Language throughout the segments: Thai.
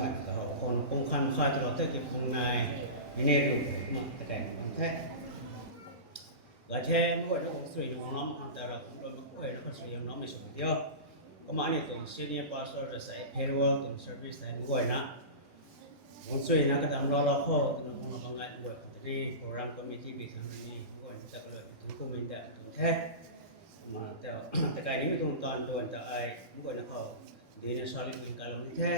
มันก็คนองค์คันค่าตลอดเก็บคงนายนี่ดูมาแต่แท้ก็แช่บ่ได้ของสวยของน้องแต่เราโดนบ่ได้แล้วก็สวยของน้องไม่สมเดียวก็มานี่ตรง senior pastor ใส่ payroll ตรง service แต่บ่ได้นะของสวยนะก็ตามรอข้อตรงของงานบ่ที่โปรแกรม committee มีทั้งนี้บ่ได้จะก็เลยถึงก็มีแต่แท้มาแต่ไกลนี้ไม่ตรงตอนโดนแต่ไอ้บ่ได้นะเขาดีนะ solid เป็นการลงที่แท้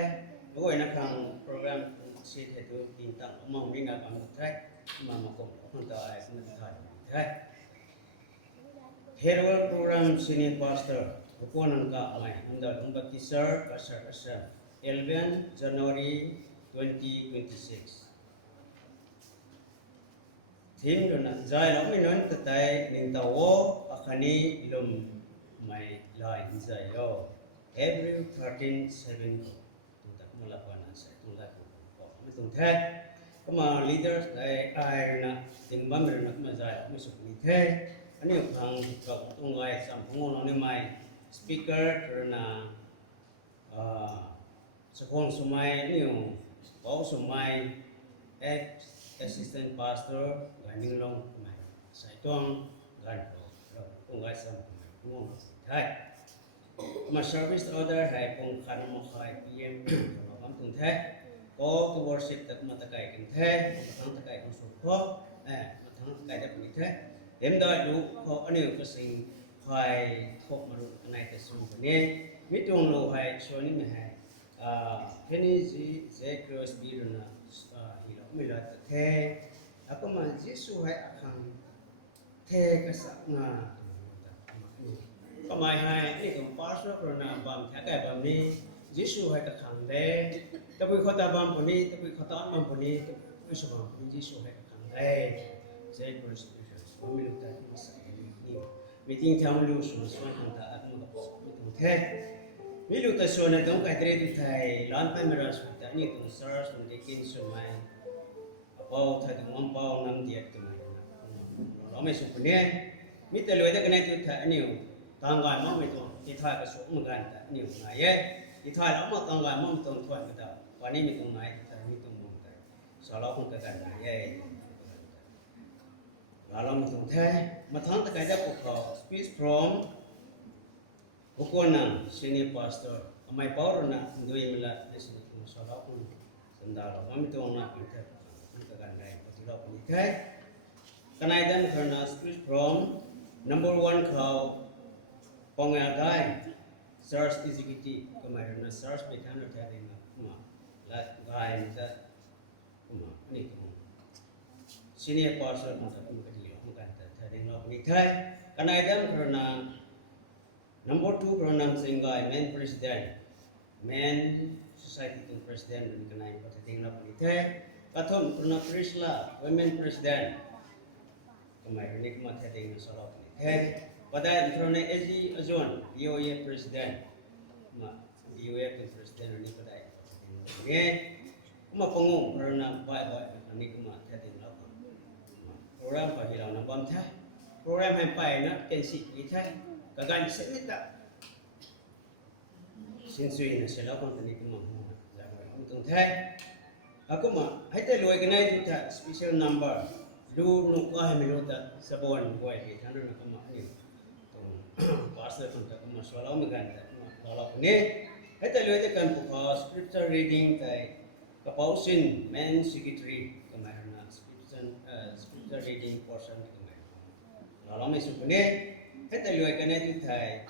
บ่ได้นะทางโปรแกรมสิเฮ็ดตัวติงตั้งมองมีงานบางแท้มาคงคนต่อไอ้มันถ่ายแท้ Payroll Program Senior Pastor Hukunan ka alay under Umbati Sir Pastor Asam 11 January 2026 Tim dona jai lo minon tatay ning tawo akani ilum mai line jai yo April 13/7 tuntak mulapan sa tuntak ko mitung the kama leaders ai na tingbam na majai misuk ni theอันนี้ทางกับตรงไว้สัมพงษ์นี่ไม่สปีกเกอร์หรือนะสกองสมัยนี่บอกสมัยassistant pastor กันนิ่งลงไม่ใส่ตรงกันเราตรงไว้สัมพงษ์ใช่มา service order ให้พงษ์ขันมาขาย PM เราทำถึงแท้ก็ to worship ตัดมาตะไคร้กันแท้มาทั้งตะไคร้ของสุขมาทั้งตะไคร้ได้ผลแท้เห็นได้ดูเขาอันนี้ก็สิ่งใครทบมาดูในแต่สมัยนี้มิตรองโลให้ชวนนี่ไม่ให้แค่นี้เจ๊คริสบีรุนะฮิโรมิลาตเทแล้วก็มาเยซูให้อังเทก็สักมาก็หมายให้นี่ก็พาสต์กรณาบำแค่แต่บำนี้เยซูให้กับขังเดแต่ปุยเขาตาบำคนนี้แต่ปุยเขาตาบำคนนี้แต่ปุยสมองเยซูให้กับขังเดเจ๊คริสPemilu tadi masa ini meeting tamu semua anda akan meeting teh milu tasona dong kadre tu thai lantai meras kita ni tu sars mendekin semua apa thai mampau nam dia tu ramai supune mitalu ada kena tu thai ni tangga mau itu kita ke sok makan tak ni ngaya kita lama tangga mau tu tuan kita wani mitung mai kita mitung mau tai salah pun kata ngaya Lalu macam teh, macam tak ada pokok speech from Hukunan Senior Pastor. Amai power na dua melat di sini masalah pun sendal. Kami tu nak kita gandai. Betul pun teh. Kenaikan kerana speech from number 1 kau pengadai search executive kemarin search becana tadi nak lat guy kita ni Senior Pastor macam Kanaidan karena number 2 karena sehingga main president main society itu president dan kanai pada tinggal penite katon karena Prisla women president kemarin ini kematian tinggal salah penite pada karena Ezi Azwan DOA president DOA president ini pada ini kuma pengung karena baik ini kematian tinggal program pahilang nabam teh program yang baik nak kensi kita kagan semita sinsui na sila pun tadi kemang untung teh aku mah hai luai kena itu teh special number lu nukah minuta sabon boy kita nak kemang ni pasal pun tak kemang soalau megan soalau ni hai luai kan buka scripture reading teh kapausin main secretary kemarin scripture reading portion Kalau masuk ni, kita lihat kena itu thai.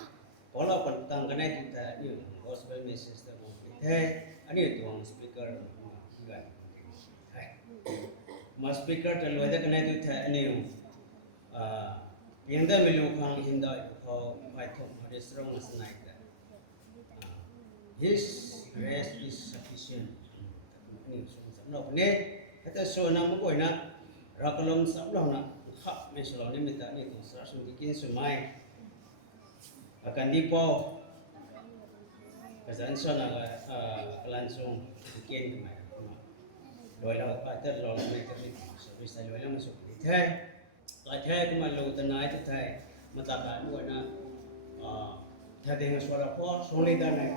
Kalau pentang kena itu thai, ni gospel message tu thai. Ani tu orang speaker juga. Mas speaker terlalu ada kena itu thai ni. Yang dah melu kang Hindu kau baik ada serong masnai dah. His grace is sufficient. Ni semua ni kita so nama kau nak rakalom semua nak. Hak mesyuarat ni minta ni tu langsung bikin semai akan dipo kesan sana langsung bikin semai doi la pater lo mai tapi service doi la masuk di teh la teh tu malu tanai tu teh mata ba nu na tha deng suara po song le dan nai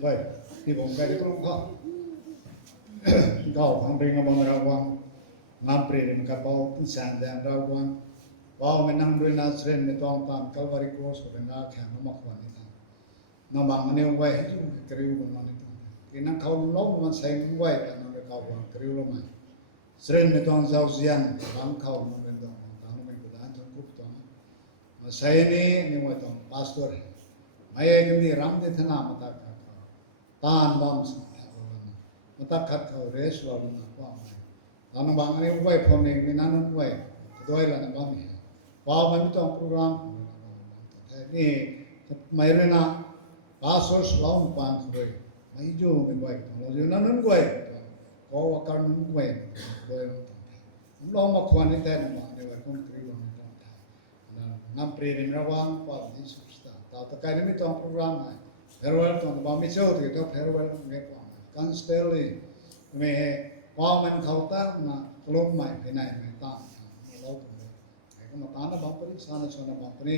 ไว้ที่ผมไปตรงข้อก็ทางเรื่องบางระวังงานเปลี่ยนกับเราที่แสดงระวังว่ามันนั่งด้วยนาเสร็จไม่ต้องตามกัลวาริโกสเป็นนาแข่งน้ำมันควันนี่น้ำบางเนี่ยไว้กริ้วมันนี่ที่นั่งเขาล้มมันใส่ไว้กันนั่นเลยเขาวางกริ้วลงมาเสร็จไม่ต้องเจ้าเสียนบางเขามันเป็นดอกตามมันก็ได้จนคุบตัวมาใส่นี่ว่าต้องพาสตอร์ไม่เองนี่รำที่ธนามาตักเขาตานบอมส์มาตักขัดเขาเรสเราเนี่ยว่าตอนนั้นบางเนี่ยไว้พอเองไม่นั่นไว้ด้วยแล้วนะบางเนี่ยพอมันไม่ต้องโปรแกรมแต่นี่ไม่เรนะพาสตอร์เราไม่ปังเลยไม่จู่ไม่ไว้เราอยู่นั่นไว้ก็ว่าการนั้นไว้ด้วยเรามาควรนี่แต่นะบางเนี่ยไว้คนกรีวนี่ต้องน้ำเปรี้ยวระวังว่าที่สุดแต่การนี้ไม่ต้องโปรแกรมนะเฮโรเวลต้องบางไม่เชื่อที่ต้องเฮโรเวลไม่พอกันสเตลลี่ไม่พอมันเข้าตั้งนะกลุ่มใหม่ไปไหนไม่ตั้งเราตรงนี้ไอ้ก็มาตั้งนะบางคนสานชนบางคน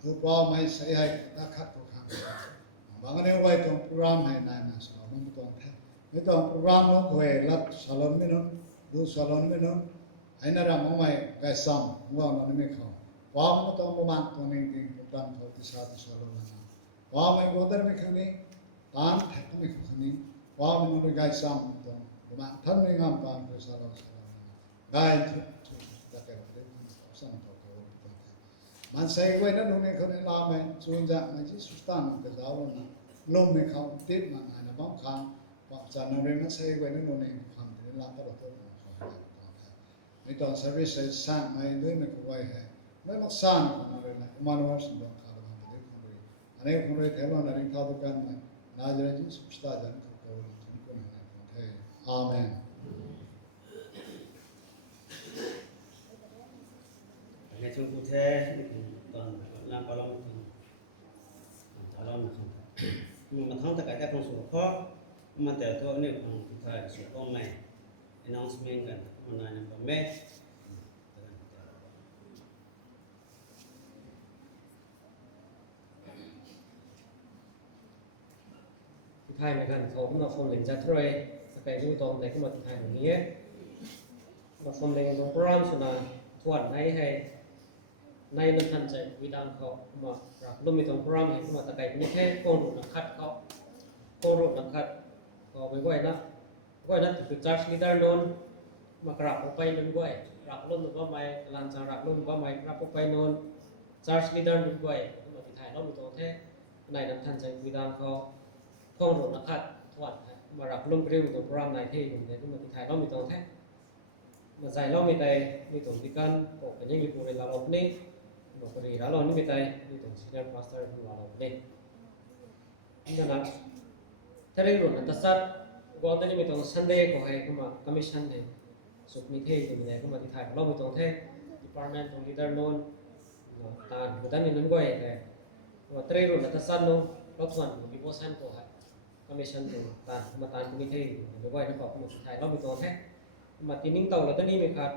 คือพอไม่ใช่ให้ตักขัดตัวข้างบางเนี่ยไว้ต้องโปรแกรมให้นายนะสาวไม่ต้องแท้ไม่ต้องโปรแกรมน้องเคยรับสลอนไม่น้องดูสลอนไม่น้องไอ้นั่นเราไม่ไก่ซ้ำว่ามันไม่เข้าพอมันต้องประมาณตัวนี้โปรแกรมเขาที่สาธิตสลอนนะพอมันก็ได้ไม่แค่นี้ตามแท้ไม่แค่นี้พอมันไม่ไก่ซ้ำตัวประมาณท่านไม่งามตามภาษาเราไก่ทุกตะเกียบเล็กซ้ำตัวเขามันใส่ไว้นั่นตรงนี้เขาในลาไม่ส่วนจะไม่ใช่สุดท้ายก็จะเอานะลมไม่เข้าติดมันนะบางครั้งความจำนั้นมันใส่ไว้นั่นตรงนี้ความที่ลาตลอดตัวไม่ต้อง service สร้างไม่ด้วยไม่คุยให้ไม่มาสร้างอะไรนะมันว่าสิ่งต่างๆเราไม่ได้คุยอันนี้คุยเท่านั้นเองเขาต้องการน่าจะได้สุดท้ายนั้นเขาต้องการให้อาเมนในช่วงพุทธตอนนางก็ร้องตอนร้องนะครับมันทั้งตะการแต่ของสุขภาพมันแต่ตัวนี้ของพุทธสุขภาพใหม่ announcement กันมันนานแบบแม่ที่ไทยเหมือนกันเขามาฟอร์มเล่นจัดเลยสเปนยูตอนไหนก็มาที่ไทยอย่างนี้มาฟอร์มเล่นโปรแกรมสนาทวนให้ในนั้นทันใจวิดามเขามารับลมีตรงโปรแกรมให้มาตะไคร้นี่แค่กองรูดนักขัดเขากองรูดนักขัดก็ไม่ไหวนะคือจัดลีดเดอร์นนมากราบออกไปนั่นไหวรับลมว่าไม่หลังจากรับลมว่าไม่รับออกไปนนจัดลีดเดอร์นั่นไหวมาที่ไทยเรามีตรงแท้ในนั้นทันใจวิดามเขากองรูดนักขัดทวนมารับลมเร็วตรงโปรแกรมในที่อยู่ในที่มาที่ไทยเรามีตรงแท้มาใส่เรามีแต่มีตรงที่กันออกเป็นยังอยู่บริเวณเราเนี่ยบอกไปเลยเรานี่มีแต่มีตรงซีเนียร์พาสเตอร์ของเราเนี่ยนั่นนะถ้าเรื่องนั้นตัดสัตว์ก็ตอนนี้มีตรงซันเดย์ก็ให้เข้ามาคอมมิชชั่นเนี่ยสุขมีเทที่มีแต่เข้ามาที่ไทยเรามีตรงแท้ดีพาร์ตเมนต์ตรงลีดเดอร์โน่นตานบุตรนี่นั่นก็ให้แต่ว่าถ้าเรื่องนั้นตัดสัตว์นู้นเราส่วนมีโพสต์ก็ให้คอมมิชชั่นตรงตานมาตานมีเทหรือว่าที่เขาเข้ามาที่ไทยเรามีตรงแท้มาที่นิ่งเต่าแล้วตอนนี้มีขาด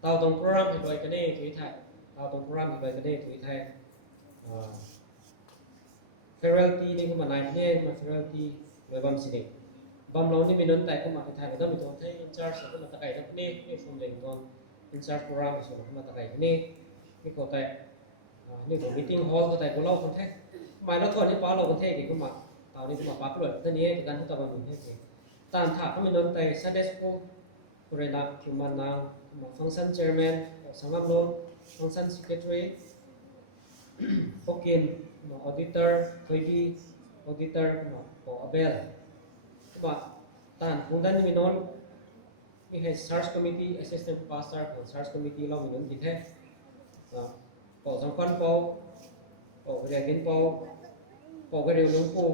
เต่าตรงโปรแกรมให้โดยกันได้ที่ไทยเราตรงโปรแกรมที่ไปกันได้ที่ไทยเฟเรลตีนี่ก็มานายเนี่ยมาเฟเรลตีโดยบำสิเด็กบำเรานี่มีนั้นแต่ก็มาที่ไทยเราต้องมีตัวที่อินชาร์จก็มาตะไคร้ตรงนี้นี่ฟอร์มเล่นตอนอินชาร์จโปรแกรมส่วนมาตะไคร้นี่นี่ก็แต่นี่ของมีติ้งฮอลก็แต่ก็เล่าคนแท้หมายเราถอดนี่ป้าเราคนแท้กี่ก็มาตอนนี้ก็มาป้าก็เลยตอนนี้การที่ตะวันมีแท้ตามถามก็มีนั้นแต่ซัดเดสโกเรนักคือมันนางมาฟังก์ชันเชอร์แมนสำหรับลงฟังก์ชันเซคเรทรีโอเกนมาออดิเตอร์ทอยดีออดิเตอร์มาโอเบลมาตานคุณด้านนี้มีนนมีให้ search committee assistant pastor ของ search committee เรามีนนติดแท้ปอสังคัญปอเรียนกินปอไปเรียนหลวงปู่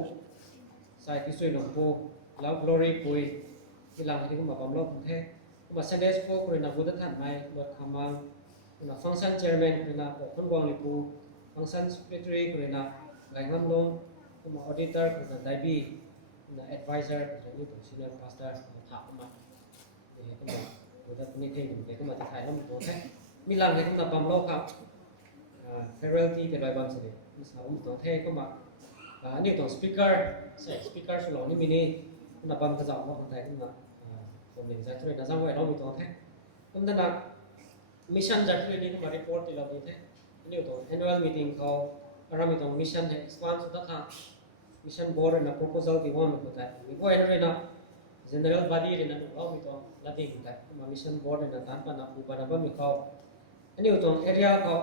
ใส่ที่สุยหลวงปู่แล้ว glory ปุยที่หลังที่เขามาบำรุงแท้มาเซนเดสโกคือนักบุตรท่านไม่บทคำว่านักฟังก์ชันเชอร์แมนคือนักคนวางลิปูฟังก์ชันสเปกตรีคือนักไล่น้ำลงคือนักออดิเตอร์คือนักไดบีนักแอดไวเซอร์คือนักซีเนียร์พาสเตอร์ถามมาเนี่ยก็มาบุตรคนนี้ที่อยู่เนี่ยก็มาที่ไทยแล้วมีตัวแท้มีหลังที่เขามาบำรุงครับเฟเรลที่เป็นรอยบางสิ่งมีสาวมีตัวแท้ก็มา นี่ต้อง speaker ใส่ speaker สุดหล่อนี่มีนี่นับบังกระจอกเนาะคนไทยขึ้นมาผมเองจะช่วยนะจังไว้เรามีตัวแท้ก็นั่นนะมิชชั่นจากที่นี่มา report ที่เรามีแท้นี่ตัว annual meeting เขาเรามีตัว mission ให้ expand สุดท้าย mission board นะ proposal ที่ว่ามีคนไทยมีก็เองเลยนะ general body เลยนะเรามีตัวลัดดิ้งคนไทยมา mission board นะตามปนับอุปนับมีเขาอันนี้ตัว area เขา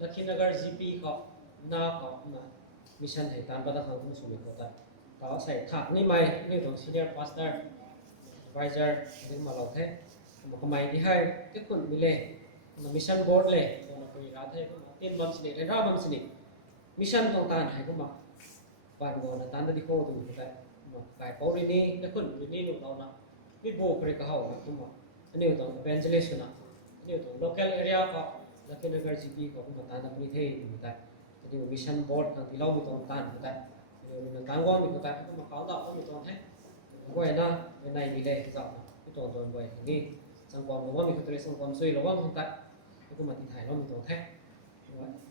ลักขินกร GP เขาหน้าเขานะmission ให้ตามปนับเขาผู้สมัครคนไทยเขาใส่ถักนี่ไหมนี่ตัว senior pastor advisor นี่มาเราแท้มาทำไมที่ให้ทุกคนมีเลยมา mission board เลยมาคุยกันให้ก็มาtin bom sini era bom sini mission ตรงตานให้ก็มาปานโกนะตานที่โคตรงนี้มาไก่ปอรินี่ทุกคนรินี่ลูกเรานะวิโบกเรกเขานะก็มาอันนี้ตรง evangelist นะอันนี้ตรง local area ก็แล้วก็ GP ก็มาตานที่เทอยู่แต่อันนี้ mission board ที่เรามีตรงตานแต่อันนี้มันตานก็มีแต่ก็มาเขาต่อก็มีตรงให้ก็เห็นนะในมีเลยจับที่ตรงตรงไว้นี่สังคมเราว่ามีคนสังคมช่วยเราว่ามันแต่ก็มาที่ไทยเรามีตรงแท้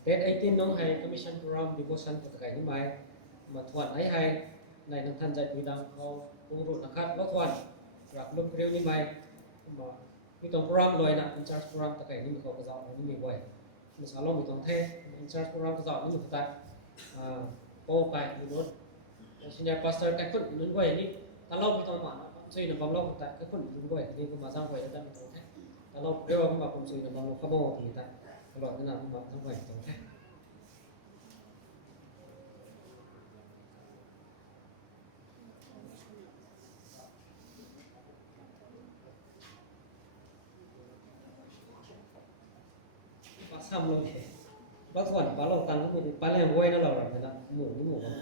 Date 18 น้องให้ Commission Program Devotion ประกาศนี้มาทวนให้ในนักท่านใจคุยดังเขาผู้รู้นะครับก็ทวนรับลงเรียวนี้มามีตรงโปรแกรมเลยนะ In Charge Program ประกาศนี้มีเขากระจายนี้มีไว้มีสารลงมีตรงเท In Charge Program กระจายนี้มีกระจายโป้ไปมีรถ Senior Pastor แต่คนนู้นไว้นี่ตลอดมีตรงมาช่วยนำบำรุงแต่ก็คนนู้นไว้นี่ก็มาสร้างไว้แล้วมีตรงเทตลอดเรียกว่ามาผมช่วยนำบำรุงขโมยทีแต่ตลอดนั้นมาทั้งหมดตรงแท้ภาษาโมเดลบางส่วนบางเราตั้งก็มีปลาเลี้ยงไว้นั่นเราแบบนั้นหมู่นี่หมู่กัน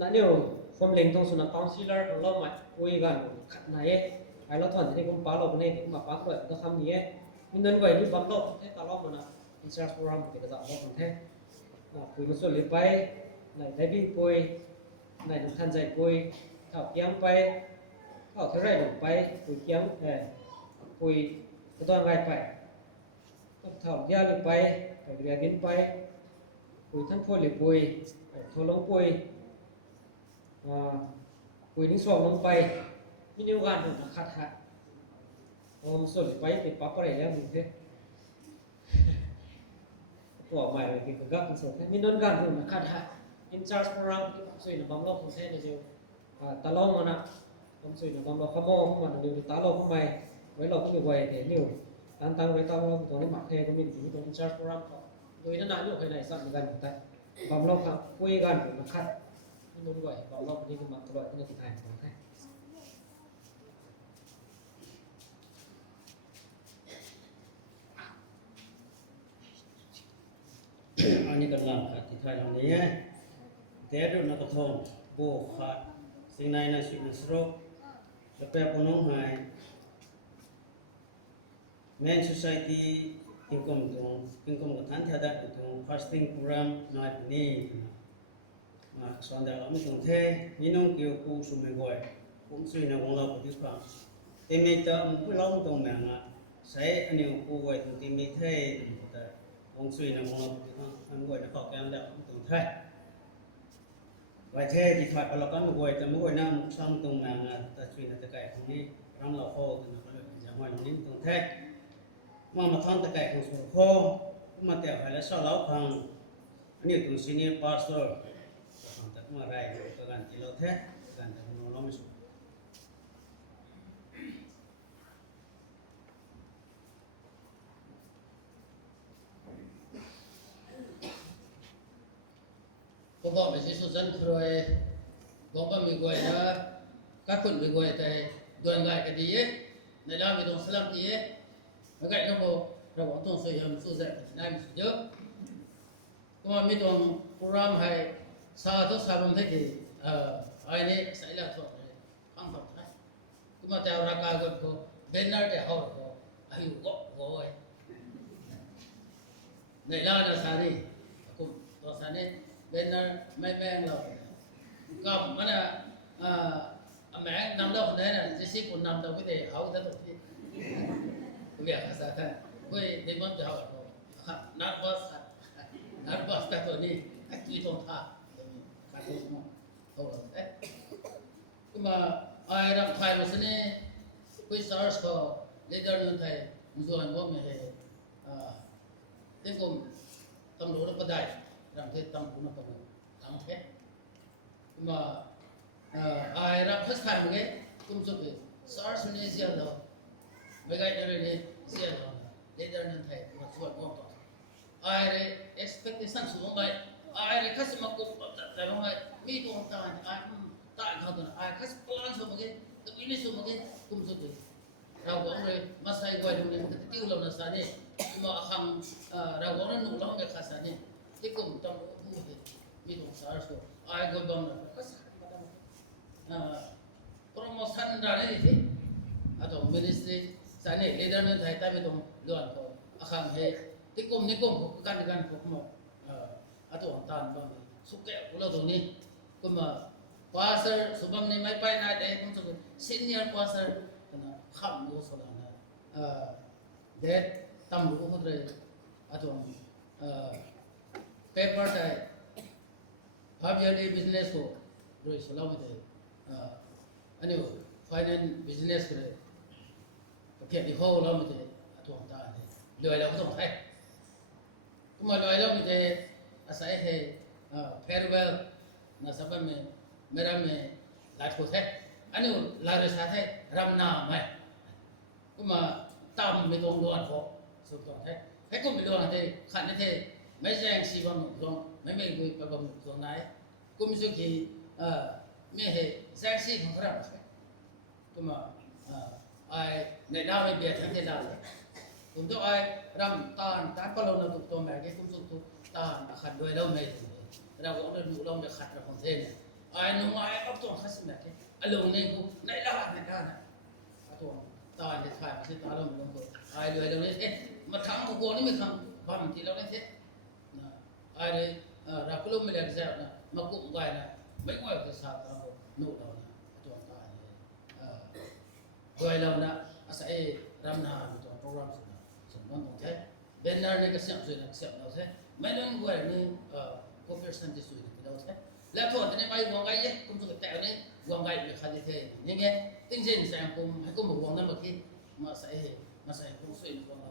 นั่นเดียวผมเล็งตรงส่วนคอนซีลเลอร์เรามาคุยกันขัดไหนไอ้เราถอนที่ผมปลาเราเนี่ยที่มาปลาตัวก็ทำนี้มีเงินไว้ที่บางโลกให้ตลอดมันนะอินสตาแกรมที่กระจายเราคนแท้คุยมาส่วนหรือไปในได้บีคุยในน้ำทันใจคุยเข้าเกี่ยงไปเข้าเท่าไรหนุนไปคุยเกี่ยงคุยกระตุ้นไงไปเข้ายาหรือไปเรียบินไปคุยท่านพูดหรือคุยโทรลงคุยคุยนิ่งสวงลงไปมีนิ้วการถูกขัดหักผมส่วนไปติดปั๊บอะไรแล้วมึงเท่ตัวใหม่เลยคือก็เป็นส่วนมีนนการถูกขัดหัก in charge program ส่วนบางโลกของเท่เนี่ยเดียวตลอดมันนะผมส่วนบางโลกขโมยมันเดียวตลอดทำไมไว้เราก็อยู่ไว้เห็นนิ้วตั้งไว้ตั้งเราตรงนี้หมักเทก็มีถึงตรง in charge program โดยนั้นอยู่ภายในสัตว์เหมือนกันแต่บางโลกครับคุยกันถูกขัดมีนนไว้บางโลกนี่คือมาตลอดที่ในที่ไทยของแท้อันนี้ก็ลำขาดที่ไทยเรานี้แต่ดูนักท่องโบขาดสิ่งใดในชีวิตสโลกจะเป็นปนงหาย main society income กับท่านที่ได้ตรง fasting program น้อยนี้มาสอนได้เราไม่ต้องเทนี่น้องเกี่ยวกับสมัยก่อนผมช่วยในวงเราปฏิบัติแต่ไม่ต้องผู้เราตรงแม่งอ่ะใช้อันนี้ผู้ไว้ตรงที่ไม่เทแต่ผมช่วยในวงเราปฏิบัติอันไว้ในข้อแก้มได้ตรงเทไว้เทที่ฝ่ายเราก็ไม่ไว้แต่ไม่ไว้น้ำซ้ำตรงแม่งอ่ะแต่ช่วยในตะไคร้ตรงนี้เราเราโค้กันนะก็เลยจะไว้ตรงนี้ตรงเทมาทำตะไคร้ของสุโขมาแต่ไฟแล้วสาวเราพังอันนี้ตรงซีเนียร์พาสเตอร์ทำแต่เมื่อไรก็การที่เราแท้การแต่ของเราไม่สุดก็บอกไปสิสุสันครวยบอกว่ามีกวยนะก็คุณมีกวยแต่โดนไงก็ดีในเรามีตรงสลัมดีแล้วก็เราบอกต้องช่วยทำสู้ใจได้มีเยอะก็มีตรงโปรแกรมให้สาธุสาบันที่ไอ้นี่ใส่ละตัวฟังฟังใช่ก็มาแต่ราคาก็เบนนาร์เดฮอร์ก็อายุก็โว้ยในเราเนี่ยสานี่ก็ตัวสานี่benar memang lo kam mana amang nam lo ne na jisi kun nam lo de hau da to thi biar kasa kan koi demon ja ho nervous ta to ni tu tong tha kuma hola kuma ai ram thai masne koi stars ko leader nun thai muzuan bo me he tekom tam lo pa dai ram the tam kuna pa tam the kuma ai ram khas thai me kum so ke stars ne sia lo me gai ne sia lo leader nun thai muzuan bo to ai expectation su mai ai khas ma ko ta mai mi to ta ai ta kha ta ai khas plan so me to ini so me kum so ke rau gong re masai goi dum ne ta tiu lo na sa ne ma khang rau gong ne nu lo me kha sa ne ti kum tam bu de mi to sa so ai goi bam na khas promotion ra ne ti ato ministry sa ne leader ne thai ta me to lo an ko akhang he ti kum ni kum kan ko mo ato tan ba su ke ulo do ni kuma pastor subam ne mai pai na de kum so senior pastor kana kham lo so la na de tam lu ko re ato paper tai habya de business ko ro so la de ani finance business ko re ke di ho la me de ato ta ne lo la ko tong hai kuma lo la me de asai he farewell na sabam me mera me lat ko the ani la re sa the ram na mai kuma tam me dong lo an ko so to the he ko me lo an the khan the mai jang si bam no mai mai ko pa bam so nai kum so ki me he jang si ko ra kuma ai ne da me be the da kum to ai ram tan ta pa lo na to me ke kum so to taขัดด้วยแล้วไม่ถึงเราก็ต้องดูเราจะขัดเราของเส้นไอ้หนุ่มไอ้ก็ต้องขัดสิ่งนั้นอารมณ์ในกูในด้านในด้านตัวตาจะถ่ายมาที่ตาเราไม่ต้องไอ้ด้วยเราเนี่ยมาทำกูนี่ไม่ทำบ้านที่เราเนี่ยไอ้เราก็รู้ไม่ได้แซ่บนะมากุ้งไว้นะไม่ไหวก็สาบเราหนุ่มเรานะตัวตาด้วยเรานะอาศัยรำนาตัวโปรแกรมสมมติตรงนี้เบนนาร์นี่ก็เสียบส่วนเสียบเราใช่ไม่เล่นกูนี่โปรเฟสชั่นที่สุดที่เราใช่แล้วตัวที่นี่ไปวางไงเนี่ยคุณจะแต่เนี่ยวางไงไม่ขาดที่เท่นี่ไงติ้งเจนแสงผมให้กูมาวางนั่นเมื่อกี้มาใส่ผมสวยกว่าเรา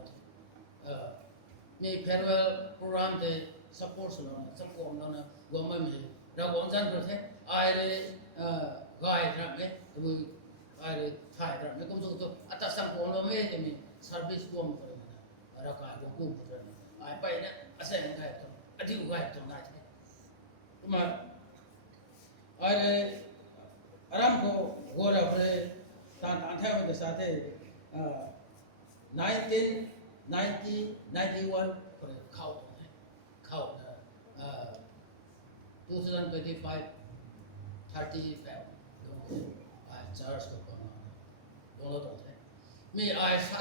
มี parallel program ที่ support เราเนี่ย support เราเนี่ยวางไม่มีเราวางจันทร์ใช่ไอ้เลยguide ครับเนี่ยตัวไอ้เลยถ่ายครับเนี่ยคุณจะตัวอัตราสังคมเราไม่จะมี service รวมกันนะเราก็วางกู้กันไอ้ไปเนี่ยอาศัยยังไงตัวอดีตไงตรงนั้นkuma aile aram ko gora pare tan thai me sathe 1991 pare khau 2025 30 feb ai charge ko kono dolo to the me ai sa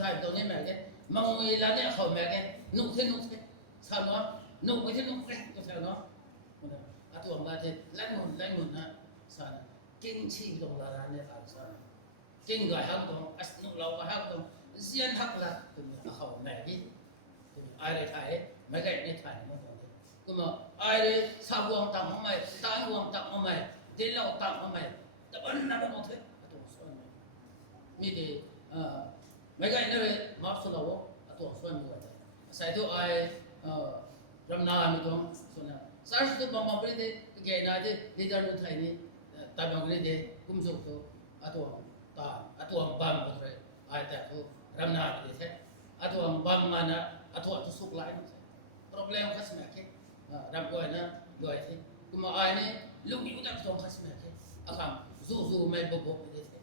thai to ne me ke mangui la ne khau me ke nu the sa no nu ke the nu ke to sa noตัวมาเทแรงมุนนะสานกิ้งชีตรงลาราเนี่ยอาสานกิ้งก็หักตรงอัสนุเราก็หักตรงเสียนหักละตัวนี้เขาแม่ดิตัวไอ้เลยไทยไม่ได้ในไทยมันตรงนี้ก็มาไอ้เลยสาววงต่างมาใหม่ตางวงต่างมาใหม่เดี๋ยวเราต่างมาใหม่แต่วันนั้นมันเถอะตัวส่วนมีดีไม่ได้เนี่ยมาสุดแล้วตัวส่วนด้วยใส่ตัวไอ้รำนามีตรงส่วนนั้นSarj to bamba pare de ke na de leader no thai ni ta bang ne de kum so to atu bam ko re ai ta ko ramna de the atu bam mana atu suk lai no problem khas me ke ram ko na goi the kuma ai ne lu yu ta so khas me ke akam zu mai bo de the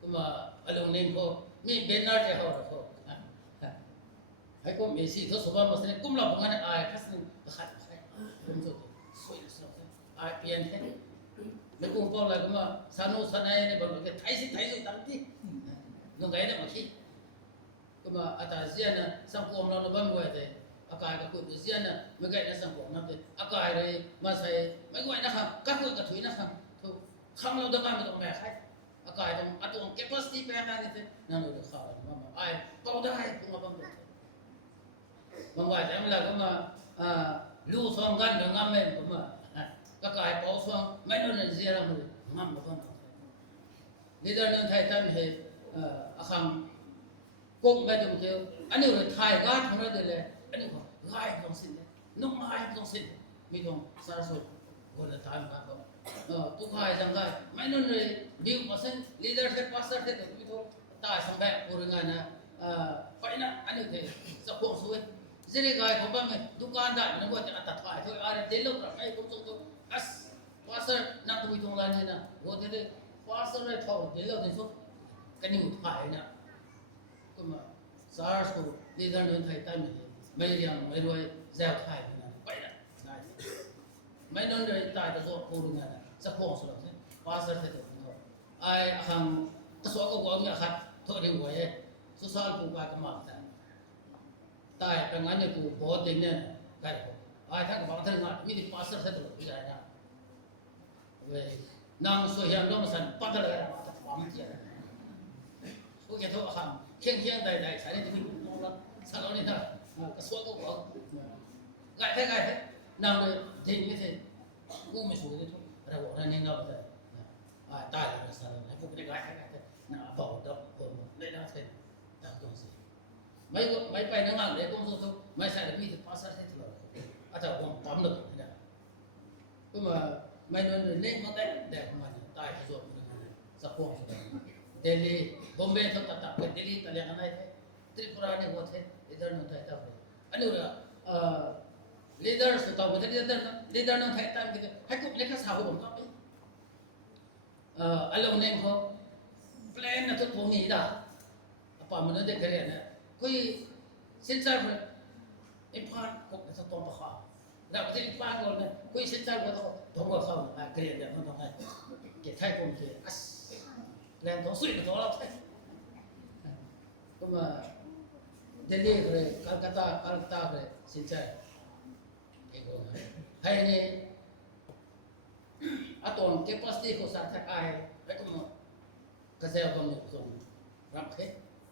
kuma along ne ko mi benar de ho ko ai ko me si to so ba mas ne kum la bang ne ai khas ne khat kum so soi so ai pian the me kum ko la kuma sanu sanai ne ba ke thai si tam ti no gai na ma ki kuma ata zia na sang ko no ba mo te akai ka ku zia na me gai na sang ko na te akai re ma sai me goi na kha ka ku ka thui na kha to khang lo da ba me to me khai akai dong atong capacity pe na ne te na no de kha ma ai pa da ai kuma ba mo te ma wa ta me la kuma lu song gan de ngam me kuma ก็กายเป่าสวงไม่นอนเสียแล้วมันมั่งบ่ต้องลีดเดอร์นึงไทยตั้มให้อาคำกงไปตรงเดียวอันนี้เราไทยก็ทำได้เลยอันนี้ก็ง่ายต้องสิ้นเลยน้องง่ายต้องสิ้นมีตรงสารสุดคนละทางกันก็ทุกข์ให้จังได้ไม่นอนเลยบิวมาเส้นลีดเดอร์เซ็ตพาสเตอร์เซ็ตมีตรงตายสังเกตพูดง่ายนะไปนะอันนี้คือสักพวกสวย Jadi kaya ko ba may dukandar na ko at tatay to are delo ra may ko to as pastor na to itong lan na wo de pastor ra to delo din so kani uthai na kuma SARS ko leader nun thai tai mai yang mai roi zao thai na pai na mai non de tai to so ko na sa ko so la pastor te to ai akhang so ko ko nya khat to de wo ye so sal ku ba ka ma ta ตายเป็นงั้นเนี่ยกูโบดดินเนี่ยไก่ผมไอ้ท่านก็บอกท่านว่ามีที่ปัสสาวะตลอดอยู่ไหนนะเว้ยนางสวยงามน้องสันปัตตะเลยปัตตะความเจียกูแค่โทษคำเคียงใดๆใส่ในที่มึงน้องละสารนี่นะกระสวก็บอกไก่แท้นางเลยดินนี่เถอะกูไม่สวยเลยทุกเราบอกนั่นยังเราแต่ตายแล้วสารนี่พวกนี้ไก่แท้น่าบอกดับคนเลยนะเถอะดับตรงสิไม่ไปนั่งเลยก็สุดไม่ใช่มีแต่ภาษาเทศเลยอาจจะวางปั๊มเลยนะก็มาไม่โดนเล่นมาแต่เด็กมันตายที่สุดสักพวกเดลีบอมเบย์ทั้งตัดเดลีตะเลียงอะไรทริปุราเนี่ยวัดเดอร์นั่นไทยตาเลยอันนี้ว่าลีดเดอร์สุดท้ายลีดเดอร์นั่นไทยตามกินให้กุเล็กสาวผมก็ไปอันเราเนี่ยเขาแปลนนะทุกพวกนี้ด่าป่ามันนั่นเด็กเรียนนะคุยสินใจเลยไอ้พานก็จะต้องมาข้าวแล้วที่พานก็เนี่ยคุยสินใจก็ต้องมาข้าวเกลียดเนี่ยมันทำไงเกี่ยไทยคนเกี่ยอัสแรงต้องสุดตัวเราไทยก็มาเดลีเลยคัลคัตตาเลยสินใจเองก็ให้เนี่ยอะตอนเก็บพลาสติกก็สักทักไอ้แล้วก็มากระเซลก็มีส่งรับเฮ้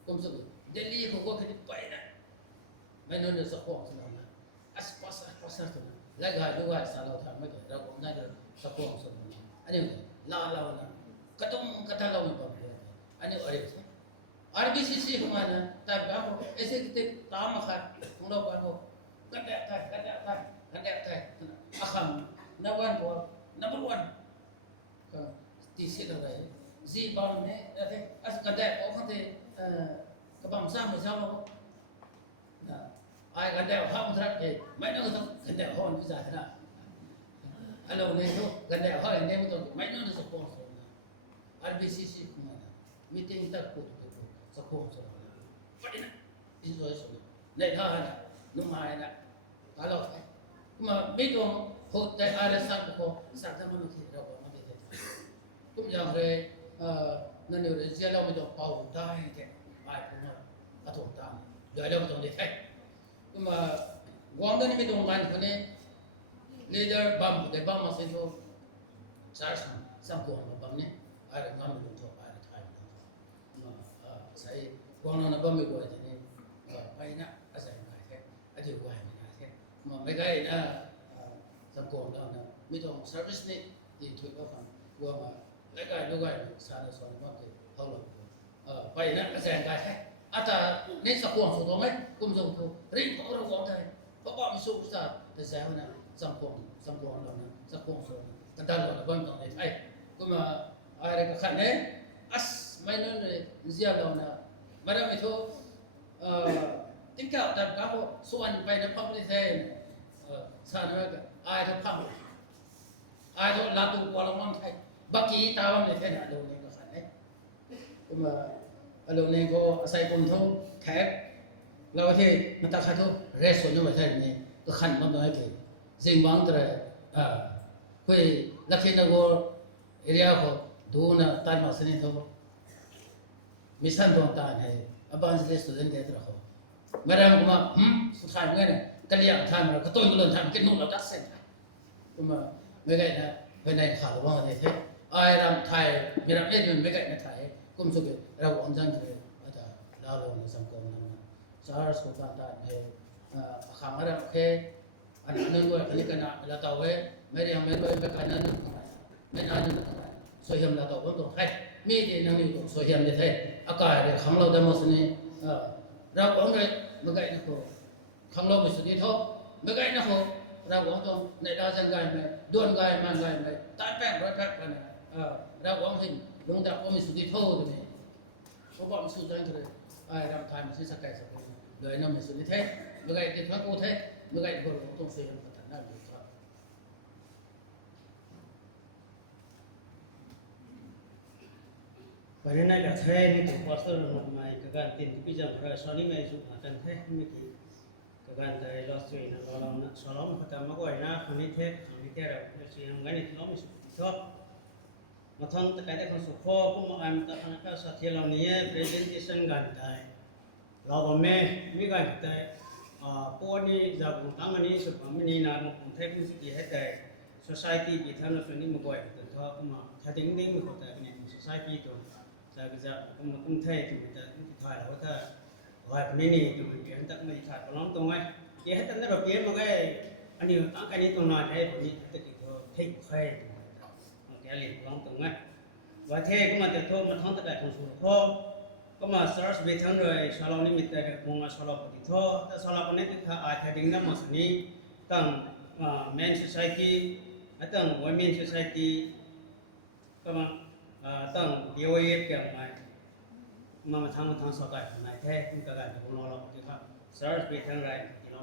ก็สุดเดลีเขาก็คิดไปนะไม่นอนสักพวกนั้นนะอัสปัสตัวนั้นแล้วก็ดูว่าสารเราทำไม่ได้เราก็น่าจะสักพวกส่วนนั้นอันนี้ลาเรานะกระตุ้งกระทั่งเราไม่พอเลยอันนี้อะไรใช่ RBCC ของมันนะแต่แบบว่าเอเซกิติตามมาขัดของเราบ้านเขากระแดะไทยอาคำนับวันพอนับวันก็ตีเสียอะไรซีบอลเนี่ยอะไรอัสกระแดะออกข้างที่กระบังซ้ำไม่ซ้ำแล้วนะไอ้กันเดียวห้ามทักเองไม่ต้องกันเดียวห้องพิจารณาอันเราเนี่ยทุกกันเดียวห้องเนี่ยไม่ต้องไม่ต้องสปอนเซอร์นะ RBCC ของมันมีเต็มตัดปุ๊บสปอนเซอร์นะฟังนะอินโทรชั่นในท่านะนุ่มหายนะตลอดไปมาไม่ต้องโหดแต่อะไรสักพอสักแต่มันไม่คิดเราไม่ได้ทุกอย่างเลยนั่นอยู่ในเสียเราไม่ต้องเป่าได้แค่ไปพวกนั้นอาถูกตามเดี๋ยวเราไม่ต้องได้ใช่ก็มาวางนั้นไม่ต้องงานคนนี้ลีดเดอร์บัมเดี๋ยวบัมมาเซ็นโตสารสังคมบัมเนี่ยอะไรงานไม่ต้องอะไรไทยมาใส่วางนั้นบัมไม่กลัวทีนี้ไปนะอาศัยง่ายแค่อาศัยง่ายไม่ง่ายแค่มาไม่ไกลนะสังคมเรานะไม่ต้องเซอร์วิสนี่ที่ถูกก็ฟังว่ามาแล้วก็ดูกันสารสอนว่าที่เขาหลงไปนะอาศัยง่ายแค่อาจจะในสังคมสุดท้ายกุมส่งถูกริบเอาเราวางไทยเพราะว่ามีสุขสันต์แต่แสงนะสังคมเรานะสังคมส่วนกันตลอดวันตรงนี้ไอ้ก็มาอะไรก็ขันเนี่ยอัสไม่นั่นเลยเสียเรานะมาดามitu tinggal dan kamu suanไปในพัมลิเทนสารว่าไอ้ทุกพัมไอ้ทุกลาตุวอลมังไทยบักกี้ตาวลิเทนอะไรเนี่ยก็ขันเนี่ยก็มาอะไรเนี่ยก็อาศัยคนทุ่งแขกเราที่มันตะขัดทุ่งเรสส่วนนู้นไทยเนี่ยก็ขันมันน้อยกี่สิ่งบางตัวคุยลักษณะก็เอเรียก็ดูนะตายมาสนิททุ่งมิสันดวงตาเนี่ยabang jelas tu dan dia terah. Mereka cuma susah mengenai kalian tham mereka ketui belum tham kita nol dah sen. Cuma mereka ina benai kalau wang dia. Ayam Thai, mereka ni mereka ina Thai. Kum suka rawu anjang tu ada lalu ni sangkong nama. Sahar suka tak ni. Kamera ke anak-anak gua kali kena latau ไม่ได้ไม่เลยไปกันนั้นไม่นานนึงสวยเฮียมแล้วตัวตัวให้มีที่นั่งอยู่สวยเฮียมจะให้อากาศของเราได้หมดนี่เราของเลยไม่ไกลนะโคของเราไม่สุดที่ท้อไม่ไกลนะโคเราของตัวในดาวจังไงไหมด้วนไงมันไงไหมตายแป้งร้อยแป้งกันเราของหินลงจากก็ไม่สุดที่ท้อตรงนี้เพราะว่ามันสุดจังเลยรำทายมันสิสักไก่สักคนเลยน้ำไม่สุดที่เท่ไม่ไกลที่พักกูเท่ไม่ไกลที่เราต้องเสียมันกันนั่นอยู่ครับ Pada nak dah saya ni pasal mai kegan tin pijam ra soni mai su akan the miki kegan dai lost way na lalam na salam pertama ko ina khani the ra si ngani thlom su so mathang ta kai kon su kho ko ma am ta khana ka sa thela ni presentation gan dai law me mi gan dai po ni ja bu tang ni su pam ni na mo kon the ku su di he dai society ki thana su ni mo ko ta tha ko ma tha ding ding mo ko ta ni society to Saya kum thai tu kita thai la ta wai ni ni tu dia tak mai thai kolong tong ai dia hata na ba pia mo kai ani ta kai ni tong na thai ni ta ki tho thai khai ke li kolong tong ai wa thai ko ma te tho ma thong ta kai thong su kho ko ma search be thang roi salong ni mit ta mo ma salong ti tho ta salong ko ne ti tha ai thai ding na ma ni tang men society atang women society ko ma tăng điều ấy kiểu này mà thằng sau cái này thế cũng cả cái cũng lo thì khác sở bị thằng này thì nó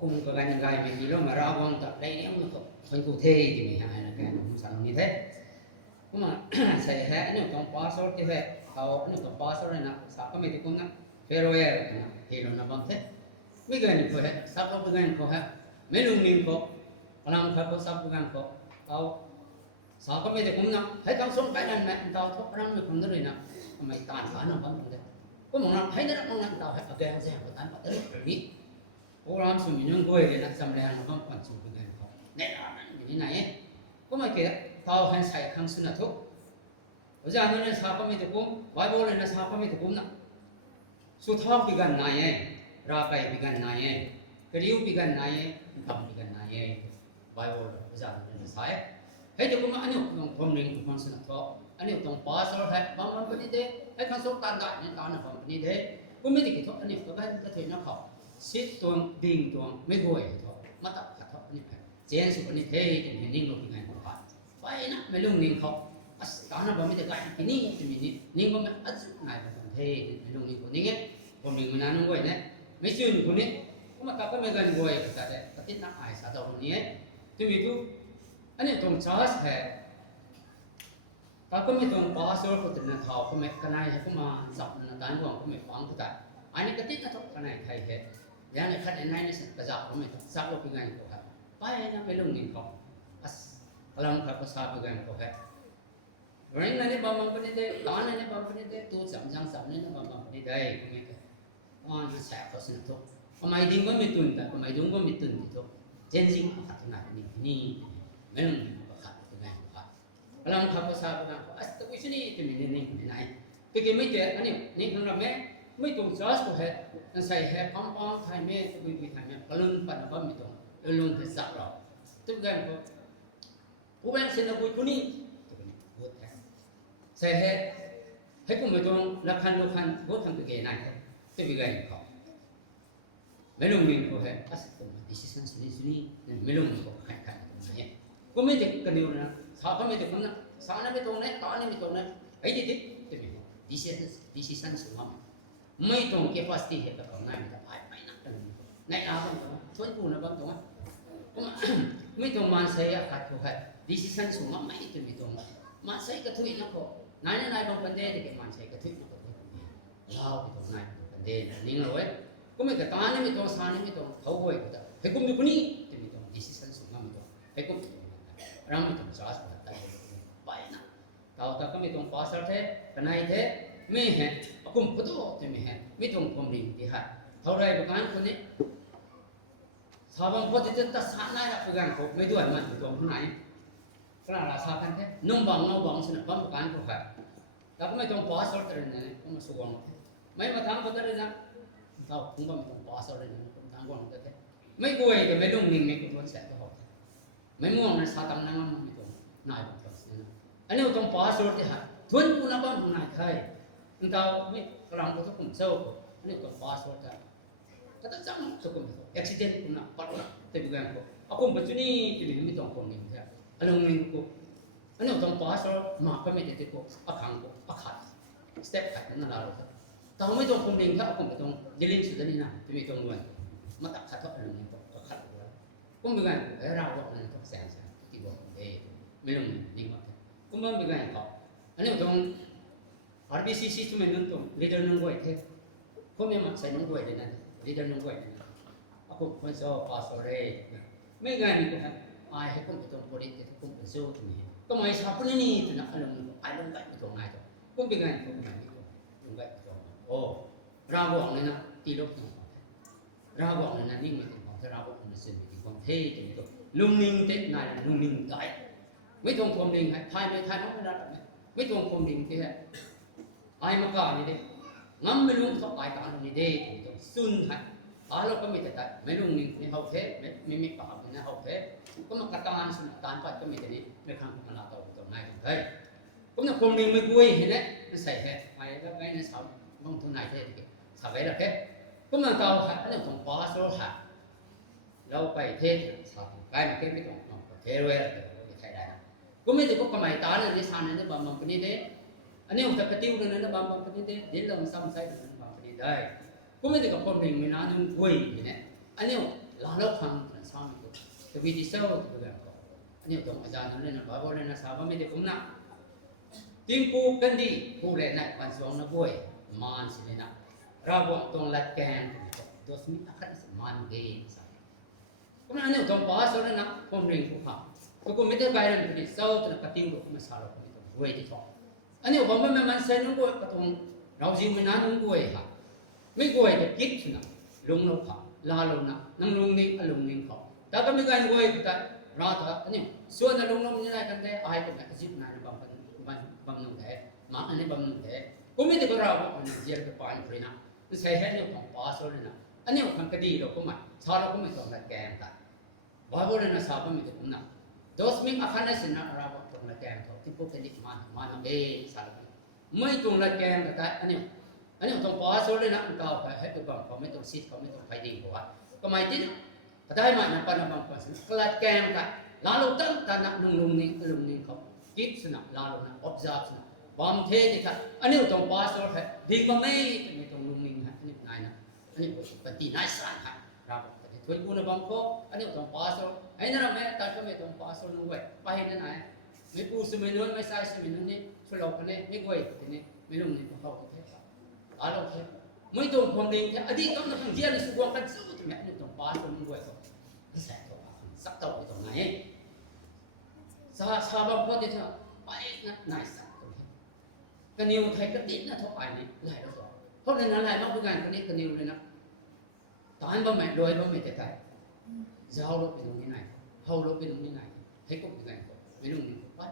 cũng có cái gai vì nó mà ra vòng tập đây nếu nó không cụ thể thì mình hay là cái nó sản như thế cũng mà sẽ hết nếu trong password thì vậy kalau nếu trong password này nè sao có mấy cái cũng nè fairware thì nó bằng thế mấy cái này có hết sao có cái này có hết mấy luôn mình có làm phải có sao cái cóเอาsao có mấy cái cũng nè thấy trong số cái này mẹ tao thốt răng được con người nè mày tàn phá nó bằng thế có một lần thấy nó đang nằm tao hết ở cái xe của tao tới đi ô làm sự mình nhung quê thì nó xâm lên nó không còn sự cái này không nè là như thế này có mấy cái tao hay xài khăn xưa là thuốc bây giờ nó sao có mấy cái cũng vài bữa này nó sao có mấy cái cũng nè số thao bị gần này rakai bigan naye keriu bigan naye tam bigan naye bayo bazar ne sai hai to kuma anyo tong pomring kon sana to anyo tong pasor hai bang bang ni de hai kan sok tan da ni ta na pam ni de kuma ti ki to anyo to ban ka thoi na kho sit tuang ding tuang me goi to mata ka to ni pha chen su ni the ni ning lo bigan ko pa pai na me lung ning kho as ta na ba mi de ka ni ni ning ko me azu nai ba the me lung ning ko ni nge pomring na nung goi ne mấy chuyện của nè, cũng mà các cái mấy cái người cả đấy, các tin nặng ai sao đâu nè, thì vì tu, anh ấy trong charge hè, các cái mấy trong password của tên là thảo của mấy cái này cũng mà dọc là tán quảng của mấy khoáng của ta, anh ấy cái tin là thuộc cái này thầy hết, giá này khách này sẽ cái dọc của mấy dọc lúc cái ngày của họ, phải là mấy lùng nhìn không, kalau các cái sao cái ngày của họ, rồi này bấm bấm cái này, tán này bấm cái này, tu sắm giang sắm này bấm bấm cái đây, cái nó sẽ có sự tốt, còn mày đừng có mệt tuần ta, còn mày đúng có mệt tuần thì thôi, chân chính họ khát này ni, mấy lần họ khát cái này họ khát, kalau ông khát có sao cái nào, tôi biết đi thì mình này, cái mấy chuyện anh này không làm mấy tuần sauce của hết, nó xài hết compound thay mấy tôi biết thay mấy, kalau ông bắt nó có mệt tuần, ông phải sắp rồi, tôi gan có, cô bạn xin nó vui cô ni, xài hết, hết cũng mệt tuần, là khăn vô khăn cái này. Tôi bị gầy khó, mấy lần mình có thể bắt đầu decision sini mấy lần mình có khai khai cái này, có mấy cái điều là sao có mấy cái vấn sao nó bị tồn đấy, tao nó bị tồn đấy, ấy thì mình decision sửa mấy tồn cái pasti hết cái này mình phải nặng này áo không thôi buồn là bận tồn mấy tồn mà saya khát có hết decision sửa mấy thì mình tồn mà saya cái thứ nó có này bằng vấn đề thì cái mà saya cái thứ nó có lao cái tồn này để nín rồi, có mấy cái tán này mình sáng này mình thấu hồi cái đó, hay cũng như cái này thì mình decision xuống mà mình hay cũng, rằng mình sao sẽ bắt tay vậy nè, tao ta có mình passer thế, cái này thế, mình hết, cũng bắt đầu thì mình hết, mình không mình thì hết, thấu đây một cái con này, sao bằng có thể ta sáng nay là cái gan của mấy đứa mà mình không này, cái là sao kan thế, nông bằng xin là có một cái của hết, tapi mai tong pasal terene kuma suwang mai mathang patare na tao cũng không tong pasal terene kuma tangwang te mai gue ke mai dong ning mai ko sa ko mai muang na sa tam nang mi tong nai ba tas na ani tong pasal te ha thun ku na ba mu nai khai tao mai kalang ko kum so ani tong pasal ta kata jang so kum accident ku na pat na te bukan ko aku bacuni ti mi tong ko ning ta along ning ko anh em trong quá số mà cái mấy cái cô ác hàng cô ác hạt step hạt nó là rồi tao mấy trong công đình khác cũng phải trong gia đình sự này nè thì mấy trong người mà tập hạt thoát là những cái hạt rồi cũng bị cái cái rau đó là cái sáng sáng thìบอกเอmấy đồng những cái cũng mới bị cái họ anh em trong RBCC chúng mình nâng trong leader nâng quậy thế có mấy mặt sai nâng quậy đấy này leader nâng quậy này aku pun so pasal đây mấy cái này cũng ai hay cũng phải trong politik cũng phải so thìก็ไม่ชอบคนนี้นะอารมณ์ไอ้ลงไปตรงไหนตัวก็เป็นไงตรงไหนตัวลงไปตรงโอ้เราบอกเลยนะตีลบหนึ่งเราบอกเลยนะนิ่งไม่ถึงของถ้าเราบอกมันสื่อไม่ถึงความเท่ถึงตัวลุงนิ่งเต้นนายลุงนิ่งไก่ไม่ตรงความนิ่งไทยไม่ไทยน้องไม่ได้ไม่ตรงความนิ่งที่ไอ้มาก่อนนี่เด้งั้นไม่ลุงเขาไอ้การนี่เด้ถึงซุนไทยเราก็ไม่แต่ไม่ลุงนิ่งไม่เขาเท่ไม่ปากไม่เขาเท่ก็มากระตานสุนทานปัดก็ไม่แต่นี้ไม่ทำมันลาตัวตรงไหนตรงไหนก็น่ะคนหนึ่งไม่กุยเห็นไหมมันใส่แค่ไปแล้วไงในเสาบ้องตรงไหนเท่สาวไว้ละแค่ก็มันเตาหัดอันนี้ตรงป้าโซ่หัดเราไปเทศสาวใกล้มาแค่ไม่ตรงเทเลยไม่ใช่ได้ก็ไม่ถึงก็กระหม่ตาเนี่ยในสานเนี่ยบางบางคนนี้เด้อันนี้ผมจะกระติ้วเลยนะบางบางคนนี้เด้เดี๋ยวเราซ้ำใส่บางคนนี้ได้ก็ไม่ถึงกับคนหนึ่งไม่นานนึงกุยเห็นไหมอันนี้หลังเราทำซ้ำอีกแต่วิธีเศร้าตัวแบบอันนี้ตรงอาจารย์นั่นเลยนะบอกเลยนะสาวไม่ได้ผมนะทีมปูกันดีปูเลยนะวันสองนะบุ้ยมันสิเลยนะเราบอกตรงหลักแกนตัวสมิธขันสมันเกย์สักก็นั่นเนี่ยตรงป้าสุดเลยนะผมเรียนผู้ฟังก็ไม่ได้ไปเรื่องนี้เศร้าแต่กระติ้งก็ไม่สารก็ไม่ต้องบุ้ยที่ท้องอันนี้ผมไม่มันเส้นนุ่งบุ้ยก็ตรงเราจริงไม่นานนุ่งบุ้ยค่ะไม่บุ้ยแต่คิดสินะลงเราผ่าลาลงนะนั่งลงนิ่งลงนิ่งเขาแต่ก็ไม่กันบุ้ยแต่rata ini suara long ni nak kande ai ko nak jip na bam nu the ma ani bam nu the kumi te bara ko ni jer ke pan frina tu sai he ni ko pa so ni na ani ko kan kadi ro ko ma sa ro ko mi to na kem ta ba bo na sa ba mi te na dos ming akhana sin na ra ba to na kem to ti ko ke ni ma na be sa ro mai to na kem ta ani to pa so ni na ka ka he ko ba ko mi to sit ko mi to phai ding ko wa ko mai ti kadai mana panabang pasin kelat kem ka lalu tanah nung ning kau kip sena lalu na observe sena bam the di ka ani utong pastor ha dik ba mai ni tong nung ning ha ani nai na ani pati nai san ha ra pati thoi ku na bam ko ani utong pastor ai na me ta ko me tong pastor nu wai pa he na nai me pu su me non me sai su me non ni su lo ka ne me goi ti ni me nung ni ko ko the alo the mai tong khom ning the adi kam na khang dia ni su gwang kan su ti me ani utong pastor nu wai sẽ có sắc tàu cái tàu này sa bao có thể cho phải này sắc cái nhiều thầy cái điểm là thuộc bài này lại đó rồi hôm nay nó lại mắc cái này cái nhiều này nè toán ba mẹ đôi ba mẹ thầy giao đâu cái như này hầu đâu cái như này thấy cũng cái này mấy đồng này quá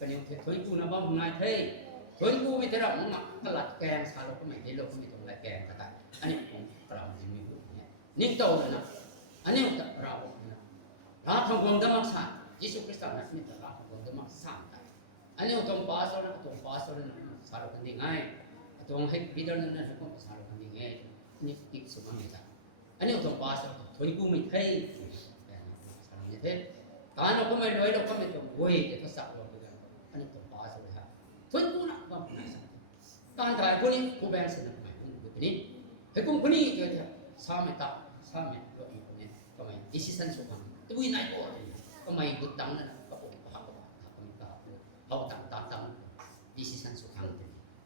cái nhiều thầy thôi cu nó bao ngày thế thôi cu mới thấy đâu nó cái lạt kèm sao đâu có mẹ thấy đâu có mẹ tụng lại kèm thật anh ấy cũng làm gì mình cũng những tàu này nè anh em tak rawo ra thong gong damak sa Yesus Kristus na ni ta ra gong damak sa ta anh em tong pastor na sa ro kan dingai atong head leader na ko sa ro kan dingai ni tip su mang ta anh em tong pastor thoi ku mi thei sa ni the ta no ko mai loi do ko mai tong wei ke ta sa ro kan anh em tong pastor ha thoi ku na ba na sa ta ta ko ni ko ba sa na mai ku ni he ku ni ke sa me ta sa meก็ไม่ดิสิสันสุขังตัววินัยก็ไม่บุตรตังนั่นก็ผมก็หาก็เขาตังดิสิสันสุขัง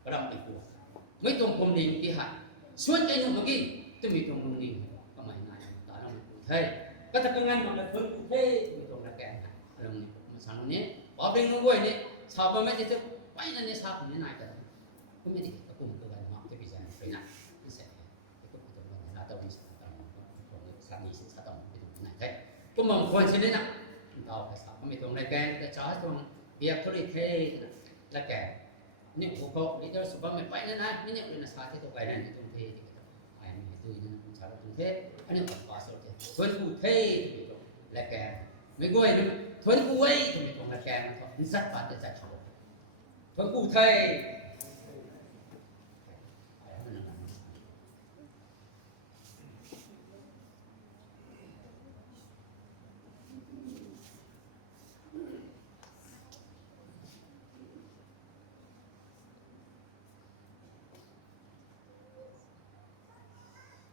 ก็รำไปกลัวไม่ตรงผมดีที่หาส่วนใจหนุ่มเมื่อกี้จะมีตรงนี้ก็ไม่นายตาเราเฮ้ยก็ถ้าเป็นงานมันเลยเฮ้ยมีตรงระแกงเรื่องนี้มันสานนี้พอเป็นงูไว้เนี่ยชาวบ้านไม่จะไปนั่นเนี่ยชาวคนนี้นายแต่ก็ไม่ได้ก็กลุ่มตัวกันมาจะพิจารณาไปนั่นไม่ใช่ก็กลุ่มตัวกันเราต้องมีสติสามีสิสาต้องไปดูไหนได้ก็มองคนเช่นนี้นะเราภาษาก็ไม่ตรงระแกงแต่ชาวตรงเบียร์ธุรกิจระแกง นี่พวกเขาลีดเดอร์สุภาพไม่ไปนะนะนี่เนี่ยนะสาธิตตัวไปนั่นที่ตรงเทไอ้ไม่ดูนะชาวตรงเทอันนี้ก็ภาษาเททวนกูเทและแกไม่ก้อยทวนกูไว้ตรงนี้ตรงและแกมันก็สัตว์ป่าจะจัดเขาทวนกูเท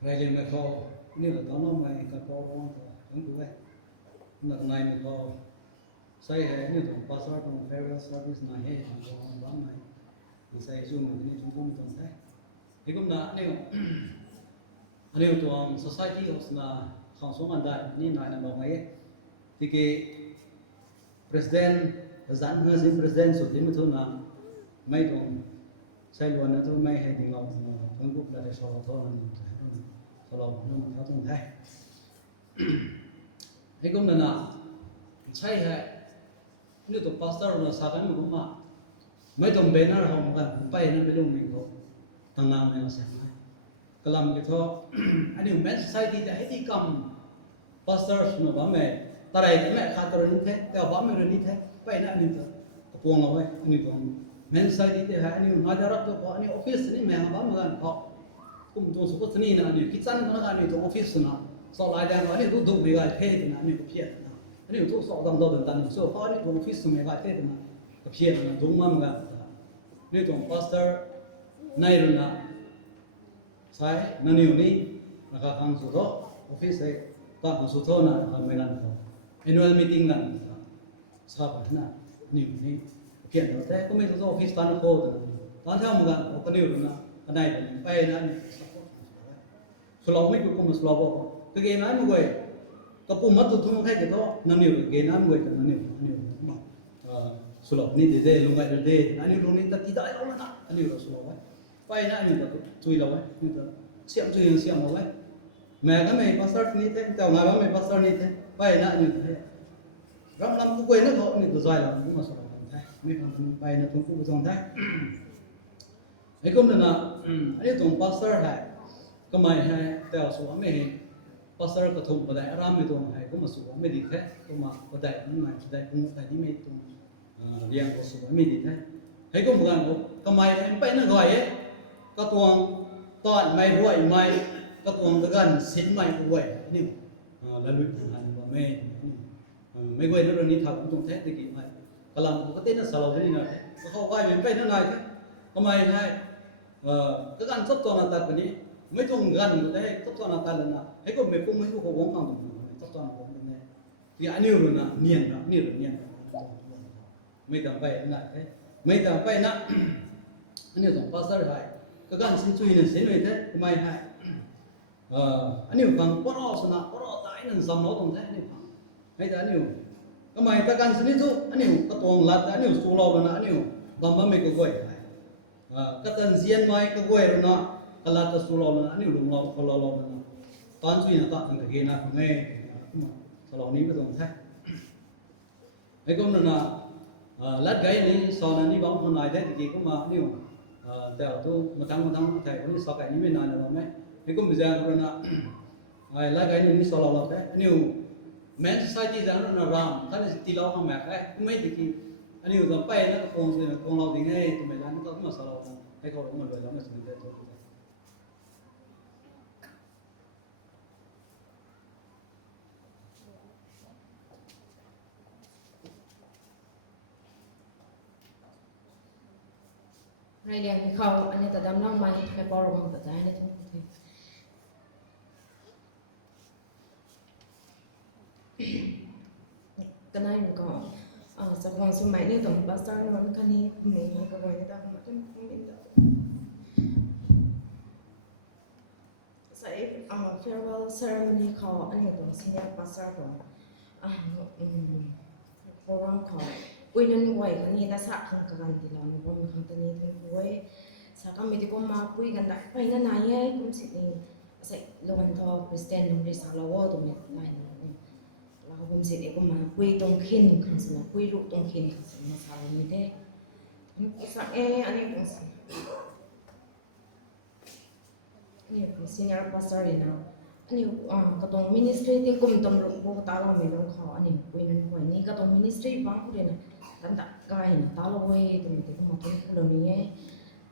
Rajin me ko ni la tono me ka ko ko ko ko ai na nai me ko sai hai ni to pasar to farewell service na hai ko ba mai ni sai zu me ni chung kum ton sai ni kum na ani to society of na khang so man da ni na na ba mai ti ke president zan ha sin president so ti me to na mai to sai lo na to mai hai ding lo thong ku la de so lo to naเราเราเขาต้องได้ให้ก็นั่นน่ะใช่ฮะนี่ตัวพาสเตอร์เราสากันมันก็มาไม่ต้องเบนอะไรของมันไปนั่นไปลงมันก็ตั้งนานไม่เอาเสียไหมกลำก็ท้ออันนี้แม้ใส่ที่แต่ให้ที่กำพาสเตอร์สนุกบ้างไหมตาไรที่แม่ขาดตัวนี้แท้แต่บ้างไม่เรื่องนี้แท้ไปนั่นนี่ตัวพวงเอาไว้อันนี้ตัวแม้ใส่ที่แต่อันนี้มาจะรับตัวอันนี้ออฟฟิศนี่แม่บ้างเหมือนกันเขากุมตัวสุขสนีนะนี่คิดสั้นก็แล้วกันนี่ตัวออฟฟิศนะสอบรายงานว่านี่ดูไม่ได้เท่นะนี่ก็เพี้ยนนะอันนี้ตัวสอบตามตัวเดินตามสอบเพราะนี่ตัวออฟฟิศไม่ได้เท่นะก็เพี้ยนนะดูมั่งกันนี่ตัวพาสเตอร์นายรุ่นนะใช่นั่นอยู่นี่นะครับทางสุดออฟฟิศเลยตามสุดนะทำไม่กันเขา annual meeting กันทราบนะนี่นี่เพี้ยนแต่ก็ไม่ตัวออฟฟิศตามโค้ดตอนเช้าเหมือนกันก็นี่รุ่นนะอันไหนไปนะสลบไม่กูก็สลบก็เกณฑ์นั้นมึงเว้ยก็ปุ่มมัดตัวทุ่งแค่จะต้องนั่นนี่เกณฑ์นั้นมึงเว้ยนั่นนี่สลบนี่เด็ดลงไปเด็ดนั่นนี่ลงนี่ตัดที่ได้แล้วนะอันนี้เราสลบไว้ไปนะนี่ก็ช่วยเราไว้นี่ก็เสียมช่วยเสียมเอาไว้แม่ก็ไม่ภาษานี่เท่แต่งานว่าไม่ภาษานี่เท่ไปนะนี่เท่รำลำกูเว้ยนะเขานี่ตัวใจเรากูมาสลบกันได้ไม่ฟังไปนะทุ่งกูไปส่งได้ไอ้คนนั้นนะอันนี้ตรงพาสเตอร์ให้ก็ไม่ให้แต่เอาส่วนไม่ให้พาสเตอร์ก็ทุ่มไปได้รำไม่ตรงให้ก็มาส่วนไม่ดีแท้ก็มาก็ได้ไม่ไม่ได้คงแต่ที่ไม่ตรงเรียงก็ส่วนไม่ดีแท้ให้ก็เหมือนกันก็ไม่ไปนั่งก่อยก็ตัวตอนไม่รวยไม่ก็ตัวกันสิ้นไม่รวยนี่แล้วลุยหันว่าไม่รวยนั่นนี่ทำตรงแท้ตะกี้ไม่กำลังปกตินั่นสลบนี่นะก็เขาว่าไปนั่นไงก็ไม่ให้ก็การซับซ้อนต่างกันนี้ไม่ต้องกันได้ซับซ้อนต่างกันนะให้ก็ไม่พุ่งไม่พุ่งเขาวงฟังตรงนั้นซับซ้อนของมันเนี่ยที่อันนี้รู้นะเนียนนะนี่รู้เนียนไม่ต้องไปนะไม่ต้องไปนะอันนี้ต้องภาษาไทยก็การสิ้นสุดเนี่ยสิ้นเลยแต่ไม่ให้อันนี้ฟังปรอสนะปรอตายนั่นสำนักตรงแท้นี่ฟังไม่แต่อันนี้ก็ไม่แต่การสิ้นสุดอันนี้ก็ตรงหลักอันนี้สู้เราแล้วนะอันนี้บางบางไม่ก็ก่อยkatan zian mai ka goi na kala ta sulo na ani lung lo kala lo na tan chui na ta tang ge na nge salo ni ba dong tha ai kom na lat gai ni so na ni bang phon nai de ti ko ma ni ta tu matang thai ko ni so kai ni me na na ba me ai kom ja ko na ai lat gai ni so lo te ni men society ja na ram ta ni ti lo ma ma kai mai ti kiอันนี้ก็ไปนะคงสินะคงเราดีไงตัวไม่ร้านก็มาสลับกันให้เขามาเลยแล้วมาสิได้ตัวในเรียนเขาอันนี้แต่ดำน้องมาในปอร์ของแต่ใจในทุกประเทศก็นั่นก็สำหรับสมัยนี้ต้องบัสตาร์นอนคันนี้ไม่มีก็ไม่ได้มาจนไม่ได้ใส่farewell ceremony เขาอันนี้ต้อง senior pastor ต้องโปรแกรมเขาอุ้ยนั่นไว้คันนี้น่าสักครั้งกันทีละนึกว่ามีครั้งนี้ถึงไว้สักครั้งไม่ได้ก็มาคุยกันได้ไปนั่นนายคุณสินี่ใส่ลงทอ President นุ่มริสาลาวตรงนี้ได้ผมเสร็จก็มาคุยตรงขึ้นขังสนะคุยลูกตรงขึ้นขังสนะสาวมีได้ sa ano yung senior pastor na ano yung katong ministry din kumtong ko talo may long ko ano yung puinan ko ni katong ministry bang ko din tanda kay na talo we tumiti ko matong ko ni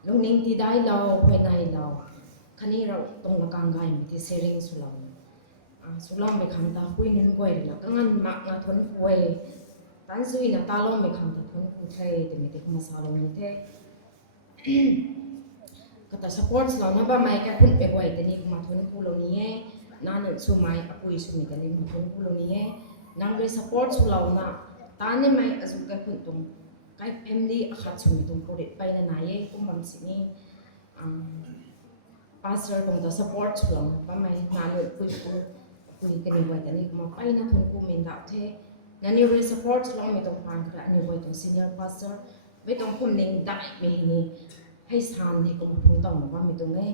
long ning ti dai law we nai law kanira tong nakangay mi ti sering sulam sulam me khanta puinan ko la kangan mak nga thon ko tan sui na talo me khanta thon ko thai tumiti ko masalo ni the kata support la na ba mai ka kun pe wai tani ma thon ku lo ni na no chu mai apui su ni tani ma thon ku lo ni nang re support su la na ta ne mai azu ka kun tum kai family a khat chu mi tum ko ret pai na na ye kum mam si ni pastor kum da support su la ba mai na no pui ka ni wai tani ma pai na thon ku min da the na ni re support su la mi tum pan ka ni wai tum senior pastor wai tum kun ning da me niให้สานที่กลุ่มพุ่งต่อมาว่ามีตรงนี้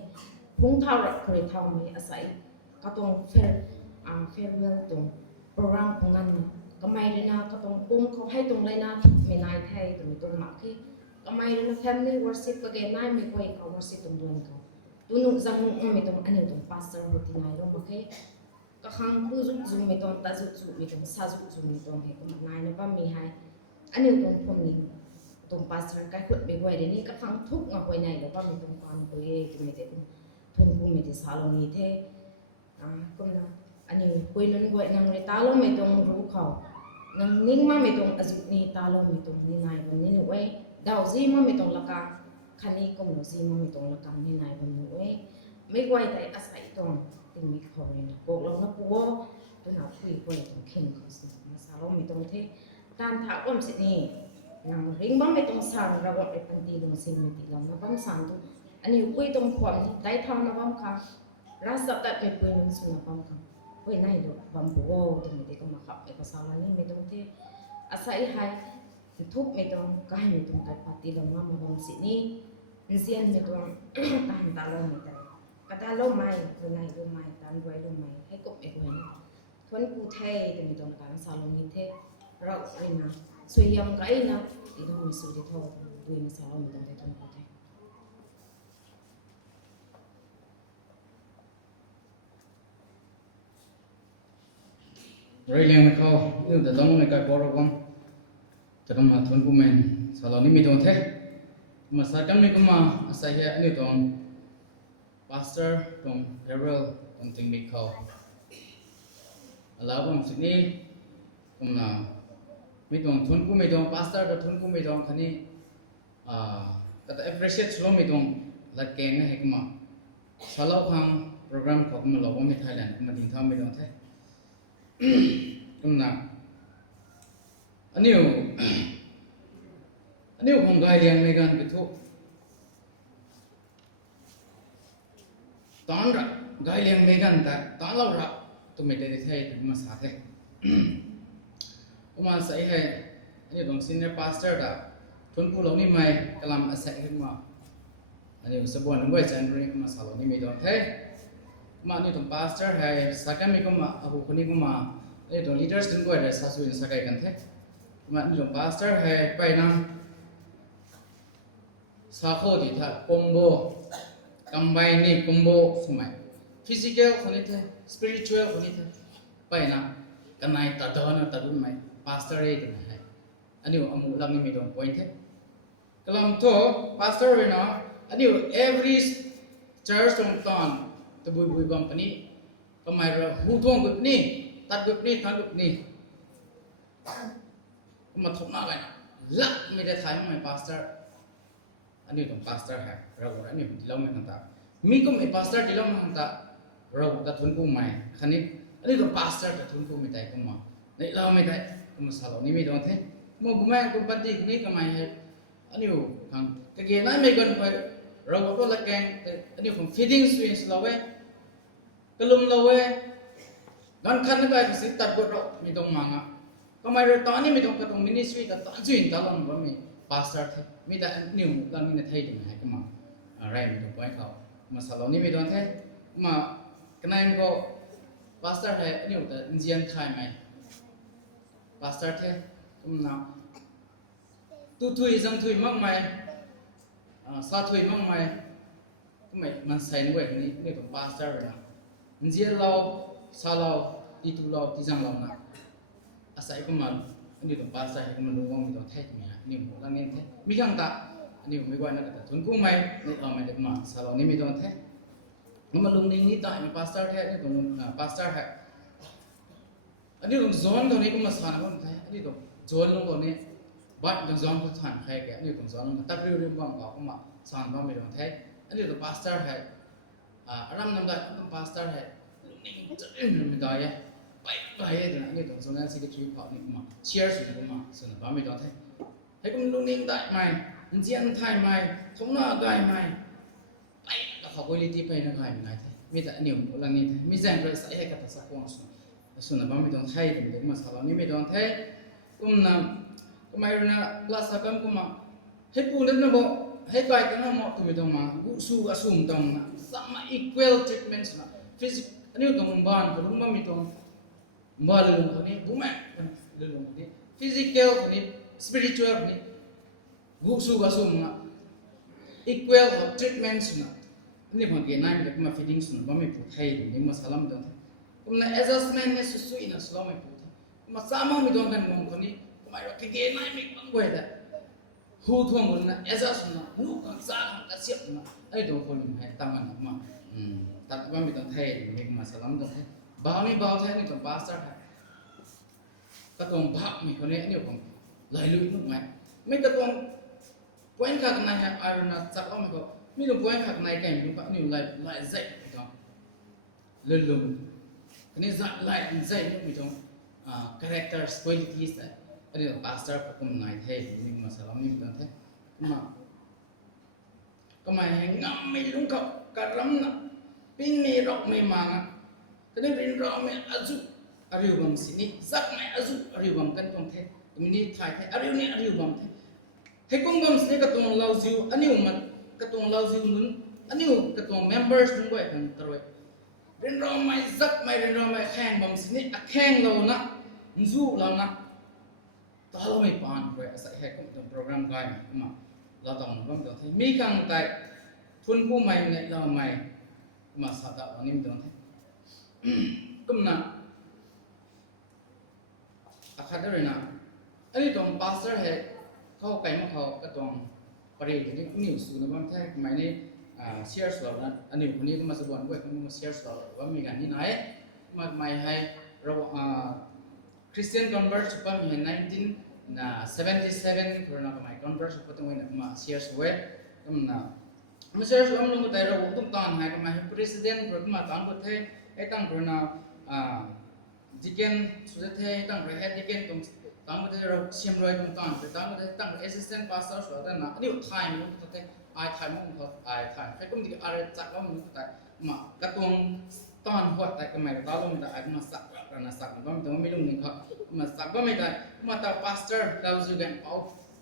พุ่งเท่าไรเคยเท่ามีอาศัยก็ตรงเฟรเวลตรงโปรแกรมของงานก็ไม่เลยนะก็ตรงปุ่มเขาให้ตรงเลยนะมีนายไทยตรงนี้ตรงมาที่ก็ไม่เลยนะ family worship ก็เกณฑ์นายไม่ค่อยเขา worship ตรงด้วยเขาตัวนุ่งจังนุ่งมีตรงอันนี้ตรง pastor บุตรนายลงมาที่ก็ข้างคู่จุดจุมีตรงตาจุดจุมีตรงซาจุดมีตรงให้ก็มานายนะว่ามีให้อันนี้ตรงผมนี่ตรง pastor ก็ขุดไปไว้เดี๋ยวนี้ก็ฟังทุกงานไว้ในแล้วก็มีตรงการไปก็มีแต่ทุนกูมีแต่สาลงนี้เท่ก็นะอันนี้คุยนั่นไว้นั่งในตาลงไม่ตรงรู้เขานั่งนิ่งมาไม่ตรงอจุนี้ตาลงไม่ตรงนี่นายวันนี้หนูไว้ดาวซีมาไม่ตรงละกาคันนี้ก็หนูซีมาไม่ตรงละกานี่นายวันหนูไว้ไม่ไว้แต่อาศัยตรงที่มีเขาเลยนะบอกเรานะกูว่าตัวหนาคุยไว้ตรงเข่งเขาสิมาสาลงไม่ตรงเท่ด้านท้าอ้อมสินี่nang ring bang itong sang rawat ay pantilong simiti lang na bang santo ani uy itong kwam dai thang na bang ka rasa tat may puy nung suna bang ka uy na ito bang buo tumiti ko makap ay kasama ni mitong te asai hai thup mitong kahit mitong kay patilong nga mabang sini nsiyan mitong tahan talong mitay katalo may kunay lumay tanway lumay hay kup ay kuhay na tuan kutay tumitong karang salong ite raw rin na so yang kai na ito mi su de tho dui na sa lo mi de thon ko the Railing me ko ni da long me ka boro bang taram ma thon ku men salo ni mi don the ma sa kam mi kuma asa he ni don pastor tong Errol tong ting mi ko ala bang sini kuma mi dong thun ku mi dong pastor da thun ku mi dong khani kata appreciate slow mi dong la ken na hekma salo khang program ko kuma lo mi Thailand kuma ding tham mi dong the kumna aniu khong gai liang me gan bithu tan ra gai liang me gan ta ta lo ra tu me de thai kuma sa the Uma sai hai ani dong senior pastor da thun pu lo ni mai kalam asa hima ani sabon ngoi January kuma salo ni me dong thai ma ni dong pastor hai sakami kuma abu khuni kuma ani dong leaders din goi da sasu in sakai kan thai ma ni dong pastor hai pai na sa kho di tha combo combine ni combo sumai physical khuni thai spiritual khuni thai pai na kanai ta dona ta dun mai pastor re tu hai ani amu lam ni mi dong point hai kalam to pastor re na ani every church tong ton to bui company kamai ra hu thong gup ni tat gup ni thang gup ni kuma thok na ga lak mi de thai mai pastor ani tong pastor hai ra ra ni dilam mai ta mi kum e pastor dilam mai ta ra ta thun ku mai khani ani tong pastor ta thun ku mi tai kuma nei lao mai tai kuma salo ni mi dong the mo bumai ko pati ni kamai he ani u kang ke ge nai me gon pa ro ko la keng ani from feeding swings lawe kalum lawe gan khan ka ka sit tat ko ro mi dong manga kamai ro ta ni mi dong ka dong ministry ta ta juin ta long ba mi pastor the mi da ni u kan ni na thai ding hai kuma rai mi dong point khao ma salo ni mi dong the ma kanai ko pastor hai ani u ta injian khai mai pastor the kumna tu thui jang thui mak mai sa thui mak mai mai man sai ni wei ni to pastor na njia lao sa lao ti tu lao ti jang lao na asai ko man ni to pastor ko man lungong ni to thai mi ni mo lang ni the mi kang ta ni mo gwa na ta thun ku mai ni mai de ma sa lao ni mi to the nó mà lung ninh ní tại mà pastor thế này cũng pastor hay anh đi cũng zone đâu này cũng mà sàn cũng thấy anh đi cũng zone luôn đâu này bắt cũng zone cũng sàn hay cái anh đi cũng zone tập riu riu bom bảo cũng mà sàn bom mình thấy anh đi cũng pastor hay năm năm đại cũng pastor hay lung ninh chơi mình đòi ấy bảy bảy rồi anh đi cũng zone secretary bảo này cũng mà share sự cũng mà sàn bom mình thấy thấy cũng lung ninh tại mày anh diễn thay mày thống nào gai màyเขาก็ลิที่ไปนะใครไม่ได้มีแต่เนี่ยหลังนี้มีแจ้งบริษัทให้กับสักคนส่วนนั้นไม่ต้องใช้ถึงเด็กมาสาวนี้ไม่ต้องใช้ก็มันก็ไม่รู้นะลาสักคำก็มาให้ปูนั่นนะบอกให้ไปกันนะบอกตัวไม่ต้องมากูสู้ก็สู้ไม่ต้องนะสามารถ equal treatment นะ physical อันนี้ต้องบ้านคนรู้ไม่ต้องบ้านเรื่องคนนี้บุ้มเรื่องคนนี้ physical คนนี้ spiritual คนนี้กูสู้ก็สู้นะ equal treatment นะนี่บางทีนั่นก็มา feeding สุนทรไม่พูดไทยนี่มาสลัมดอนก็มัน adjustment เนี่ยสุดๆนะสลัมไม่พูดมาสามัญไม่ต้องกันมองคนนี้ก็ไม่รู้ที่เกณฑ์นั่นไม่บังเว้ยแต่หูทุ่งคนนั้น adjust นะลูกกันสร้างกันเสียบนะไอ้ตัวคนให้ตั้งมันมาตัดว่าไม่ต้องไทยนี่มาสลัมดอนบ้าไม่บ้าไทยนี่ต้อง pastor ก็ต้องพักมีคนนี้นี่ผมหลายลุยนุ่มไหมไม่ก็ต้องเว้นข้างในฮะอารมณ์จักเอาไม่ก็มีตัวpoint ข้างในกันมีแบบนี่หลายใจก็เลื่อนๆอันนี้จะหลายใจมีตัวcharacters qualities อันนี้ตัว pastor ก็มันนายเท่นี่มาสลัมนี่มันเท่มาก็มาให้งามไม่ลุงกับกระรำนะปิ้งไม่รอกไม่มังอ่ะก็ได้เป็นรอกไม่อาจุอาริวบังสินี่สักไม่อาจุอาริวบังกันตรงเท่มันนี่ถ่ายเท่อาริวนี่อาริวบังเท่ให้กงบังสิก็ตรงเราซิวอันนี้มันkatong lauziu nun aniu katong members dung bai kan taroi ren ro mai zak mai ren ro mai khang bam sini a khang lo na nzu lo na ta lo mai pan bai asa he kom tong program gai ma la dong bam do thai mi kang tai thun pu mai ne la mai ma sa da nim dong thai kum na akadare na ani tong pastor he khau kai ma khau katongปริยัตินิวส์นะว่าแท้หมายนี้เชียร์สเราอันนี้คนนี้ก็มาสบวนด้วยก็มาเชียร์สเราว่ามีกันที่ไหนมาหมายให้เราคริสเตียนคอนเวิร์ตสุภาพมี1977คนนั้นก็หมายคอนเวิร์ตสุภาพตรงนี้มาเชียร์สเวทก็มาเชียร์สเราลงมาแต่เราต้องตอนให้ก็หมายให้ประธานก็มาตั้งประเทศให้ตั้งคนนั้นดิเกนสุดท้ายตั้งประเทศดิเกนตรงตั้งประเทศเราเชียงรายตรงตั้งแต่ตั้งประเทศตั้ง assistant pastor สุดท้ายนะนี่ไทม์มันก็แต่ไอไทม์มันก็ไอไทม์ใครก็มีอะไรจักแล้วมันก็แต่มากระตวงตอนหัวแต่ก็ไม่ตาลงแต่ไอ้มาสักกันนะสักก็ไม่ลงนี่ครับมาสักก็ไม่ได้มาแต่ pastor เราจะกันเอา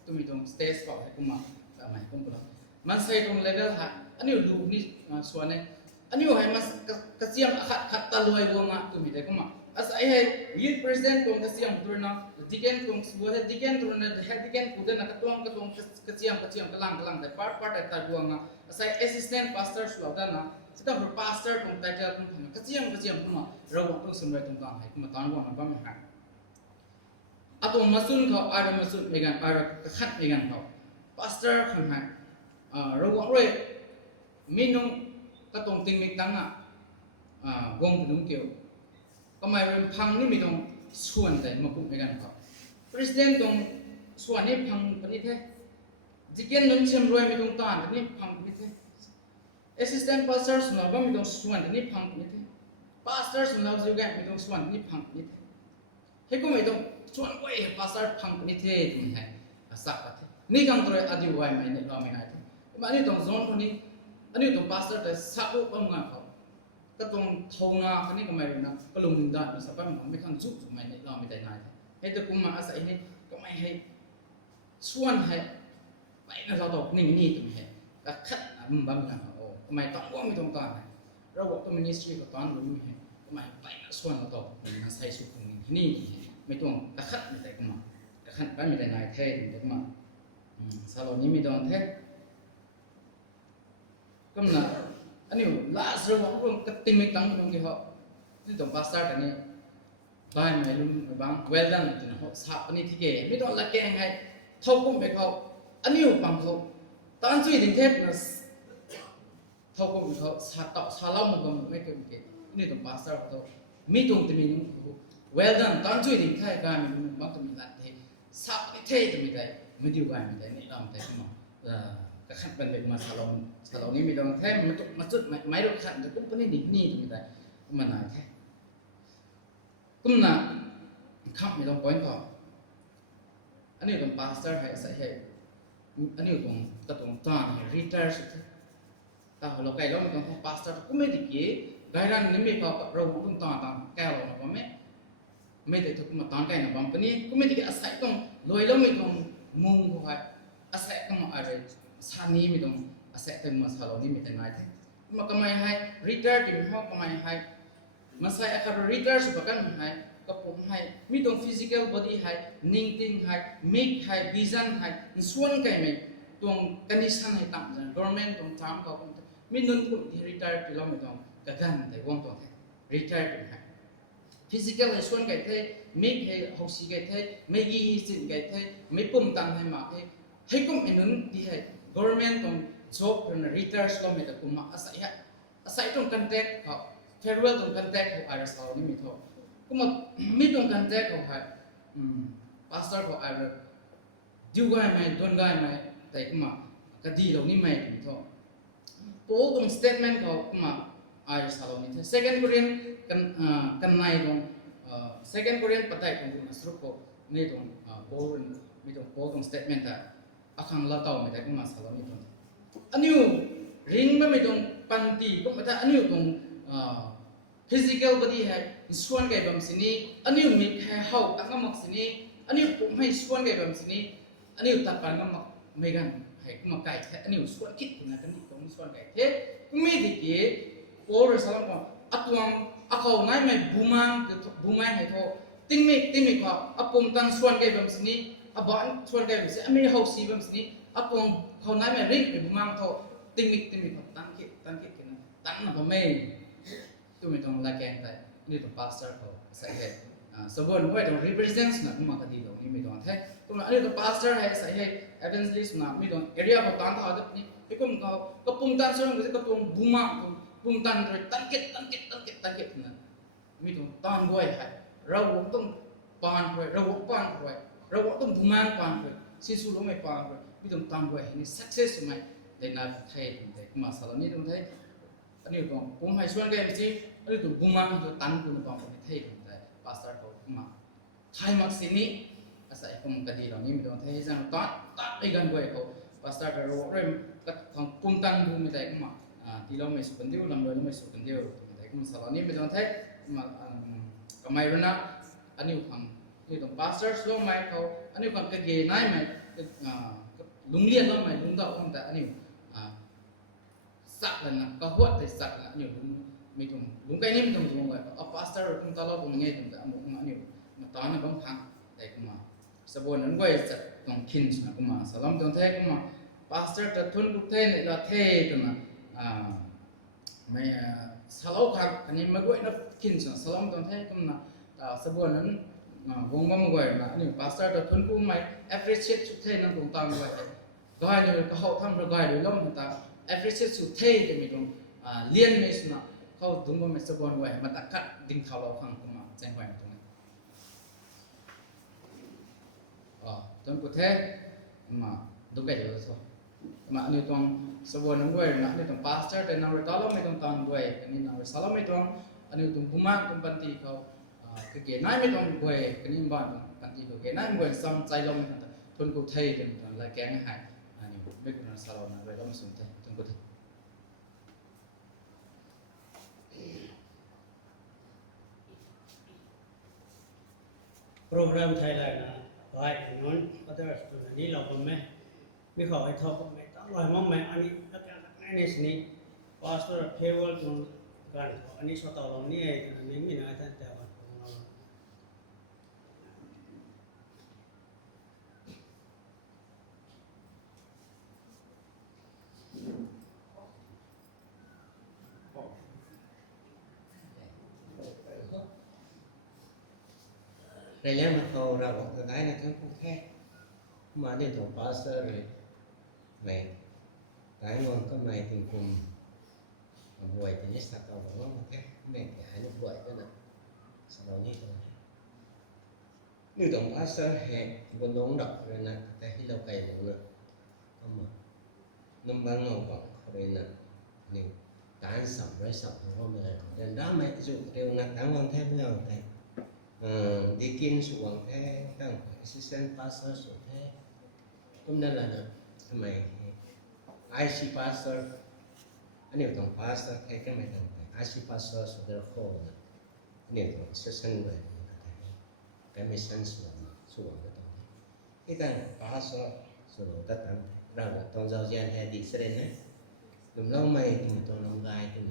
ตัวมีตรง stage ก่อนให้ก็มาแต่ไม่ก็ไม่ได้มันใส่ตรง level ฮะอันนี้ดูนี่ส่วนนี้อันนี้ให้มากระเจียมขัดตะลอยบวงอ่ะตัวมีแต่ก็มาas I had youth president tong kasiam turna diken tong suwa diken turna diken kuda na katong kasiam kalang da part ta buanga as I assistant pastor suwa na sita for pastor tong title tong kasiam kuma rawa tong sunwai tong ta hai kuma tan wa na ba me ha atong masun kho ara masun megan ara khat megan kho pastor khang ha rawa roi minung katong ting mik tanga gong punung keuก็หมายว่าพังนี่มีตรงส่วนแต่มาพูดกันครับประธานตรงส่วนนี้พังปนิเทจิเกนนั้นเชื่อมรวยมีตรงตานนี่พังปนิเท assistant pastors เราก็มีตรงส่วนนี่พังปนิเท pastors เราจะแก่มีตรงส่วนนี่พังปนิเทให้ก็มีตรงส่วนก็pastor พังปนิเทตรงไหนสักประเทศนี่กังตัวอดีตวัยไม่เนี่ยเราไม่ได้อันนี้ตรงโซนคนนี้อันนี้ตรง pastor แต่สักรูปงานเขาก็ตรงทงนาคันนี้ก็ไม่รู้นะก็ลงดินได้สภาพมันไม่ข้างจุกไม่เนี่ยเราไม่ได้นายให้ตะกุมมาอาศัยนี่ก็ไม่ให้ส่วนให้ไปนะเราตกนี่ตรงนี้ก็ขัดมึงบ้างกันโอ้ทำไมต้องว่าไม่ตรงตอนเราบอกตัว ministry ก็ตอนรู้ไม่ให้ทำไมไปนะส่วนเราตกมันใส่สุดตรงนี้ไม่ตรงก็ขัดไม่ได้กุมมาก็ขัดไปไม่ได้นายเท่ถึงได้กุมมา salon ni mi don the kum na ani last ro ka ting mi tang dong ki ho ni dong pastor ka ni bai mai lum bang well done tin ho sa pani thi ke mi don la ke ngai thau kum be kho ani pang kho tan chui ding the na thau kum kho sa ta sa lau mo kum me ke ni dong pastor kho mi dong ti mi well done tan chui ding thai ka mi bang tu mi la the sa pani the tu mi dai mi diu ga mi dai ni lam dai ma ka khat ban be ma salon ni mi dong the maจุดmai ro khat de kum pani ni tu mi dai ma na the kum na kham mi dong point ko ani dong pastor hai sai hai ani dong ta dong ta retire su ta lo kai lo mi dong pastor kum me di ke gai ran ni mi ko ro kum ta ka lo na ko me me de kum ta kai na bam pani kum me di ke asai tong loi lo mi dong mung ko hai asai kum are sa ni mi dong asai te ma salon ni mi te ngai the kum ka mai hai retire ki ho ka mai hai masai akar retire su bakan hai kapum hai mi dong physical body hai ning ting hai make hai vision hai suan kai me tong condition hai tam jan government tong tam ka kum mi nun kum di retire ki lo mi dong ka gan te wong tong retire ki hai physical hai suan kai the make hai hosi kai the me gi sin kai the me pum tan hai ma hai kum enun di hai government tong job na retire lo mi ta kum asai tong contact ka farewell tong contact ko ara sa ni mi tho kuma mi tong contact ko ha pastor ko ara diu gai mai don gai mai tai kuma ka di lo ni mai mi tho Paul tong statement ko kuma ara sa lo ni tho second Korean kan nai tong second Korean patai tong masru ko ni tong Paul mi tong Paul tong statement ta akhang la taw mi ta kuma sa lo ni tho aniu ring ma mi tong panti kuma ta aniu tong physical body hai suan gai bam sini aniu mi kha hau tangamak sini aniu pum hai suan gai bam sini aniu ta pan ngamak megan hai kuma kai the aniu suan kit na kan tong suan gai the kumi dike por salam ko atuang akau nai mai bumang hai tho tingmi ko apum tan suan gai bam sini aban suan gai bam sini ami hau si bam sini apung khau nai mai ring bumang tho tingmi ko tan kit kin tan na ba mai tu mi tong la keng tai ni to pastor ko sai he so bon hoi tong represents na kuma ka di lo ni mi tong the tu ma ani to pastor hai sai he evangelist na mi tong area ko tan tha da ni ikum ka pum tan so ngi ka pum buma pum tan ro tan ket na mi tong tan goi hai ra wo tong pan ra wo tong buma pan hoi si su lo mai pan hoi mi tong tan goi ni success mai de na thai de kuma sa lo ni tong thai ani ko pum hai suan ga mi ani tu bumang tu tan ku na pang ni thei da pastor ko ma thai mak sini asa ko ka di lo ni mi don thei jang ta ai gan goi ko pastor ka ro rem ka thang pum tan bu mi dai ma ti lo mai su kan diu lam lo mai su kan diu dai ko sa lo ni mi don thei ma ka mai rona ani khang ni don pastor so mai ko ani khang ka ge nai mai lung lian lo mai lung da om ta ani sak lan ka huat te sak la ni mi tum lung kai nim tum ga a pastor tum ta lo tum nge tum da mu ma ni ma ta na bang khang dai kuma sabon an goi chat tong kin na kuma salam tong the kuma pastor ta thun ku the ne la the tu na mai salau kha ani ma goi na kin salam tong the kuma ta sabon an wong ma goi na ni pastor ta thun ku mai appreciate chu the na tong ta goi gai ni ka hau tham ro gai lo ma ta appreciate chu the de mi tong lien me snaเขาถึงว่าไม่สบายมาตักขัดดิ้งเขาเราฟังกูมาแจ้งไว้ตรงนี้จนกูเทมาดูแก่เดี๋ยวสิมาอันนี้ตรงสบายนั่งด้วยนะอันนี้ตรงพาสเตอร์แต่นั่งรถตลอดไม่ต้องตามด้วยอันนี้นั่งรถสลับไม่ตรงอันนี้ตรงบุมาตรงปันตีเขาคือเกี่ยนายไม่ตรงด้วยอันนี้บ้านปันตีเขาเกี่ยนายไม่ซ้ำใจเราไม่ทันจนกูเทกันตรงละแกงหายอันนี้ไม่กูนั่งสลับนั่งด้วยเราไม่สนใจจนกูเทprogram Thailand na bai non others tu ni lo ko me mi kho ai tho ko me ta loi mong me ani ta ka ni sni pastor farewell tu kan ani so ta lo ni ai ni mi na ta ta wa raya makau rawa kadai na kan kuthe mane to pastor mai cái ngon có mai tình cùng buổi thì nhất sạc đầu nó một cái mẹ cái nó buổi cái này sau đó như thế như tổng pastor hè còn đóng đọc rồi nè cái lâu cày luôn nữa không mà năm ba ngầu còn rồi nè nhiều tán sầm rồi sầm không mà nên đó mẹ dụ đều là tán ngon thêm nhau này đi kinh xuống thế tăng assistant pastor xuống thế cũng nên là mày IC pastor anh em tổng pastor cái mày tổng IC pastor số đó khô nè anh em tổng assistant về cái mission xuống cái tổng cái tăng pastor số đó tất cả ra là tổng giáo gian hay đi xe đấy lúc lâu mày thì tổng lòng gai thì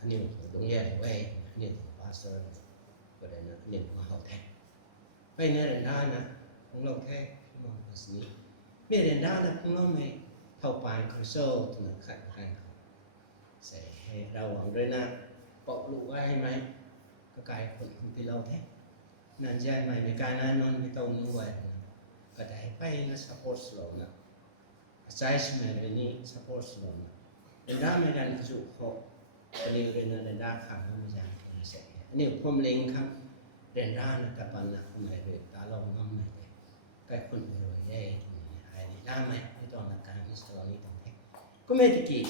anh em tổng gian về anh em tổng pastor và để nó anh em có hậu thành bây giờ là đa nè cũng lâu thế mà gì bây giờ đa là cũng lâu mày thâu bàn khởi sâu thì nó khẳng hành sẽ đau hoàng rồi nè bọc lụ ai mày cái cũng không đi lâu thế nên dài mày cái này non cái tàu như vậy cái đấy bay nó support slow nè size mày cái này support slow nè đến đó mày đang dụ họ cái điều này là đến đa khẳng nó mới giảm nó sẽ nếu không lên khẳng đến ra là các bạn là không phải về ta lâu năm này cái phần rồi đây hay đi ra mày cái toàn là cái sau này tổng thế có mấy cái gì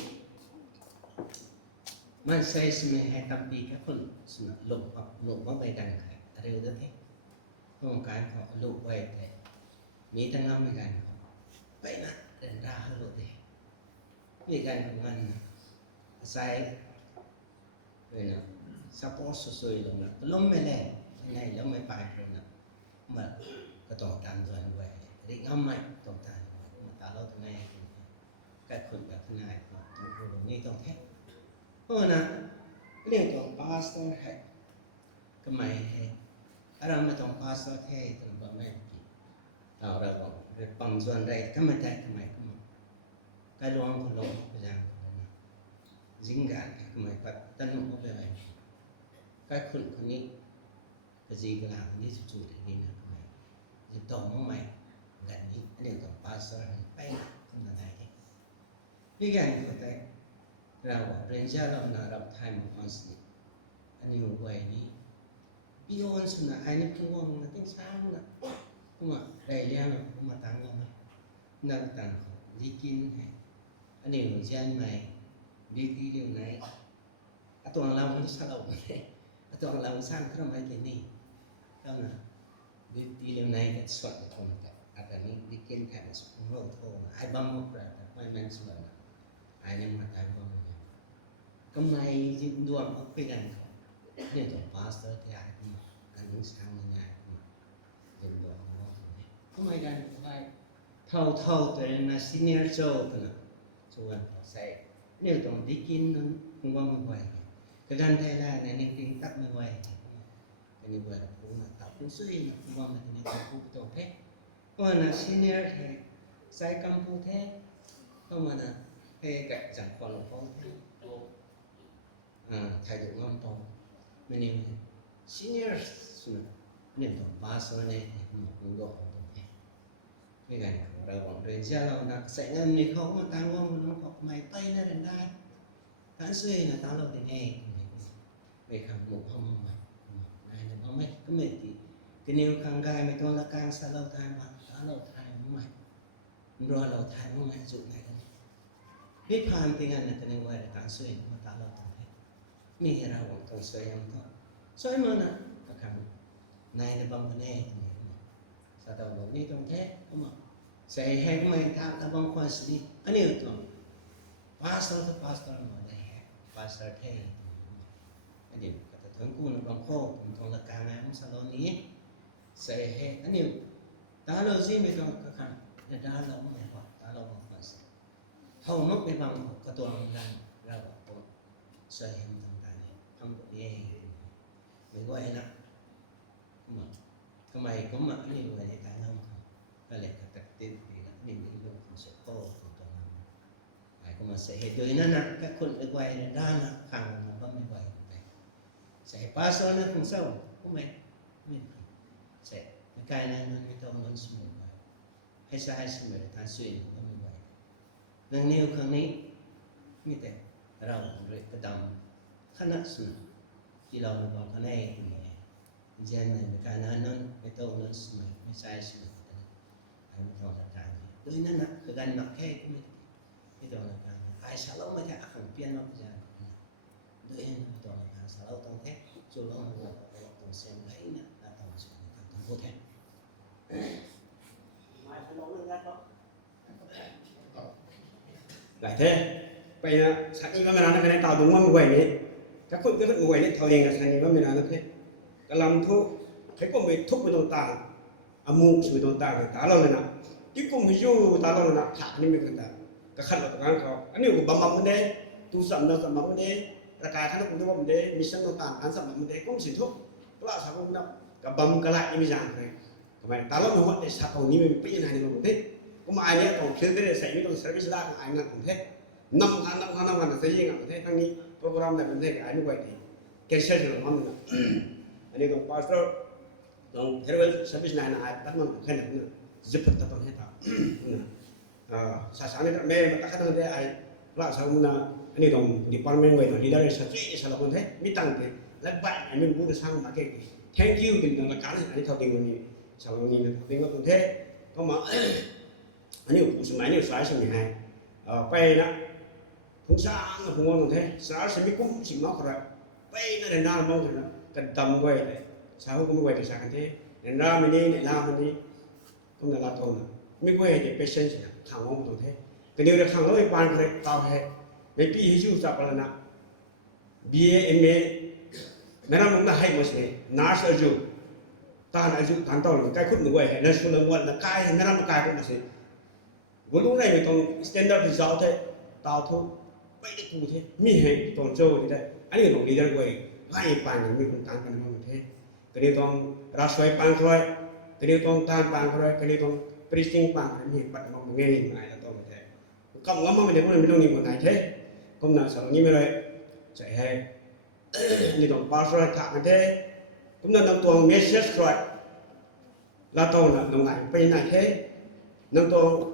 mà xây dựng hay tập đi các phần lục hoặc lục vào bài đàn cái đều đó thế không cái họ lục về thế nghĩ thằng năm cái vậy là đến ra hơn lục đi vì cái của mình sai rồi nè support sôi rồi nè lắm mấy này này lắm mấy bài rồi nè mà cái tổng tàn rồi về định âm mạnh tổng tàn mà ta lâu thế này cái phần cái thế này mà tôi cũng như tổng thế thôi nè cái này tổng pastor hay cái mày hay ở đâu mà tổng pastor thế thì bằng này tạo ra bằng dọn đây cái mày cái mày cái loang cái dạng dính gạn cái mày phải tân một cái này cái phần cái này cái gì cái làm cái gì chủ thể này là mày thì tổng mày gần như cái điều tổng pastor bay không là này thế cái gạn của tay ra bảo人家เรา拿到台湾方式อันนี้ไว้นี่พี่โอนสุนัขไอ้นี่พี่ว่างนะตั้งช้านะก็มาได้เลี้ยงก็มาตั้งว่านั่งตั้งเขาดีกินให้อันนี้หนูเช่นไหมดีที่เรื่องไหนตัวเราไม่ใช่เราเลยตัวเราสร้างขึ้นมาแค่นี้ก็นะดีที่เรื่องไหนก็สวดคนกันอันนี้ดีกินแค่สวดโลกโทไอ้บ้าหมดเลยแต่ไม่แม่นสวดนะไอ้นี่มาตายบ้างก็ไม่ยิ่งดวงก็ไปกันเขาเนี่ยตัวพาสเตอร์ที่ไอ้ที่อันนี้สร้างยังไงยิ่งดวงก็ไม่กันไปเท่าตัวนะซีเนียร์โจ้กันนะชวนใส่เนี่ยต้องดีกินนั้นคงว่าไม่ไหวก็การไทยละในนี้กินตักไม่ไหวอันนี้ว่าผมนะตับผมซื้อนะคงว่ามันจะมีตัวผู้ตัวเพชรก็นะซีเนียร์แท้ใส่กัมพูแท้ก็มันนะให้กับจังคนของthái độ ngon to mình yêu senior sudah nên tổng ba số này một cũng độ tổng thế cái này của đời bọn đời gia lâu nè sẽ ngân này không mà ta ngon nó học mày tay ra đến đây hãng suy là ta lâu thì nghe về khẳng một không mày này là bao mấy cái mệt thì cái nêu càng gai mày to là càng xa lâu thai mà ta lâu thai không mày rồi lâu thai không mày dụ này biết phàm thì ngân là cái này gọi là càng suy mà ta lâuมีเราต้องสวยงามต่อสวยมันนะนะครับในบางประเทศสถาบันนี้ต้องแท้ก็มาใส่ให้ไม่ทำแต่บางคนสิอันนี้ต้องพาสเตอร์มาได้พาสเตอร์เท่อันนี้ก็จะถึงกูนบางโคต้องละการงานของสถาบันนี้ใส่ให้อันนี้ตาเราสิไม่ต้องก็ขันแต่ตาเราไม่พอตาเราบางคนสิเขาไม่ไปบางก็ตัวนั้นเราตัวใส่ให้không nghe mình gọi là mà cái mày có mặt nhiều người thì tại không cái này thật tin thì là mình đi luôn cũng sẽ khô của toàn phải có mà sẽ hệ đối nó nè cácคนไปquay là đa là khẳng là có mình quay này sẽ pass nó không sâu có mày mình เสร็จกายนั้นไม่ต้องมันสมุนไปให้ใช้สมุนทานสื่อก็ไม่ไหวดังนี้ครั้งนี้มีแต่เราเรียกกระดำขนาดสุดที่เราบอกกันให้คุณเนี่ยเจนในการนั้นไม่ต้องมันสมุนไม่ใช่สมุนให้มันต้องจัดการด้วยนั่นนะคือการหนักแค่ก็ไม่ต้องจัดการไอ้สาวไม่ใช่อาขังเปลี่ยนมาเป็นด้วยนั่นไม่ต้องจัดการสาวต้องแค่จุดลงหัวต้องเสียงไหลเนี่ยต้องเสียงต้องพูดแทนไม่ใช่ลงเรื่องนั้นหรอกหลายเท่ไปนะสักอีกก็ไม่นานนะไม่ได้ต่อตรงว่ามือไหวนี้ถ้าคุณก็มือไหวนี่เท่าเองนะสักอีกก็ไม่นานนะเท่กำลังทุกให้ก็ไม่ทุกไปตรงต่างอามูสไปตรงต่างตาเราเลยนะที่กูไม่อยู่ตาเราเลยนะถักนี่ไม่กันตาก็ขัดเราตรงนั้นเขาอันนี้กูบัมบัมมันเด้ตูสัมเราสัมบัมมันเด้ประกาศขนาดกูที่ว่ามันเด้มิชชั่นตรงต่างอันสัมบัมมันเด้กูไม่สิทุกก็ละสักกูนะกับบัมกะละยังไม่จางเลยทำไมตาเราไม่ว่าแต่สักคนนี้มันเป็นยังไงในโลกนี้กูมาอันนี้ต้องคิดได้ใส่ไม่ต้องเซอร์วิสได้ของอันนั้นของเท่น้ำมันใส่ยังไงของเท่ทั้งนี้โปรแกรมในประเทศอันนี้ไว้ที่แคชเชียร์เรามันนะอันนี้ต้องพาสเตอร์ต้องเฮร์เวลเซอร์วิสในนั้นตั้งมันแค่ไหนนะจะพัฒนาให้ตาสาสารนี่แม่มันตั้งขนาดนี้ไอ้ละสาวมันอันนี้ต้องดีพาร์ตเมนต์ไว้ต้องลีดเดอร์ชัดเจนสารพัดเท่มีตั้งเท่และบ้านอันนี้พูดสร้างมาเก่ง thank you ถึงต้องการอันนี้เท่าที่วันนี้สาวนี้นะถึงว่าตรงเท่ก็มาอันนี้สมัยนี้สายสมัยไหนไปนะผู้สร้างผู้ว่าตรงเท่สาวสมัยกุ้งสิมากครับไปนั่นในน้ำมองถึงนะกันดำไว้เลยสาวก็ไม่ไว้ที่สากันเท่ในน้ำนี้ในน้ำนี้ก็นั่นละตัวนะไม่ไว้ที่เป็นเส้นนะขังมองตรงเท่แต่เดี๋ยวเราขังแล้วไปปานเลยตาวให้ไม่ปีให้ชูจับแล้วนะ BA MA แม่น้ำมันน่าให้หมดเลยนาสอายุตาอายุทางตอนใกล้ขึ้นหน่วยนั่นส่วนละวันละใกล้แม่น้ำมันใกล้ขึ้นมาสิวันนู้นไงตรง standard result เท่ตาวทุกไปได้กูเท่มีให้ตรงโจ้ที่ได้อันนี้ตรง leader ไว้ไล่ปานมีคนต่างกันมากเท่ก็เดี๋ยวตรงรัสไว้ปานคอยก็เดี๋ยวตรงตานปานคอยก็เดี๋ยวตรง preaching ปานมีปัดมองเงี้ยง่ายแล้วตรงเท่ก็งั้นมันไม่ได้ไม่ต้องมีคนไหนเท่ก็น่าสนนี้ไม่เลยใจให้นี่ต้อง pastor ถามเท่cũng là nông tuồng message rồi là tuồng là nông ngải bên này thế nông tuồng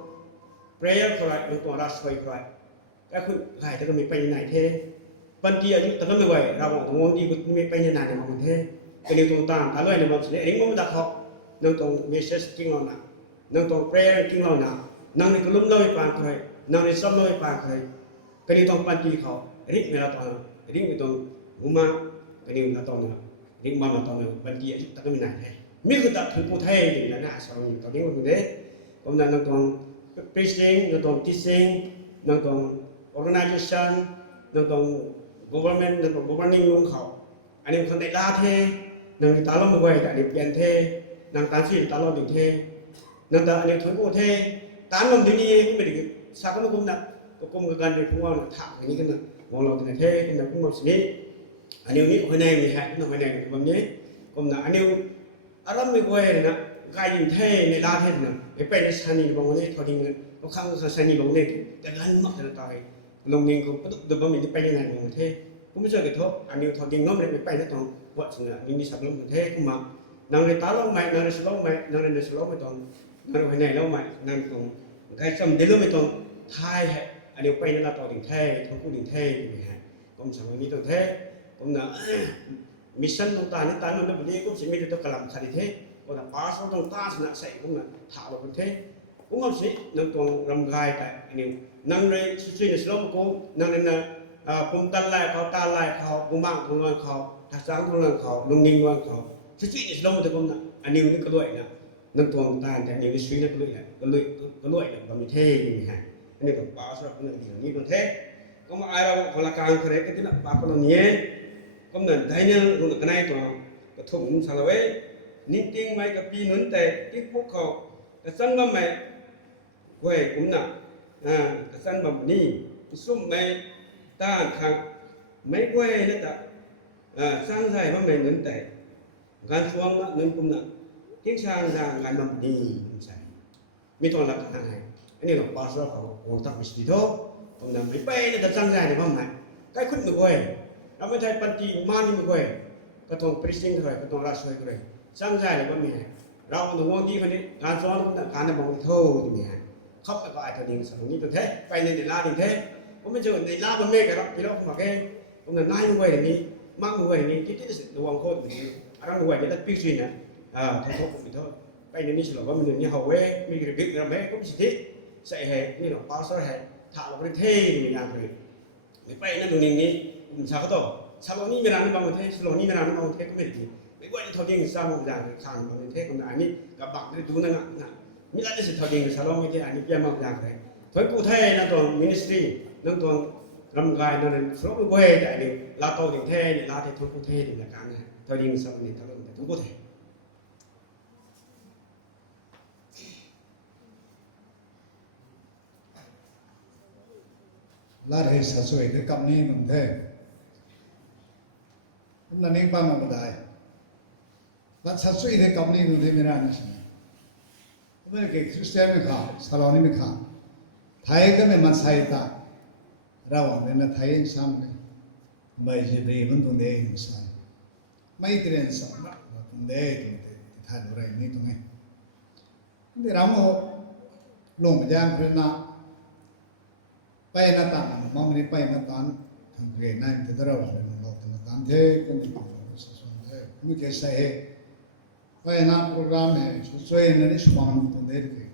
prayer rồi nông tuồng ra xoay rồi các khu hải thì có mình bên này thế bên kia chúng ta có mấy vậy ra bọn ngôn đi cũng mình bên này mà mình thế cái điều tuồng tam thà lời này mà sẽ đánh mông đặt họ nông tuồng message kinh lo nào nông tuồng prayer kinh lo nào nông này có lúc lôi bàn thôi nông này sắp lôi bàn thôi cái điều tuồng bên kia họ rít người là tuồng rít người tuồng cũng mà cái điều là tuồng nữa nhưng mà tao bên kia chúng ta có mình này thế biết người ta thử cô thay thì là nã sau nhiều tao biết một thế còn là nó còn preaching nó còn teaching nó còn organization nó còn government nó còn governing luôn khẩu anh em không đại la thế nàng ta lo một quầy tại điểm tiền thế nàng ta chỉ ta lo điểm thế nàng ta anh em thử cô thế tán lòng đi đi cũng bị sao có cũng nặng cũng người gần thì cũng ngon thẳng như cái này ngon lòng thì thế cũng là cũng một sự anh yêu ní hồi nay mình hẹn nó hồi nay mình bấm nhé còn là anh yêu alam mình quay này nè gai nhìn thế này la thế nè cái bên này sani bằng này thôi đi nó không có sani bằng này cái gần mất rồi tại lòng mình cũng được bấm mình cái bên này bằng thế cũng chưa cái thôi anh yêu thôi đi ngắm này cái bên nó toàn vợ chồng là mình đi sắm lông thế cũng mà nàng này tá lông mày nàng này sắm lông mày nàng này sắm lông mày toàn nàng hồi này lông mày nàng cũng cái xong đến lúc mày toàn thay anh yêu bên nó là toàn đỉnh thế thôi cũng đỉnh thế mình hẹn cũng chẳng có nghĩ toàn thế cũng là mission trong ta nên ta nó đi cũng chỉ biết được làm sao thế còn là phá số trong ta sẽ sẽ cũng là thảo được thế cũng không chỉ nâng toàn làm gai tại anh nâng đây suy nghĩ sớm cũng nâng lên là cùng tan lạiเขาcùng mang cùng loanเขาทักษะcùng loanเขาลงนิ่งloanเขาsuy nghĩ sớm thì cũng là anh yêu những cái loại nè nâng toàn taแต่nhiều cái suy nghĩ cái loại là làm thế như vậy anh em còn phá số cũng là điều như thế có mà ai đâu còn là càng thế cái thứ là phá con nhé công nhận thấy nhá luôn là cái này có thùng sao vậy nín tiếng mấy cái pi nún tệ tiếng phúc khẩu cái sân bầm mày quay cũng nặng cái sân bầm đi xung mày ta thằng mấy quay nữa ta sang dài bầm mày nún tệ gan xuống đó nún cũng nặng tiếng sang ra gan bầm đi không sai mi toàn là cái này cái này là bao giờ họ còn tập mình thôi còn là mấy bay nữa ta sang dài này bầm mày cái khuyết được quayเราไม่ใช่ปฏิมานี่ไม่ค่อยก็ต้อง preaching ค่อยก็ต้องรักษาค่อยสร้างใจเลยก็มี เราต้องวงที่คนนี้การซ้อนการจะมองโทษนี่ฮะเขาก็อาจจะดิ้งสองนี้ตัวแท้ไปในลาดิ้งแท้ผมไม่เจอในลาบนเมฆกันหรอกพี่น้องมาแค่ตรงนั้นนายด้วยอย่างนี้มั่งด้วยอย่างนี้คิดที่จะระวังโคตรอย่างนี้อะไรด้วยจะตัดพิกซี่นะทั้งโทษผมโทษไปในนี้ฉลองว่ามันนี่เขาเว้มีกระดิ่งเราไม่ก็มีสิทธิใส่เหตุนี่หรอกป้าซ้อนเหตุถามประเทศมีอย่างไรไม่ไปนั่นตรงนี้ผมชาวก็ต้องชาวนี้ไม่นานในบางประเทศฉลองนี้ไม่นานในบางประเทศก็ไม่ดีไม่ว่าจะทอดยิงสร้างอย่างข้างบางประเทศคนอันนี้กับบังได้ดูนั่นน่ะมีอะไรจะทอดยิงฉลองไม่ได้อันนี้เยี่ยมมากอย่างไรถอยกู้ไทยนั่นตัวมินิสทรีนั่นตัวรำกายนั่นฉลองไม่ได้แต่เนี่ยลาโต้ถึงเทเนี่ยลาที่ทุกกู้ไทยเนี่ยการเนี่ยทอดยิงสร้างเนี่ยทอดยิงแต่ทุกกู้ไทยลาเฮสสวยกับนี้มันเท่นั่นเองป้ามาได้ลาสวยกับนี้มันเท่ไม่ได้นะเมื่อกี้คริสเตียนไม่ขาสลอนี่ไม่ขาไทยก็ไม่มันใส่ตาเราเนี่ยนะไทยซ้ำเลยไม่ใช่เรื่องมันตรงเดียวใส่ไม่เตรียมซ้ำนะตรงเดียวท่านอะไรนี่ตรงนี้ที่เราลงไปย่างเพื่อนนะไปนัดตามมองไม่ไปนัดตามทางเกณฑ์นั่นที่เราเป็นเราแต่นัดตามเท่ก็ไม่ถูกสุดๆเลยไม่เกี่ยวใส่ไปนัดโปรแกรมเนี่ยช่วยนั่นสมองตรงเดียวเลย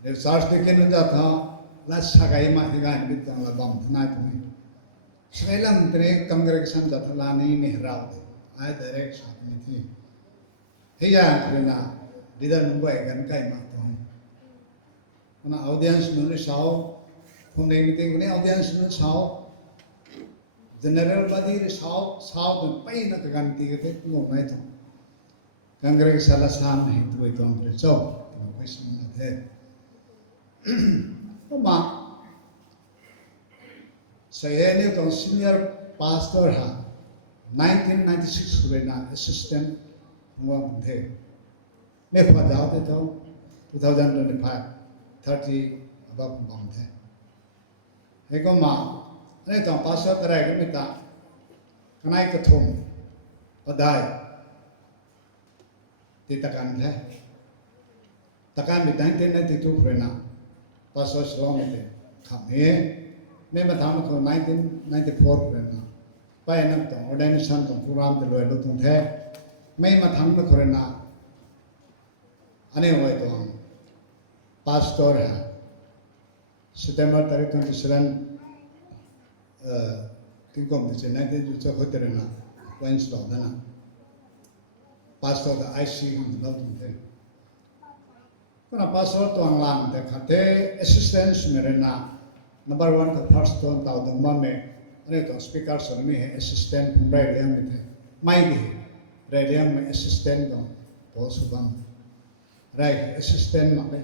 เดี๋ยวสารสเกณฑ์นั่นจะท่าลักษณะการมาที่การบิดตรงละบังท่านายตรงนี้สมัยหลังตอนนี้คำกระทำจัดทลานี้ไม่เราไอ้เด็กชาตินี้ที่เฮียเรื่องน่ะดีดันมุ่งไปกันใกล้มาตรงนี้คนน่ะ audience นู้นเช้าผมเองมีติ้งคนนี้ audience นู้นเช้า general body เช้าถึงไปนักการตีกันที่งงไม่ตรงคำกระทำละสามให้ตัวตรงเจ้าเราไปสมัครเถอะก็มาใส่เนี่ยตอน senior pastor ฮะ1996เลยนะ assistant หัวมันเถอะไม่พอดาวเท่า2025 30 above บังเถอะให้ก็มาเนี่ยตอน pastor อะไรก็ไม่ตาขณะกระทงก็ได้ที่ตะการเถอะตะการเป็น1992เลยนะpastor สลองเลยคำนี้ไม่มาทำเขา1994เลยนะไปนั่งตรง ordination ตรงโปรแกรมแต่เลยลดตรงแท้ไม่มาทำเขาเลยนะอันนี้ไว้ตรง pastor ฮะ September 27 ที่ผมจะใช้19จะเขาเรียนนะวันศุกร์นั่นนะ pastor แต่ IC มันลดตรงแท้ก็นะ pastor ตัวหลังแต่ขัดเตะ assistance เมื่อนะ number 1 กับ first ตัวต่อตรงมาเมื่ออันนี้ตัว speaker ส่วนนี้ assistant ผมได้เรียนไม่ได้ไม่ดีได้เรียนไม่ assistant ตัวตัวสุบังได้ assistant มาเลย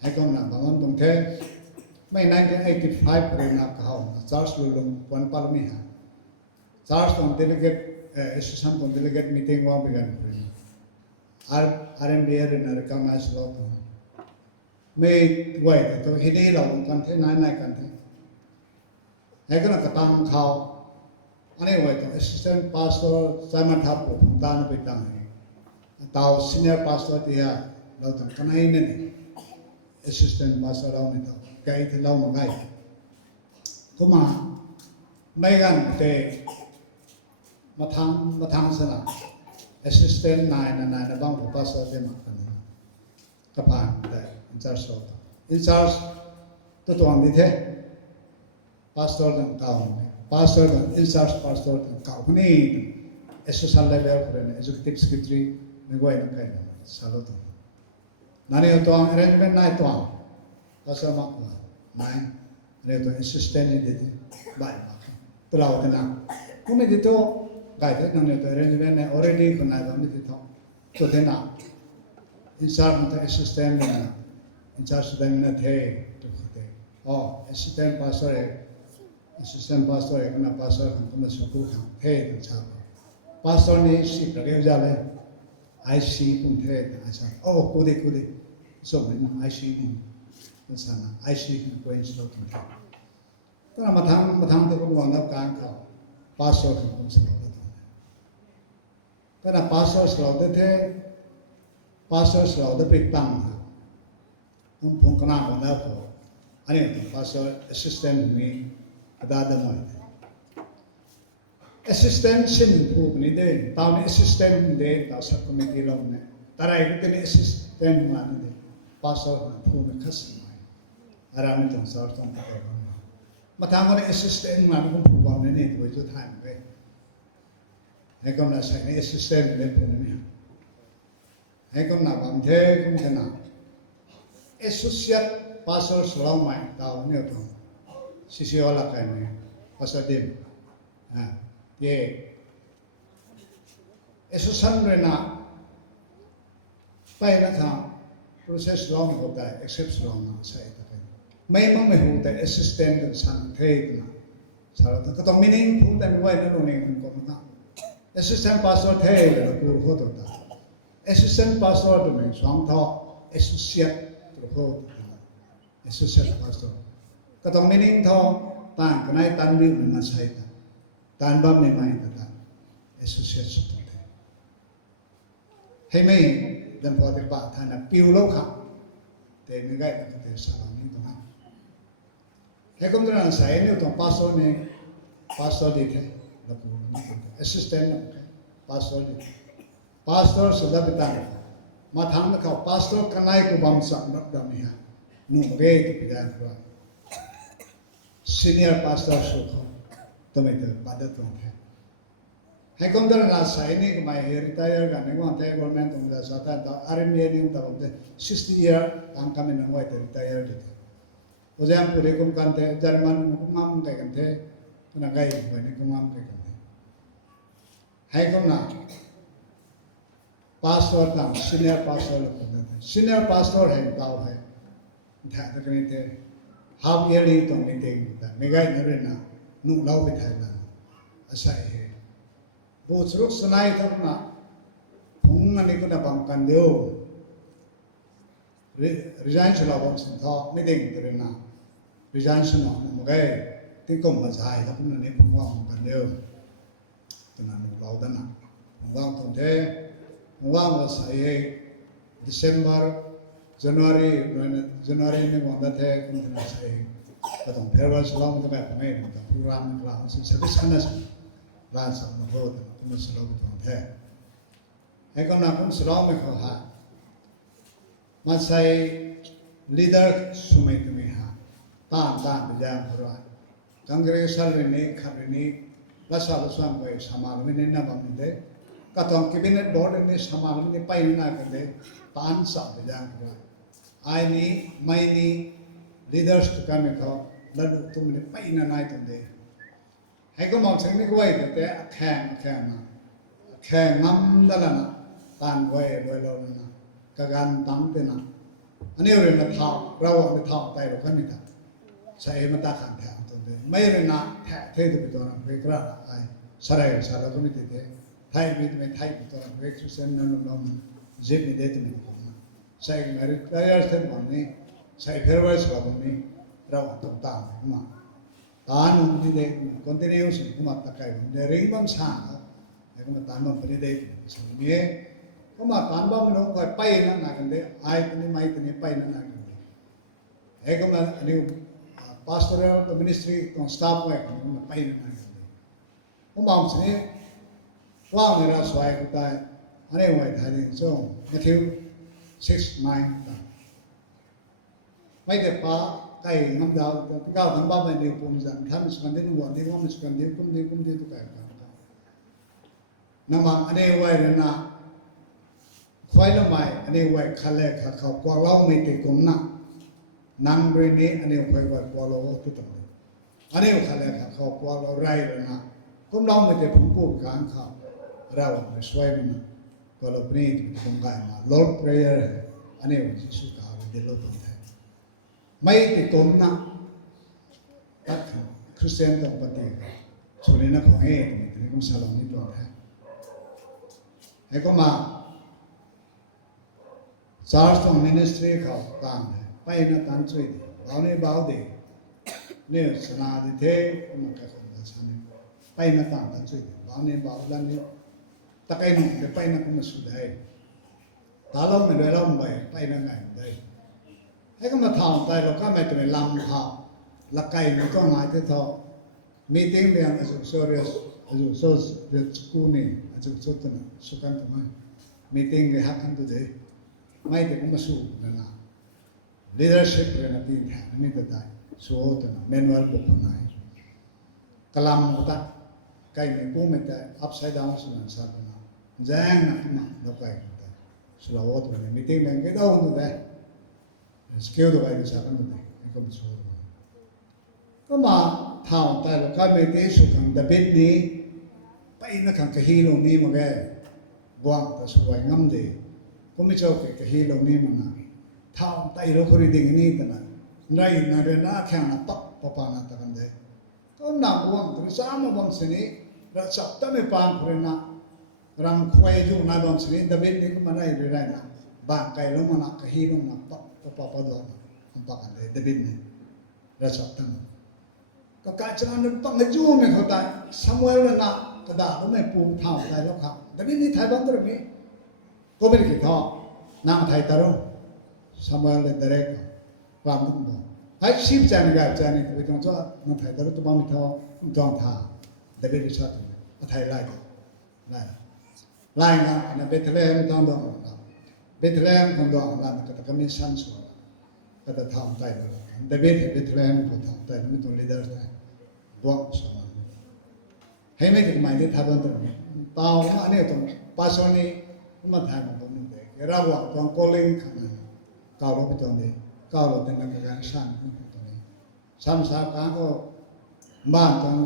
ให้ก็นะบางวันตรงเทไม่1985เลยนะเขาCharlesลุงวันปาลมีฮะ Charles ตรง delegate assistant ตรง delegate meeting ว่าไปกันRMBR เนี่ย recognize เราตรงไม่ไหวแต่ตัวที่นี่เรากันที่ไหนกันที่ให้ก็นะกระตังเขาอันนี้ไหวตัว assistant pastor สายมันทับผมตามไปตั้งเตา senior pastor ที่เราต้องกันให้เนี่ย assistant pastor เราเนี่ยต้องไกด์ที่เรามาไกด์ก็มาไม่กันแต่มาทำสนะ assistant นายนะบางผู้ pastor ได้มากันก็ผ่านแต่ in charge ตัวอันนี้เท่ pastor ต่างเก่า pastor ต่าง in charge pastor ต่างเก่าคนนี้ associate level คนนี้ executive secretary ไม่ไหวนักการสารตัวนั่นเองตัว arrangement นายตัว pastor มากกว่านายเนี่ยตัว assistant นี่ดีบ่ายมากตัวเราเนี่ยนะผมไม่ได้ตัวไกด์นั่นเนี่ยตัว arrangement เนี่ย already คนนายตัวไม่ได้ตัวตัวเนี่ยนะ in charge ตัว assistant เนี่ยนะin charge ตัวเนี่ยเท่ตัวเท่assistant pastor ก็นะ pastor คนมาสุขุมเท่ตัวชาว pastor นี่สิประเดี๋ยวจะเลย IC ปุ่นเท่ตัวชาวคุยส่งไปนะ IC นี่ตัวชาวนะ IC คือ point เราตัวก็นะมาทำตัวก็วางรับการเขา pastor คนสมัครตัว ก็น่ะ pastors เราเท่ pastors เราได้ไปตั้งผมก็น่าวันแล้วอันนี้ pastor assistant มีอาดาดมอย assistant สินผู้นี้เด้ตอนนี้ assistant เด้ตาสักคอมมิตี้ลงเนี่ยแต่ไรก็เป็น assistant มานี่เด้ pastor ผู้นี้คัสมาอารามิต้องสอนต้องไปมาทางคน assistant มาผมผู้ว่าเนี่ยตัวจุดท้ายไปให้กำลังใช้ใน assistant เด้ผู้นี้ให้กำลังบางเทกุมชนะ associate pastors เราใหม่ตาวเนี่ยต้องสิวละกันเนี่ย pastor เดมये एसोसिएशन रहना पहला था process long होता है accept long ना सही तरह मैं होता है असिस्टेंट सन थे इतना सारा तो मीनिंग होता है वाई ना लोने उनको ना असिस्टेंट पासवर्ड थे तो पूरा होता था असिस्टेंट पासवर्ड में स्वांग था एसोसिएट तो होता था एसोसिएट पासवर्ड तो मीनिंग था तां कनाई तांबी में सही था तान बाम में माइन था एसोसिएशन तो थे हे मैं दम पौधे पात था ना प्यूलो खा ते निगाह तक ते सालानी तो ना हे कम तरह साये ने तो पासवर्ड दी थे लपूर नहीं असिस्टेंट ने पासवर्ड दी पासवर्ड सुधा बिता माथांग में खाओ पासवर्ड कनाई को बम सब रख डालने हैं नुगे तो बिता हुआ सीनियर पासवर्ड सुखो तो मैं तो बात तो है है कौन तरह ना सैनिक मैं रिटायर करने को आते हैं गवर्नमेंट तुम जैसा साथ है तो आर्मी ने उन तब उनसे 60 ईयर काम का में नंगे थे रिटायर थे वो जब पूरे कुम करते हैं जर्मन कुमाम के करते तो ना गए वो ने कुमाम के करते है कौन ना पासवर्ड ना सीनियर पासवर्ड करते हैं सीनियर पासवर्ड है ताऊ है ध्यान रखने थे हाफ ईयरली तो मीटिंग होता है मेगा इन्हें ना नु लाओ बिठाए ना ऐसा है वो सुरुक सुनाई तब ना हुंग अने को ना बंकन दियो रिजाइन चला बंक संथा मीटिंग तेरे ना रिजाइन सुना मगे तिको मजाई तब ना ने हुंगा बंकन दियो तो ना नु लाओ दना हुंगा तो दे हुंगा वो सही है दिसंबर जनवरी में वंदा थे कुछ ना सहीก็ต้องเพลว่าสลองก็แบบไม่ต้องโปรแกรมกลางสิ่งที่สำคัญร้านสัมมาโหดมันสลองต้องแท้ให้กำลังผมสลองไม่ขอหามาใส่ leader สมัยตัวนี้ฮะต้านไปยังพระกังเกรสัลเรนีขับเรนีรัศดรไปสมาลมินินาบัมนิเดก็ต้องคิบินเนตบอร์ดนี่สมาลมินิไปนั่นกันเลยต้านสับไปยังพระไอ้นี่ไม่นี่leaders to come to ladu tumne paina nai tunde hai ko mong sing ni ko ai te khang ngam dalana tan wai loi lo na ka gan tam te na ani ore na tha raw na tha tai ro khani ta sai ma ta khan tha tunde mai re na tha the tu to na ve kra ai sarai sa la ko ni te thai mi me thai to na ve christian na no jip ni de te me sai mari tayar se mane sai ferwai sabuni raw ta ma tan ni de continuous kuma takai de ring bam sa ne kuma tan bam pri de so ni kuma tan bam no kai pai na kan de ai ni mai ni pai na kan de he kuma ni pastoral the ministry kon staff wa kuma pai na kan de kuma am se wa ne ra swai ku tai ane wai thai ni so Matthew 6:9ไม่ได้ป้าไก่น้ำดาวก้าวทำบ้าไปเดียวปุ่มจันทำสกันเดียววันเดียวมันสกันเดียวคุ้มเดียวตุกไก่กันน้ำมันอันนี้ไว้เลยนะควายละไม้อันนี้ไว้ขัดเล็กขัดเขากวาดเล่าไม่ติดกุมนะนางบริณีอันนี้ควายไว้กวาดเล่าทุกตัวอันนี้ขัดเล็กขัดเขากวาดเล่าไรเลยนะกุมเล่าไม่ติดผมกู้การเขาเราไม่ช่วยมันกวาดเล่าปนีกุมไก่มา Lord prayer อันนี้วันที่สุดท้ายเดี๋ยวเราต้องไม่ติดกลมนะตัดคริสเตียนต้องปฏิบัติส่วนนี้นะของเองนี่ก็สลองนี่ตัวแท้ให้ก็มาสารสองมินิสทรีเขาตามไปนะตามช่วยเราเนี่ยบ่าวดีเนี่ยสนาดิเทก็มาแค่คนละชั้นไปนะตามช่วยเราเนี่ยบ่าวแล้วเนี่ย ตะไกนุ่งไปนั่นก็มาสุดได้ตาเราไม่ได้เราไปนั่นไงได้ให้ก็มาทำแต่เราก็ไม่ต้องลำหาละไก่ไม่ต้องหายที่ท้อมีติ้งเรียนอาจุโซเรียสอาจุโซเรียสกูนี่อาจุโซตันสุกันทำไมมีติ้งเรียนหักกันตัวเดียไม่แต่ก็มาสู้นั่นนะ leadership เรียนตีนแทนไม่ได้สู้ตัวนั้น manual บุกคนไหนกลำก็ตัดไก่ไม่กู้ไม่แต่ upside down สุนันทานะแจ้งนะมาเราไก่ก็สุราวัตถุเนี่ยมีติ้งเรียนก็ได้ตัวเดียสกิลตัวไก่ก็สักกันตัวเดียก็มาสู้ก็มาทำแต่เราก็ไม่ได้สุขังแต่เป็นนี้ไปนักขังกะฮีโลนี้มาแก่วางแต่สวยงามดีก็ไม่ชอบกะฮีโลนี้มันนะทำแต่เราคนดิ่งนี้แต่นั้นไรนั่นเรื่องน่าแข่งนับปักปะปานาตะกันเดก็นับวางตัวสามวางเสนีเราจับตั้งไม่ปานคนน่ะรังควายอยู่นับวางเสนีแต่เป็นนี้ก็มันได้เรื่อยๆนะบางไก่ลงมันนักกะฮีลงนับปักปะปะปะดอนมันปักกันเลยแต่เป็นนี้เราจับตั้งก็การจะนั่งปังจู่ไม่เข้าใจสมัยนั้นนะกระดาษก็ไม่ปูเท่าไรแล้วครับแต่นี่ไทยบ้านตรงนี้ก็ไม่ได้คิดท่อนางไทยตารุสมัยนั้นเด็กความมุ่งมั่นไอ้ชีพใจนี่ก็ใจนี่ไปตรงจ้านางไทยตารุตัวบ้านไม่เท่าจองท่าแต่เป็นชาติไทยไล่นะนั่นเบธเลมตอนดองเบธเลมคนดองนั่นก็ต้องมีชั้นสูงก็จะทำใจไปแต่เบธเลมก็ทำใจไม่ต้องลีดเดอร์ได้ดวงสมานให้ไม่ถึงหมายที่ทำตรงนี้ตาวอันนี้ตรงปัจจุบันนี้มันทำมาตรงนี้เลยเราว่าตรงโคลิงขนาดก้าวลงไปตรงนี้ก้าวลงเป็นนักการสร้างตรงนี้สามสาขาก็บ้านตรง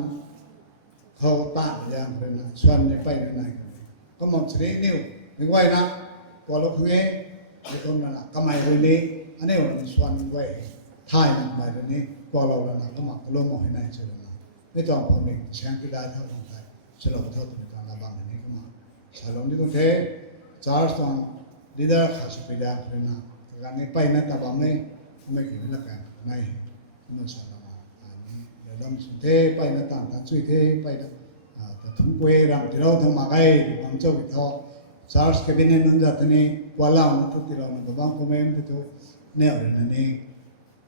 เขาตั้งอย่างเป็นส่วนนี้ไปไหนก็มองสิ่งนี้นึกไว้นะพอเราคุยตรงนั้นก็ไม่รู้นี้อันนี้มันส่วนไว้ท้ายมันไปตรงนี้พอเราแล้วนะก็มาลงมองให้ไหนเจอนะไม่ต้องพอมีแชงที่ได้เท่าลงไปฉลองเท่าตัวการระบาดนี้ก็มาฉลองที่ตรงเทจาร์สต้องลีดเดอร์ข้าศึกไปได้เลยนะการนี้ไปนั่นระบาดนี้ไม่เห็นแล้วกันไม่มันฉลองอันนี้เดี๋ยวเราสุดเทไปนั่นต่างกันช่วยเทไปนะแต่ถึงเวลาที่เราทำมาไอ้ผมเจ้าวิทย์จาร์สก็เป็นนั่นจัดนี้ว่าเราเนี่ยที่เราเนี่ยบางคนไม่เป็นตัวเนี่ยเรื่องนี้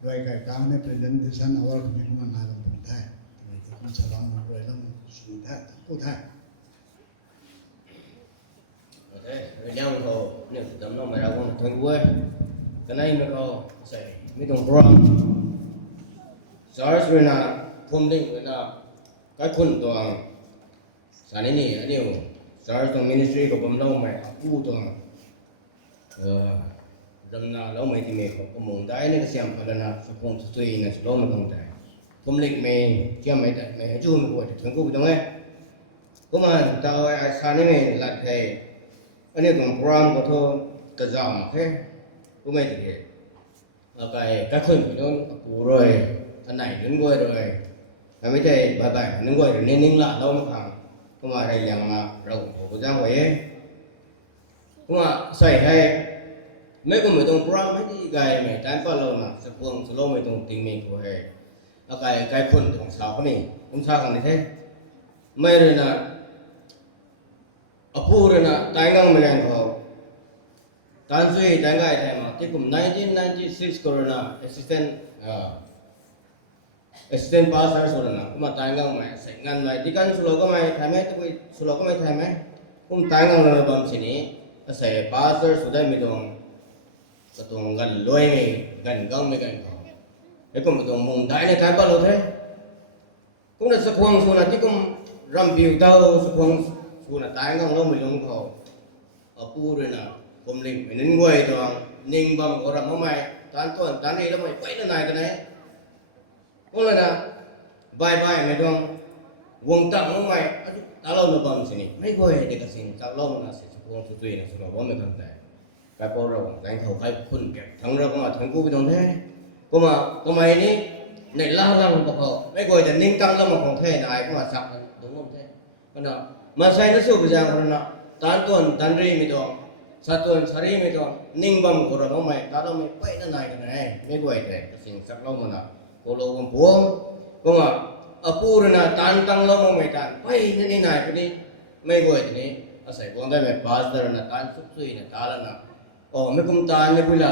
โดยการการเนี่ย presentation เอาไว้ตรงนี้มันน่าจะเป็นได้มันจะลองมาเลยแล้วสุดท้ายพูดท้าย rồi nhau mình hồ nếu tấm nó mà ra con thằng quê cái này mình hồ sẽ mấy đồng brom SARS rồi là thông định rồi là cái khuôn toàn sản này nè điều SARS toàn ministry của bấm lâu mày u toàn dầm là lâu mày thì mày có mồm đáy nên xem phải là sự không tùy là sự lâu mà không thể thông định mày cho mày chưa mày quay thằng cô bị đâu nghe cũng mà tao ai sản này mày là thầy anh em còn program của thôi cái dòng thế cũng mấy thì cái khơi của nó cũ rồi thằng này đến quay rồi mấy thầy bài đến quay rồi nên nín lại đâu mà thằng cũng mà thầy rằng rộng của giang huế cũng mà xảy hay mấy con mấy đồng program mấy cái gài mấy trái qua lâu mà sẽ buông sẽ lâu mấy đồng tình mình của hệ cái khơiของสาวคนนี้ผมทราบกันthế mấy rồi là Apurana Tangang Melanko Tansui Tangai Tema Tikum 1996 Corona Assistant Pastor Solana Kuma Tangang Mai Sengan Mai Dikan Suloka Mai Thame Tui Suloka Mai Thame Tangang Labam Sini Asai Pastor Sudai Midong Katong Gan Loi Gan Gang Megan Ko Ekum Midong Mung Dai Ne Kai Palo The Kum Na Sakwang Suna Tikum Ram Biu Tao Sakwang là tái ngang lâu mình lông khẩu ở pu rồi là cùng mình phải nên ngồi toàn ninh bằng có rầm mày tán đi đó mày quậy nó này cái này cũng là vài mày toàn quăng tặng nó mày ta lâu là bằng gì mấy ngồi để cái gì ta lâu là sẽ quăng số tùy là số nào bom mình cần thế cái bao rồi đánh khẩu khai khuôn kẹp thằng ra cũng là thằng cu bị đồng thế có mày ní này lao lăng bọc hậu mấy ngồi để ninh tăng ra mà còn thế này cũng là sặc đúng không thế con nào mà sai nó sụp ra rồi nè tan tuần tan ri mi đó sát tuần sari mi đó ninh bầm của nó mày ta đâu mày quậy nó này cái này mấy quậy thế cáiสิ่งsắc lâu mà nè cô lâu con buông có mà ở pu rồi nè tan tăng lâu mà mày tan quậy thế này cái đi mấy quậy thế này asai bong dai me pastor na tan suk sui na tala na o me kum tan ne pula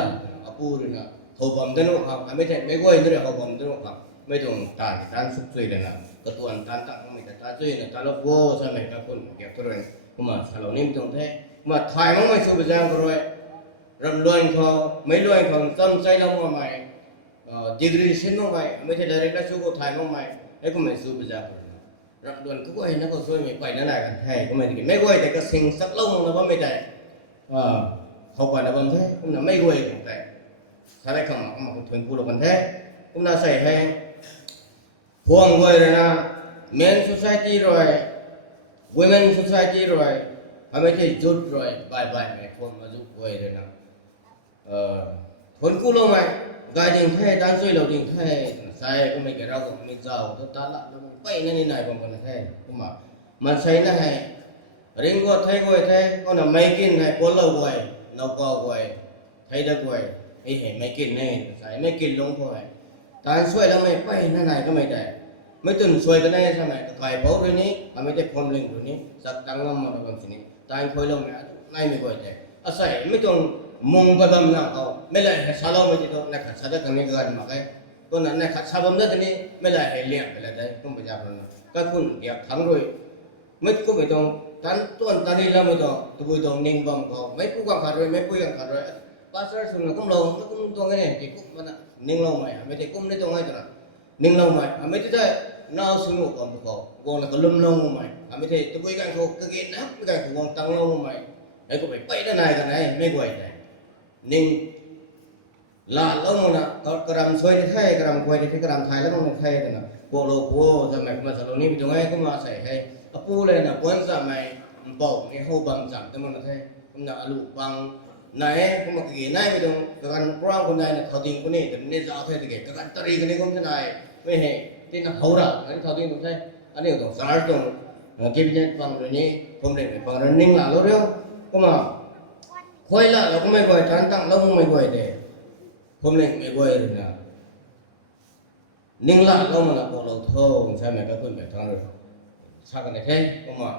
apur na thobam denu kham ame te me goi ndre khobam denu kham me tung tan suk sui le na ketuan tan tak me ta tan sui na talo bo sa me ka kun ke troen kuma salo nim tung the kuma thai mong mai su ba jang roi ram loin kho mai loin kho tam sai lo mo mai degree sin mo mai ame te direct la su ko thai mong mai ai ko me su ba jang rập luận cứ quay nó có xuôi mình quay nó này cả thầy của mình thì mấy quay thì cái sinh sắc lông nó có mấy đại hậu quả là bằng thế cũng là mấy quay cũng vậy sao lại không mà thuyền cu là bằng thế cũng là xảy hay huồng người rồi là men society rồi women society rồi mấy thầy chút rồi bài mẹ thôn mà giúp quay rồi nào thuyền cu lâu mày gai đình thay đan xuôi đầu đình thay sai của mình cái rau của mình giàu tôi ta lại nó quay nên này bằng cái này cũng mà mình xây nó hay riêng có thay con là mấy kinh này có lâu rồi nó có rồi thấy được rồi ấy mấy kinh này sai mấy kinh luôn thôi ta xuôi là mày quay nó này có mày để mấy tuần xuôi cái này sao mày cài bố rồi ní mấy cái phong linh rồi ní sắp tăng năm mà còn gì ta khôi lâu này này mày gọi để sai mấy tuần mong phải bấm nào mấy lại sao lâu mấy thì đâu này sao được cái này gần mà cái con này khát sao bấm đó thì mấy lại liền phải là đấy không phải ra rồi cácคุณอยากthắng rồi mấy cũng phải đồng tán tuần tán đi làm rồi đó tụi tôi đồng ninh bằng có mấy cũng quăng khát rồi mấy cũng quăng khát rồi pastor xuống là cũng lâu nó cũng tuần cái này thì cũng mà ninh lâu mày mấy thì cũng lấy tuần hay rồi ninh lâu mày mấy thì thế nào xuống một còn là có lâm lâu mày mấy thì tụi tôi càng khổ cái gì nát cái càng khổ tăng lâu mày đấy cũng phải quay cái này mấy quay này ninh là lâu mà có làm xoay như thế làm quay như thế làm thái là không thay thế nào bộ lô bộ giờ mày mà giờ này bây giờ ngay cũng mà sẽ hay pu lên là quân giờ mày bổ cái hô bằng giảm thế mà nó thế cũng là lụ bằng này cũng mà cái này bây giờ cái con program con này là thao tin con này thì nên giáo thế thì cái con tari cái này cũng thế này với hệ thì nó hậu ra cái thao tin cũng thế anh ấy cũng sáng rồi cái bên bằng rồi nhỉ không để bằng rồi ninh là lâu đâu cũng mà quay lại là cũng mày quay tán tặng lâu mày quay để hôm nay mày quay rồi nè ninh lại đâu mà là bộ đầu thô sao mày các con phải thắng rồi sao cái này thế không mà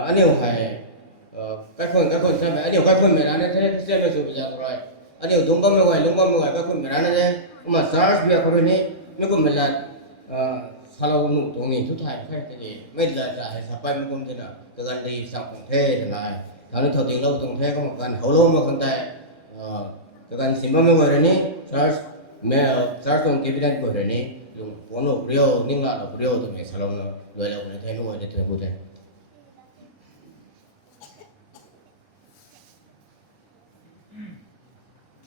anh yêu phải các con sao mày anh yêu các con mày nói thế xem mày chụp bây giờ rồi anh yêu đúng không mày quay các con mày nói thế không mà sao bây giờ con này mấy con mày là sao nụ tụng nhìn chút thải cái gì mấy giờ hay sao bay mấy con thế nào cái gần đi sao cũng thế thế này thằng nó thầu tiền lâu cũng thế có một gần hậu lâu mà con tay cái gần xí mà mấy người này sao mẹ sao con cái bên của này dùng cuốn nộp riêu nhưng là nộp riêu thì mẹ sao lòng người nào cũng thấy nó ngồi để thuyền cụ thể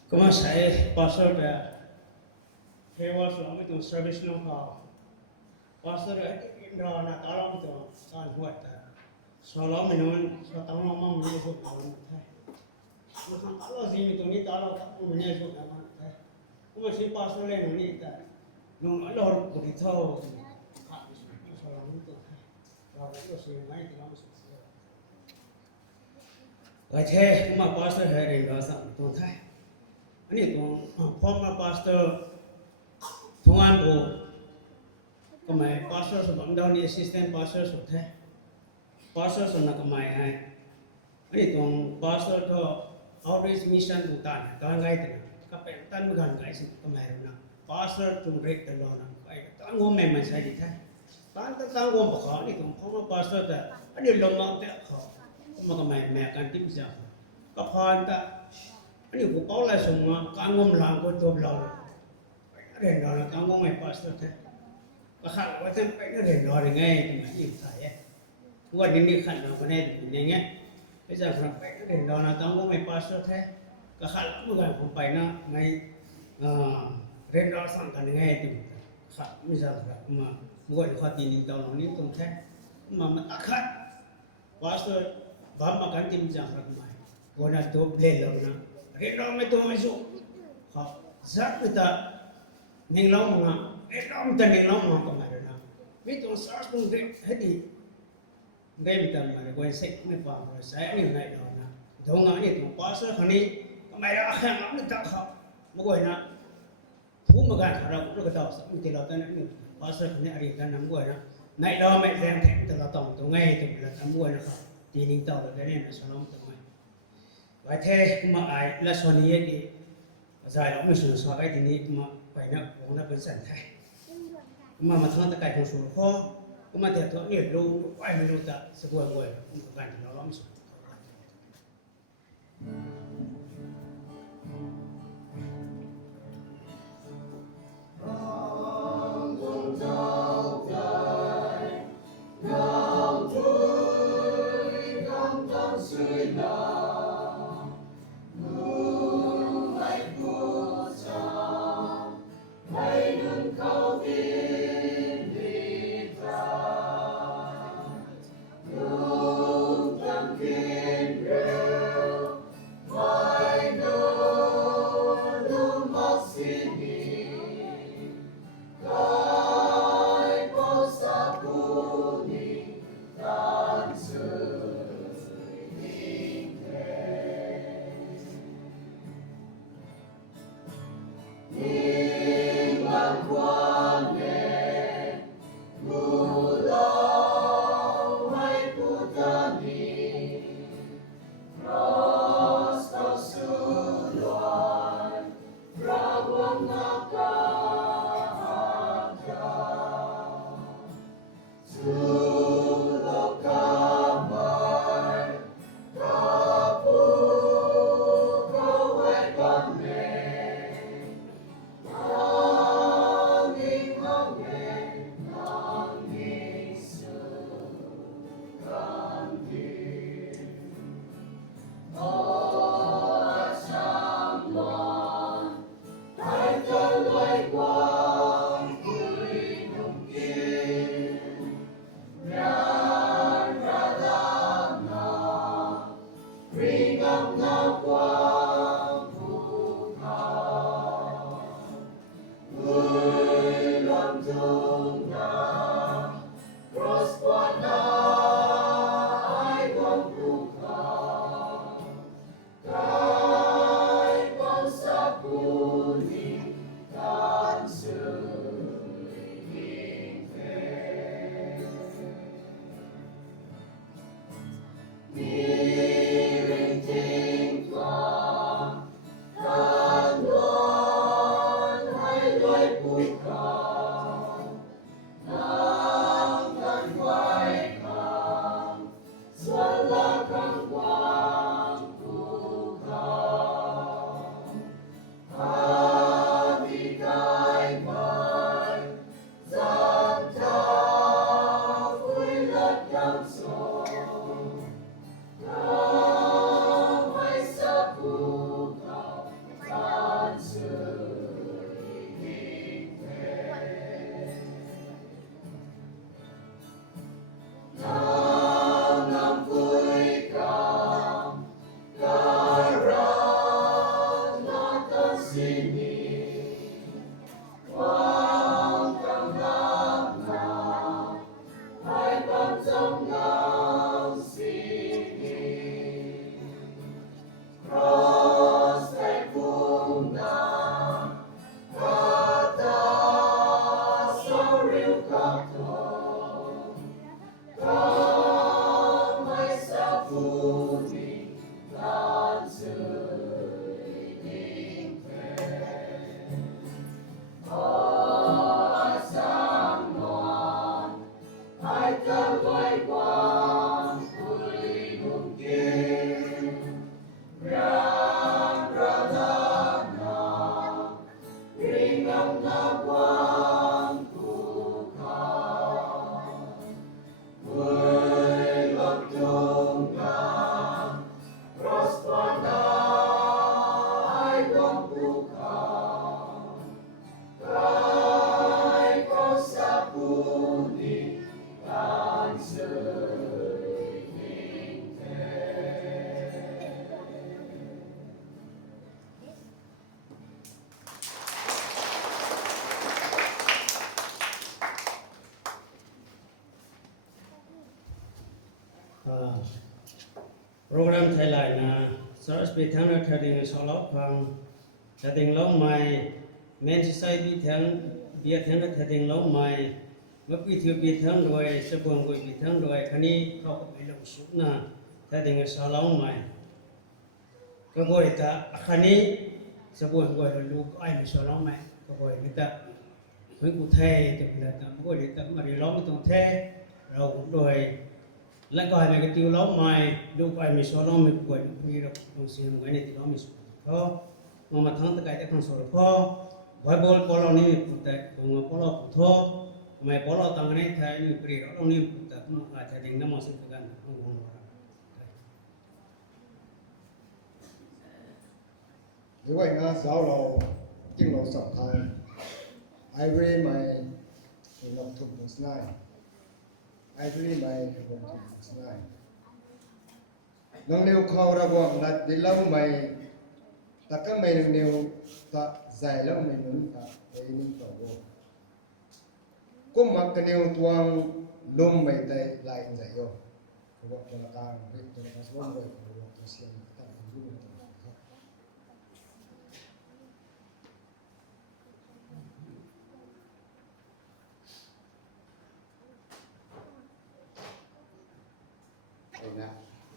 có mà sai pastor để thế vào số mấy tuần service nó vào pastor ấy rồi là tao làm tuần san huat sau đó mình nói sau tao làm mong mình giúp họ thôi mà thằng tao làm gì mình tuầnนี้tao làm mình nhớ giúp họ thôi cũng mà xin pastor lên nó đi ta nó nói là của thì thôi sau đó mình tuần rồi nó xin ngay thì nó vậy thế cũng mà pastor hay rồi đó sao tuần thay anh ấy tuần former pastor thông an bộ cái máy pastor số bằng đâu ni assistant pastor số thế pastor số nào cái máy hay anh ấy tuần pastor đó outreach mission của ta đó ngay từ các bạn tan gần cái gì cái máy đó pastor chung rek từ đó nó cái tăng gom mình sai đi thế tăng gom bảo khó đi tuần former pastor đó anh ấy lòng nặng thế khó mà cái máy mẹ can tiếp sao cái phàn ta anh ấy cũng bảo là xong tăng gom làm của tôi lâu rồi đó là tăng gom máy pastor thế và khăn của thêm cái nó để đó thì nghe thì mà nhìn thấy qua đến đi khăn nó có nên thì nhanh nhé bây giờ khăn cái nó để đó là tăng gom máy pastor thế cái khăn nó gần không phải nó ngay đến đó xong cái nghe thì khăn bây giờ mà gọi được khoa tiền đi tàu nó nín không thế mà ta khăn pastor và mà cái tim chẳng được mày gọi là tôi lên rồi nó đến đó mới tôi mới dùng họ rất người ta nên lâu mà em ta nên lâu mà có mà được nào biết tôi sao cũng thế hết đi đây mình tầm mà quay sách mới vào rồi sẽ như này rồi nè thằng ngã này thằng pastor thằng này mày đã khăn lắm người ta học mà gọi là thú mà gan thằng nào cũng được cái đầu mình thì là cái này pastor thằng này ở đây ta nắm gọi là này đó mày xem thèm từ là tổng từ ngay từ là nắm gọi là ตีนิ่งต่อเลยเนี่ยสนองตรงนี้ไว้เท่มาไอ้ละส่วนนี้กี่ใจเราไม่สูญสวายทีนี้มาไปนะของนักเป็นสันไทยมาทางตะไคร้ของสุรพ่อมาแต่ตัวเนี่ยรู้ไว้ไม่รู้จะสะกดด้วยการที่เราล้อมสุด program thay lại là sở bị thắng là thay định sau lóc bằng thay định lâu mày men society thắng bia thắng là thay định lâu mày mất bị thiếu bị thắng rồi sẽ buồn rồi bị thắng rồi cái này họ bị lồng xuống nè ta dengan salong mai ko boy ta akhani sebut boy lu ai mi salong mai ko boy kita với cụ thể thì là ta có để ta mà đi lóng trong thế rồi rồi lại coi này cái tiêu lóng mày đâu coi mình số lóng mình quậy đi đâu không xin cái này thì lóng mình có mà thắng tất cả các thằng số có với bol polo này cụ thể cùng polo cụ thô mày polo tăng này thay như cái đó lóng này cụ thể cũng là thay định nó mà xin cái không như vậy nga giáo lầu kinh lầu sập khai I really my love to this night. I really my love to this night. Nang nêu khâu ra buông là đi lâu mày ta các mày nêu ta dài lâu mày muốn ta ấy nên tàu buông. Cũng mặc cái nêu tuang lum mày tay lại dài yo. Buông cho nó ta biết cho nó xuống rồi buông cho xem ta không biết. na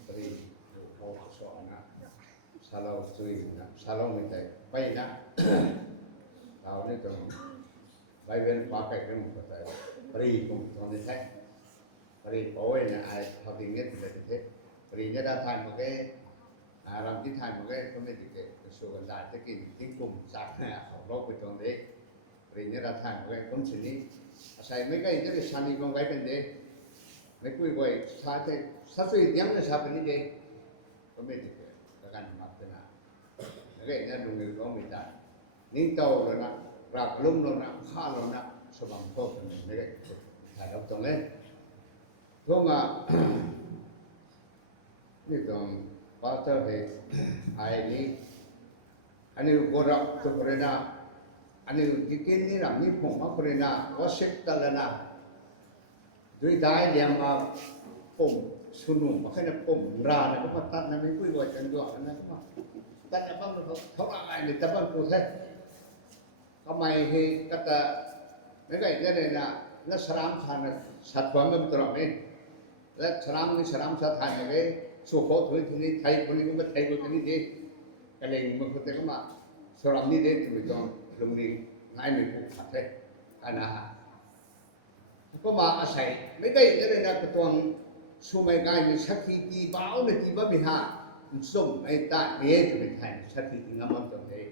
beri ko so na salau chui na salau mi tai pai na tao ni to bai ven pa kai kem ko tai beri kum to ni thai beri oi na ai thao tin net de thế beri ne da than một cái làm cái than một cái có mấy cái số gần đại thế kinh kinh cùng sạc học lốc với trong đấy beri ne da than một cái cũng chỉ ni sai mấy cái cái sani con gai bên đấy mấy quý vị sao thế sao suy tiếng là sao bên đây có mấy cái căn mặt thế nào cái này đúng người có mình ta nín tàu rồi nè rạp lum rồi nè kha rồi nè số bằng tốt mấy cái thải độc trong lên thôi mà như còn pastor thì ai đi anh ấy có rap cho Ukraine anh ấy cái này làm như phong Ukraine có xếp ta là nàoด้วยได้เรียงมาปุ่มชุนุมมาแค่นั้นปุ่มราเนี่ยก็มาตัดนะไม่คุยกันก่อนนะก็มาตัดนะบ้างเขาอะไรเนี่ยแต่บ้างกูแท้ทำไมให้ก็แต่ไม่ไงเนี่ยนะนั่นสรามทานสัตว์ความเป็นตัวนี้และสรามนี่สรามสัตว์ทานอย่างไรสุโขทัยที่นี่ไทยคนนี้ก็ไทยคนนี้ดีกันเลยมันก็แต่ก็มาสรามนี่เด็ดไม่ต้องลงนี้นายไม่ผูกขาดเลยอันนั้นก็มาอาศัยไม่ได้เลยนะก็ต้องสู้ไม่ได้มีสักทีที่บ้าเนี่ยที่บ้าไม่หาส่งไม่ได้เมียจะไม่ทันสักทีที่งามันตรงนี้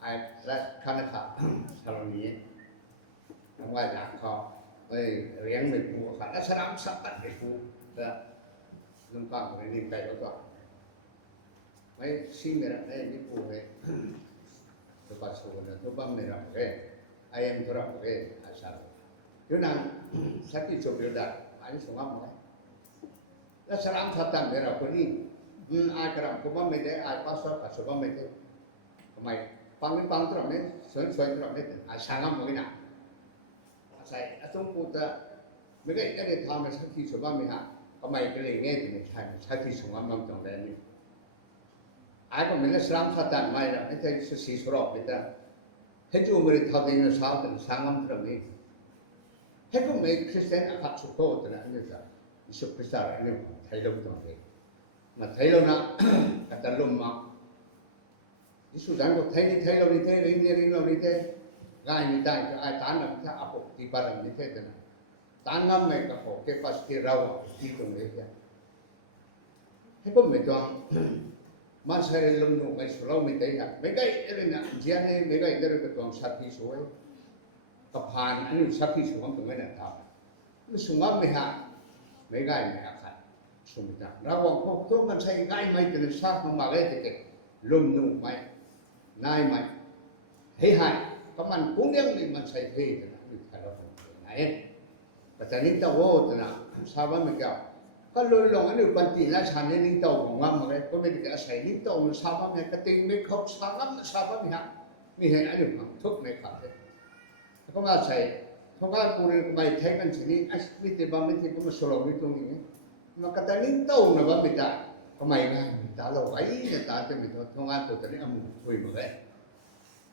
ไอ้รัฐคณะขับชาวนี้ทำว่าอยากเขาไปเลี้ยงไม่ผูกขาดแล้วสนามสับปัดไม่ผูกแต่ลุงป้าคนนี้ไปก็ตัวไม่ซิ่งเลยไม่ไม่ผูกเลยตัวปัสสาวะตัวบ้าไม่รับเลยไอ้เอ็มตัวรับเลยอาชาYo nang sakit coba dah, ini semua mulai. Lah seram satan merah kuni, agram kuma mede, pasar pasar mede, kemai pang terus ni, soin terus ni, sangam mungkin nak. Asai, asam puta, mereka ini tahu sakit coba mereka, kemai kelengnya ni, sakit semua macam ni. Aku melihat seram satan merah, itu sesuatu kita. Heju mereka tahu dengan saham sangam terus ni. Hãy cùng mấy Christian ở khắp sụp khô từ nãy giờ sụp Christian là anh thấy đâu toàn thế mà thấy đâu nè cả ta lùm mà đi sụp đáng được thấy đâu đi thế đi đâu đi thế gai như tai cho ai tán làm sao áp thì ba làm như thế từ nãy tán ngâm này cả hồ cái phát thì rau đi cùng đấy kia hãy cùng mấy toàn mà sai lùm nụ cái số lâu mình thấy là mấy cái đây nè chia này mấy cái đây là toàn sát khí số ấyกับผ่านอันนี้สักที่สูงตรงนี้นะครับมันสูงมากไหมฮะไม่ง่ายนะครับสูงจังเราบอกพวกตัวมันใช้ง่ายไหมแต่ในซากมันมาเลยแต่ลมนุ่มไหมง่ายไหมให้หายก็มันพุ่งเลี้ยงนี่มันใช้เท่นะนี่ถ้าเราเป็นไหนแต่ตอนนี้ตัวโว้ตัวน่ะทราบว่ามันก็ลอยลงอันนี้บันทีแล้วฉันนี่ตัวของว่ามันเลยก็ไม่ได้อาศัยนี่ตัวมันทราบว่ามันกระติงไม่ครบทราบว่ามันทราบว่ามีฮะมีเหตุอันหนึ่งทุกไม่ขาดเลยก็มาใส่เพราะว่ากูเรียนไปใช้กันสิ่งนี้ไอ้วิธีบางวิธีก็มาสรุปวิธีตรงนี้มันก็แต่ลิ้นโตนะว่าไม่ได้ทำไมง่ายตาเราไอ้เนี่ยตาจะไม่ทำงานตัวแต่นี้เอามือช่วยมาเลย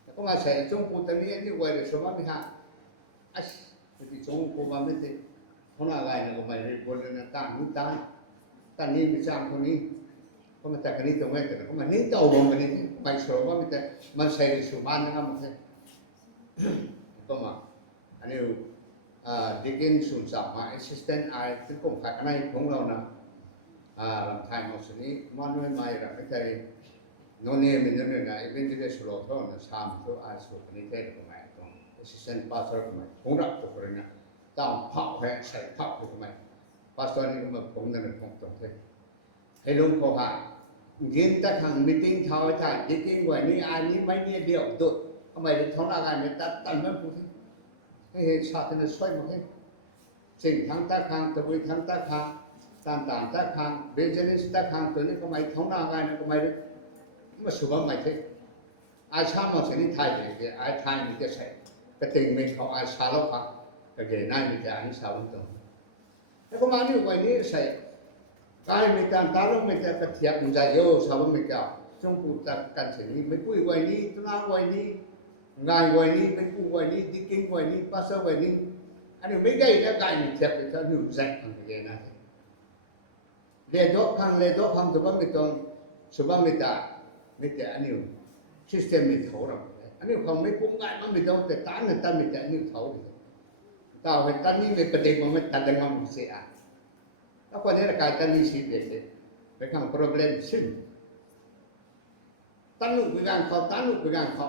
แล้วก็มาใส่จงกูแต่นี้ที่ไว้เลยสมมติไม่ฮะไอ้วิธีจงกูมาไม่ได้คนอะไรเนี่ยก็ไม่ได้บนเรื่องต่างนี่ต่าง ตอนนี้มีจางคนนี้ก็มาแต่กันนี้ตรงนี้แต่ก็มานี้เต่าบงกันนี้ไปสรุปว่ามันแต่มันใส่ในสุบ้านนะครับมันก็มาอันนี้ดิกินสุนทรมา assistant ไอ้ที่ผมขัดกันในของเรานะลำไทยมาสุนี้มันไม่มาอย่างไม่ใช่โน่นนี่มันนั่นนะอีเวนต์ที่สุดเราต้องนะสามตัวไอ้สุดนี้ได้ก็ไม่ต้อง assistant pastor ก็ไม่ผมรับตัวคนนั้นต้องเผาแพ้ใส่เผาก็ไม่ pastor นี่ก็มาผมนั่นผมต้องเทให้ลุงเขาหายินแต่ทางมีติ้งเท่าไหร่ดิกินวันนี้อันนี้ไม่เนี่ยเดียวตัวทำไมถึงท้องร่างกายไม่ตันไม่พูดให้ชาตินั้นช่วยมาให้สิ่งทั้งตาคางตะวุยทั้งตาคางต่างๆตาคางเบญจนิสตาคางตัวนี้ทำไมท้องร่างกายนั้นทำไมมาสุภาพไม่ใช่อาชามาสิ่งนี้ไทยเลยอาไทยมีแต่ใส่กระติงมีเขาอาชาแล้วครับกระเกยน่ามีแต่อันนี้สาวตรงแล้วก็มาเนี่ยวันนี้ใส่กายมีการตาลงมีแต่กระเทียมมันจะโย่สาวไม่เก่าจงพูดกันสิ่งนี้ไม่พูดวันนี้ตุลาวันนี้งานวันนี้ไม่พูดวันนี้ดิกิ้งวันนี้ภาษาวันนี้อันนี้ไม่ได้แล้วกายมีเทียบไปจะหนุ่มแซ่บทำไปเลยนะเลี้ยดอกข้างเลี้ยดอกข้างตัวไม่ต้องสุภาพไม่ได้ไม่แต่อันนี้ซิสเต็มไม่เท่าเราอันนี้เขาไม่พุ่งง่ายมันไม่ต้องแต่ตันเนี่ยตันไม่แต่อันนี้เท่าเลยต่อไปตันนี้ไม่ประเด็นมันไม่ตันดังมันเสียแล้วคนนี้กายตันนี้สิเด็ดไปข้าง problem ซึ่งตันลูกไปการเขาตันลูกไปการเขา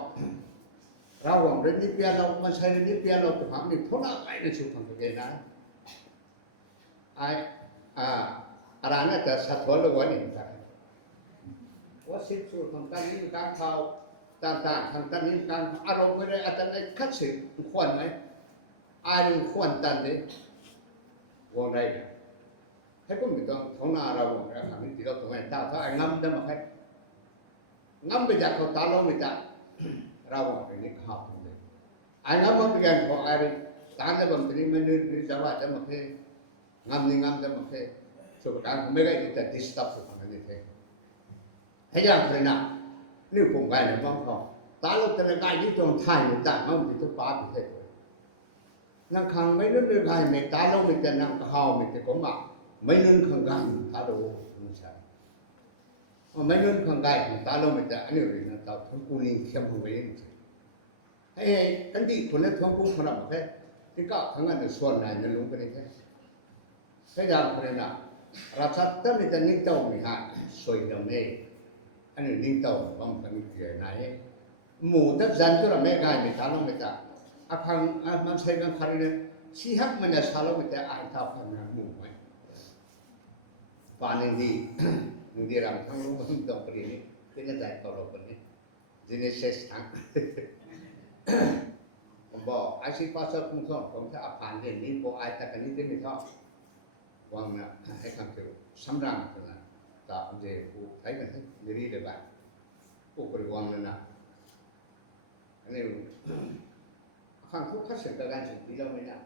เราหวังเรื่องนี้เพียเรามันใช้เรื่องนี้เพียเราจะทำนี่ทุกอย่างในสุขของตัวเองนะอะไรนั่นจะสะท้อนลงวันนี้ครับว่าสิ่งสุดของตันนี้การเขาต่างๆทางตันนี้การอารมณ์ไม่ได้อาจจะในคัดสิ่งควรไหมอารมณ์ควรตันนี้วงใดเนี่ยให้ก็มีต้องท้องนาเราบอกนะคำนี้ที่เราตรงไหนถ้าไอ้งำได้มาใครงำไปจากเขาตาเราไม่ได้เราบอกอย่างนี้ข้าวตรงนี้ไอ้งำมันเป็นการของอะไรตาได้บางทีมันนึกจะว่าจะมาแค่งำนี่งำจะมาแค่สุขการไม่ได้แต่ดิสตับสุขของนี่แค่ให้ยังเคยนะนี่ผมไงเนี่ยบ้างเขาตาเราแต่ละกายที่ตรงไทยไม่ได้มันเป็นตัวป้าไปเถอะนั่งขังไม่นึกเลยกายไม่ตาเราไม่แต่นั่งข้าวไม่แต่ก็มาไม่นึกขังกายตาเราไม่ใช่ไม่นึกขังกายตาเราไม่แต่อันนี้เลยนะตาทั้งคู่นี่เข้มหัวเองให้กันที่คนนั้นทั้งคู่คนละแค่ที่ก็ทั้งนั้นส่วนไหนนั่นลุงก็ได้แค่ให้ยามคนนั้นรับสัตย์ตั้งแต่นิ่งเต้าไม่หายสวยดำเองอันนี้นิ่งเต้าบางคนเกี่ยไหนหมู่ตัดจันทร์ก็ไม่กายไม่ตาเราไม่แต่อาคังมันใช้กันคาริเนี่ยสี่หักมันจะสาเราไม่แต่อ่านทับกันหมู่ไหมป่านนี้นี่เราทั้งรู้ว่าต้องปรินี้ที่จะได้ตลอดปรินี้Genesis ทั้งผมบอกไอ้สิ่งภาษาคุ้มครองผมจะอ่านเรื่องนี้พอไอ้แต่กันนี้ได้ไม่ชอบวางนะให้คำเกี่ยวสำรังกันนะตาผมจะพูดใช้กันให้ดีเลยบ้างพูดไปวางเลยนะอันนี้ข้างทุกขั้นเสร็จการสิ่งที่เราไม่ได้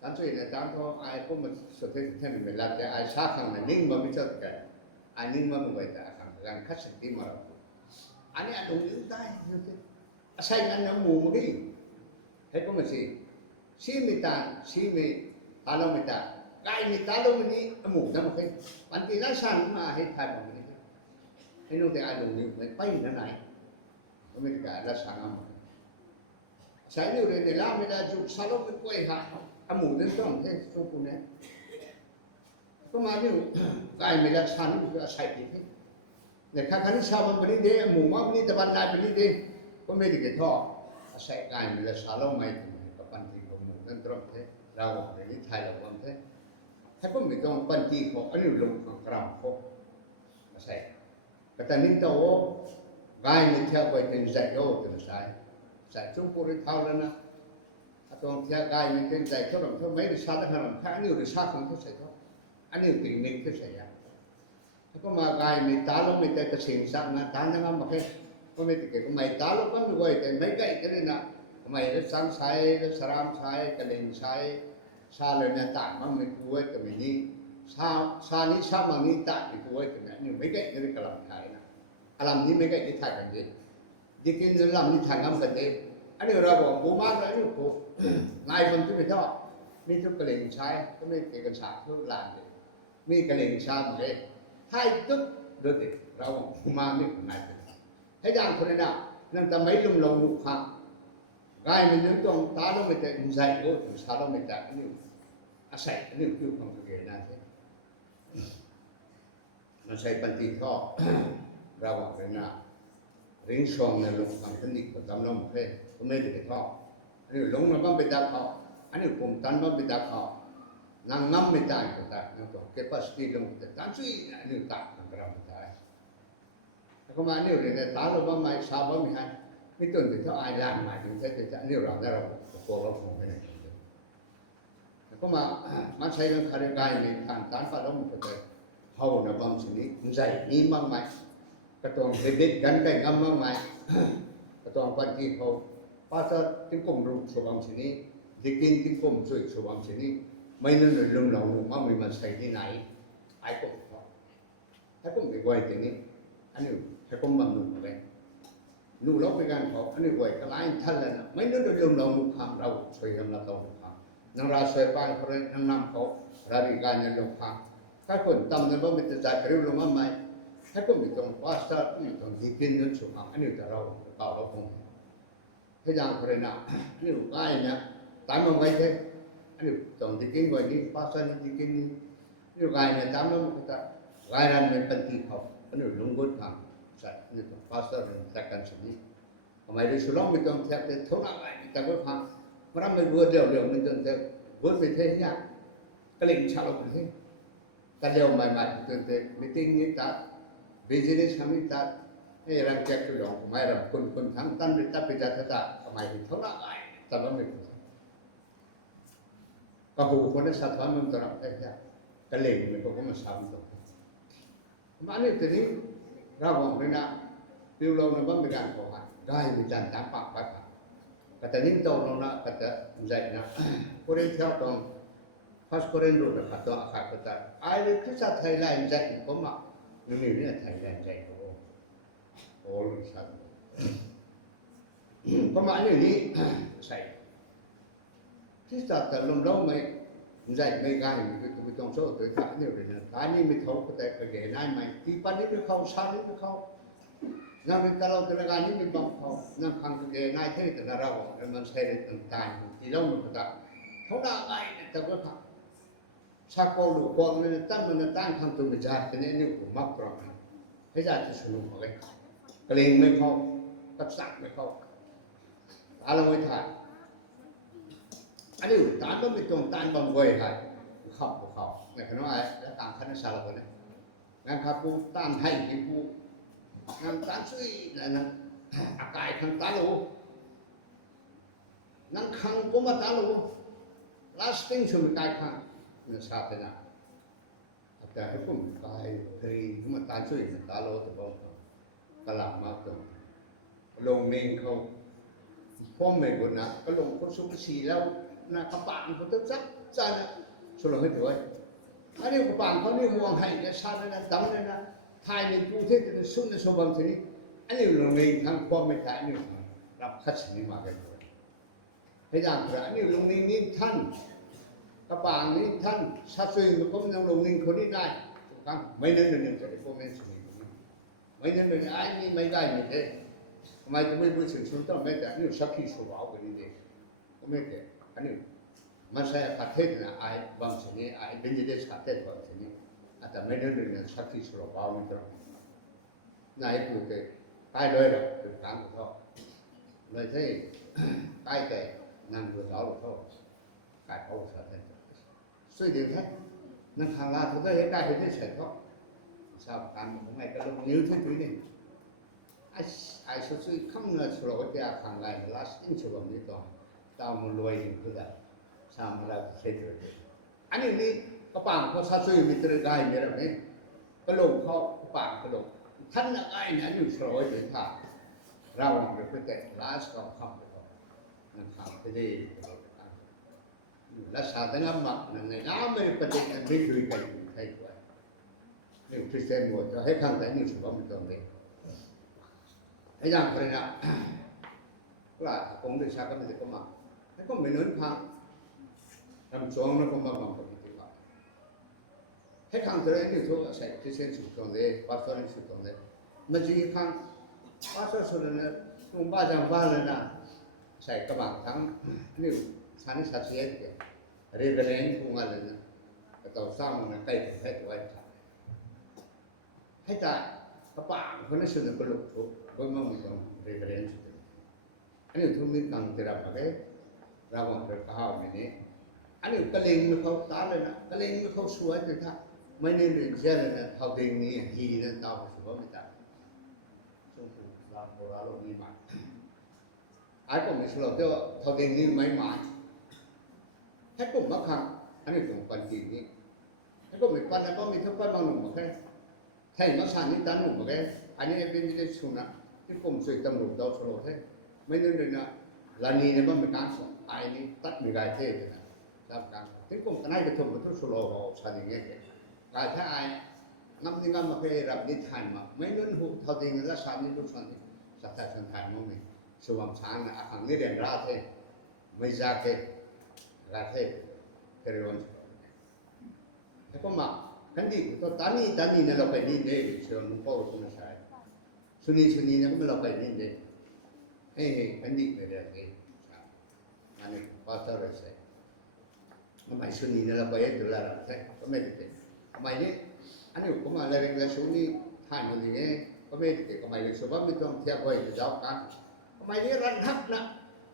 ตอนช่วยเนี่ยตอนเขาไอ้พวกมันสุดท้ายที่มันเป็นหลักแต่ไอ้ชาข้างนั้นนิ่งมันไม่ชอบกันไอ้นิ่งมันไม่ไหวแต่ข้างการขั้นสิ่งที่มาเราอันนี้อันตรงนี้ได้ใช่งั้นนะหมู่มันก็ให้ก็มาสิมีตาสิมีตาเราไม่ตากายมีตาเราไม่นี่หมู่นั่นมันก็วันที่เราสั่งมาให้ทายแบบนี้ให้น้องแต่ไอ้ตรงนี้ไม่ไปนั่นไหนก็ไม่ได้เราสั่งมาใช้อยู่ในล่าไม่ได้จุดสารพัดกล้วยหาหมู่นั่นต้องให้ทุกคนเนี่ยก็มาอยู่กายไม่ได้สั่งก็ใช้ดีเนี่ยข้าคันชาวบ้านนี้เด้หมู่บ้านนี้ตะวันนาเป็นนี้เด้ก็ไม่ได้เกิดท่อใช้กายมีแต่สารไม่ถึงกับปันทีของหมู่นั่นตรงเท่เราในนี้ไทยเราบ้างเท่ถ้าก็ไม่ต้องปันทีของอันนี้ลงของกรามของใช่แต่ตอนนี้ตัวกายมีเท่าไปถึงใจโยถึงใส่ชุบปุริเท่าแล้วนะตรงที่กายมีถึงใจเท่านั้นเท่าไม่ได้ชาติขนาดข้าอันนี้หรือชาติของเขาใส่เท่าอันนี้ถึงหนึ่งเขาใส่ยาก็มากายมีตาลงมีแต่กระสิงสักนะตาเนี่ยมันไม่ก็ไม่ติดก็ไม่ตาลงก็ไม่ไหวแต่ไม่ใกล้กันเลยนะไม่ได้สังใช้ได้สรามใช้กระเด็นใช้ชาเลยเนี่ยต่างมันไม่ป่วยแต่ไม่นี้ชานี้ชามันนี้ต่างไม่ป่วยแต่เนี่ยไม่ใกล้กันเลยกระลำไทยนะอารมณ์นี้ไม่ใกล้ที่ไทยกันเลยดิกินอารมณ์นี้ทางน้ำกันเลยอันนี้เราบอกบูมากเลยนี่กูนายมันที่ไม่ชอบนี่ทุกกระเด็นใช้ก็ไม่เกี่ยวกับฉากทุกลานเลย มีกระเลงชาเลยให้ตุ๊บดูดิเรามาไม่ไหนให้ดังคนนั้นนั่นทำไมลุงลงลูกค้ากายมันยังต้องตาเราไม่แต่ใจโอ้สาเราไม่แต่อันนี้อาศัยอันนี้คือความเกลียดนั่นเองมันใช้ปัญญาข้อเราเป็นน่ะเรื่องช่องในลงทางเทคนิคกับตำนมเพลก็ไม่ได้ข้ออันนี้ลงมาบ้างไปดักเขาอันนี้ผมตันบ้างไปดักเขานางน้ำไม่ได้ก็ได้นั่นก็เก็บปัสติลงแต่ตันสุยอันนี้ตัดมันก็ไม่ได้แล้วก็มาเนี่ยเรื่องตาเราบ้างไหมชาวบ้างไหมฮะไม่ต้นถึงเขาอายล้านหมายถึงใช้แต่เนี่ยเราได้เราโกเราคงไม่ได้แล้วก็มาใช้เรื่องคาริกายในทางการฟ้าเราไม่ได้เขาเนี่ยบางสิ่งนี้ใจนี้บ้างไหมก็ต้องเด็ดกันใกล้กันบ้างไหมก็ต้องปัญญาเขาภาษาที่ผมรู้ชาวบางสิ่งนี้ที่กินที่ผมช่วยชาวบางสิ่งนี้ไม่นั่นเลยลุงเราหนุ่มว่ามันใส่ที่ไหนไอ้ผมเขาไอ้ผมไปไว้ที่นี้อันนี้ไอ้ผมบางหนุ่มอะไรหนุ่มเราไปกันเขาอันนี้ไว้ก็ไล่ทันเลยนะไม่นั่นเลยลุงเราหนุ่มคำเราช่วยกันเราต้องทำนั่งราช่วยไปเขาเลยนั่งนำเขาราดีการยันลงพังถ้าคนทำนั้นว่ามันจะจ่ายเร็วลงมาไหมให้ผมไม่ต้องว่าสตาร์ไม่ต้องดีกินเงินสูงอันนี้แต่เราเปล่าเราคงให้ยังเขาเลยนะนี่ลูกง่ายเนี่ยตายมาไว้เถอะอันนี้ต้องดีกินไว้นี่ภาษาดีกินนี่นี่ลูกง่ายเนี่ยตามเราก็จะง่ายนั้นเป็นปัญญาเขาอันนี้ลุงกุฎทำใช่นี่ต้องภาษาเป็นแต่กันสิ่งนี้ทำไมได้สุรไม่ต้องแทบจะเท่านั้นไงแต่ก็ฟังมันไม่รู้เดี๋ยวมันจนจะรู้ไม่เท่ยังก็เลยชาลงไปแต่เดี๋ยวใหม่ๆจนจะมีติ้งนี้ตัดบิสเนสทำนี้ตัดให้รังแกคือหลงไม่รับคนทั้งตั้งเป็นตัดไปจัดตัดทำไมถึงเท่านั้นไงแต่ว่าไม่รู้ก็หูคนนั้นสัตว์มันตระได้ยังก็เลยมันก็มาซ้ำตัวมาเนี่ยทีนี้เราบอกเลยนะดิวเราเนี่ยบ้างเป็นการขอให้ได้เป็นการตามปากไปก็แต่นี่ตัวเรานะก็จะใจนะคนที่เที่ยวตรงfast korean road atau akar kata air itu saat Thailand jadi koma ini Thailand jadi all satu koma ini sayaที่สัตว์แต่ลมเราไม่ใจไม่ง่ายคือตัวต้องโซ่ตัวขาเนี่ยเลยนะขานี่ไม่เท่าแต่กระเกยได้ไหมที่ปันนี้เป็นเขาชานี่เป็นเขานั่งเป็นตลอดแต่การนี้เป็นบังเขานั่งพังกระเกยได้เท่แต่เรามันใช้ในต่างๆที่เราไม่รู้จักเขาได้ไงแต่ก็ทำSakolu kuang menentang hantu bejahat ini umat orang. Hanya sesuatu oleh keling mereka, kesak mereka. Alam mereka. Aduh, tanpa betul tanpa boleh hai. Kau. Nah, kenapa? Datang karena salah boleh. Nah, kapu tan hai ibu. Nah, tan sui, nah, akai kang talu. Nang kang kuma talu. Lasting cuma kai kang. Saat ini, ada hukum kaya dari cuma tajui kalau terbawa kalam macam long mengkau pom meguna kalau kau suka silau nak kapan kau tetap sana selalu itu ay, ada kapan kau ni muang hai ni sana na dam na thai ni putih tu sun ni sobam sini, ada long mengkang pom megtai ni rap khas ni macam tu,ให้อย่างไรนี่ลุงนี่ท่านกระปางนี้ท่านชัดเจนมันก็ยังลงนิ่งคนนี้ได้ถูกต้องไม่นั่นเป็นอย่างไรพวกนั้นสิ่งนี้ไม่นั่นเป็นไอ้นี่ไม่ได้ไม่ได้ทำไมจะไม่รู้สึกสุดต้องไม่ได้นี่สักที่สุดเอาไปนี่เองก็ไม่ได้อันนี้มันใช่ประเทศนะไอ้บางสิ่งนี้ไอ้เป็นยังไงประเทศบางสิ่งนี้แต่ไม่นั่นเป็นสักที่สุดเอาไม่ได้นายพูดเลยใต้เลยหรอกถึงกลางของเขาเลยที่ใต้แต่นั่นคือเราเขากายเขาสัตว์สุดเดียวแท้นั่งทางลาทุกท่านได้เห็นได้เสร็จก็ทราบการของไอ้กระดูกนิ้วที่ตัวนี้ไอ้สุดๆคำเงินสโลว์ที่ทางลายมันลาสติ้งฉบับนี้ต่อตามมันรวยอยู่ก็ได้สามเราเสร็จเลยอันนี้กระปังก็สุดๆมีตระกายมีอะไรนี่กระโหลกเขากระปังกระโหลกท่านนักไอ้เนี่ยอยู่สโลว์อยู่ท่าเราเป็นคนแต่ลาสก็คำไปก่อนนั่นข่าวที่ได้และศาสนาหมักนั่นในน้ำไม่ประเด็นไม่คุยกันใช่ไหมนี่คริสเตียนหมดจะให้ข้างแต่นี่สุภาพมันตรงนี้ให้ยังใครนะว่าคงได้ชากันไม่ได้ก็มาแล้วก็ไม่นึกพังทำสองแล้วก็มาบังคับที่ว่าให้ ให้ข้างตัวนี้ทุกใส่ที่เส้นสุดตรงเลยภาษาเนี่ยสุดตรงเลยมันจะข้างภาษาสุดเนี่ยลุงบ้าจังบ้านเลยนะใส่กระบังทั้งนี่สันนิษฐานเสียเดียวเรียนเรียนทุกงานเลยนะก็ต้องสร้างมันใกล้ถึงให้ตัวให้จ่ายกระบังคนนั้นสุดเนี่ยก็หลุดทุกคนมันมีต้องเรียนเรียนสุดอันนี้ทุกมีการที่เราไปเราบอกเรื่องข้าวนี้อันนี้กระเลงมันเขาตาเลยนะกระเลงมันเขาสวยเลยท่าไม่เน้นเรื่องเชื่อเลยนะเขาเด้งนี้ฮีนั่นตาสวยไม่ต่างช่วงที่เราโบราณโลกนี้มาไอ้ผมไม่สลบเดี๋ยวเขาเด้งนี้ไม่มาให้ผมมาขังอันนี้ตรงปันจีนี้ให้ผมไม่ปันนะผมไม่ทุกข์บางหนุ่มมาแค่ให้มาสานนิทานหนุ่มมาแค่อันนี้เป็นที่สุนัขที่ผมช่วยตำรวจดาวสโลให้ไม่เน้นเลยนะลานีเนี่ยมันเป็นการสอนไอ้นี่ตัดมีกายเท่เลยนะรับการที่ผมกันให้กระทบกระทุสโลเขาสานอย่างเงี้ยการถ้าไอ้น้ำนี่มันมาเคยรับนิทานมาไม่เน้นหูเท่าที่เงินละสามนี่ทุกส่วนนี่สัตย์สันทานมั่งนี่สว่างช้างนะอังนี่เรียนราเท่ไม่ยากเท่ราเท่เทเรวันแล้วก็มาคันดีตัวตานี่เนี่ยเราไปนี่เนี่ยเชื่อมันก็รู้นะใช่สุนีเนี่ยก็เราไปนี่เนี่ยคันดีไปเรื่อยๆอันนี้ภาษาอะไรใช่ทำไมสุนีเนี่ยเราไปดูแลเราใช่ก็ไม่ได้ทำไมเนี่ยอันนี้ผมมาเรื่องเรื่องสุนีท่านมันเนี่ยก็ไม่ได้ทำไมเรื่องสุภาพไม่ต้องเทียบไว้จะจับกันทำไมเนี่ยรันทักนะ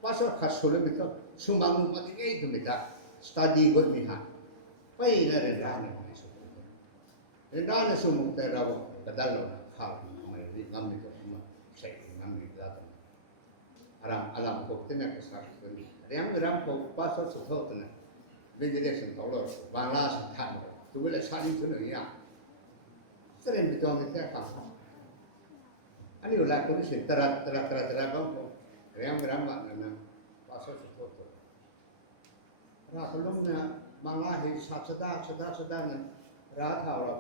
ภาษาขัดสุลไม่ต้องสุมามุมันเนี่ยitu mereka study buat mihanไปเนี่ยเรื่องร้านเนี่ยไม่สุดเรื่องร้านเนี่ยสมมุติเรากระดัลเราข้าวไม่ได้งำไม่ต้องมาใส่งำไม่ได้alam ko tena ka sa ko ni ram ko paso so thot na vegetation to lo bangla sa than tu le sa ni tu ne ya seren bi to ne ta ka ani la ko ni se tara ba ko ram ma na paso so thot ra ko lo na bangla he sa da na ra tha ra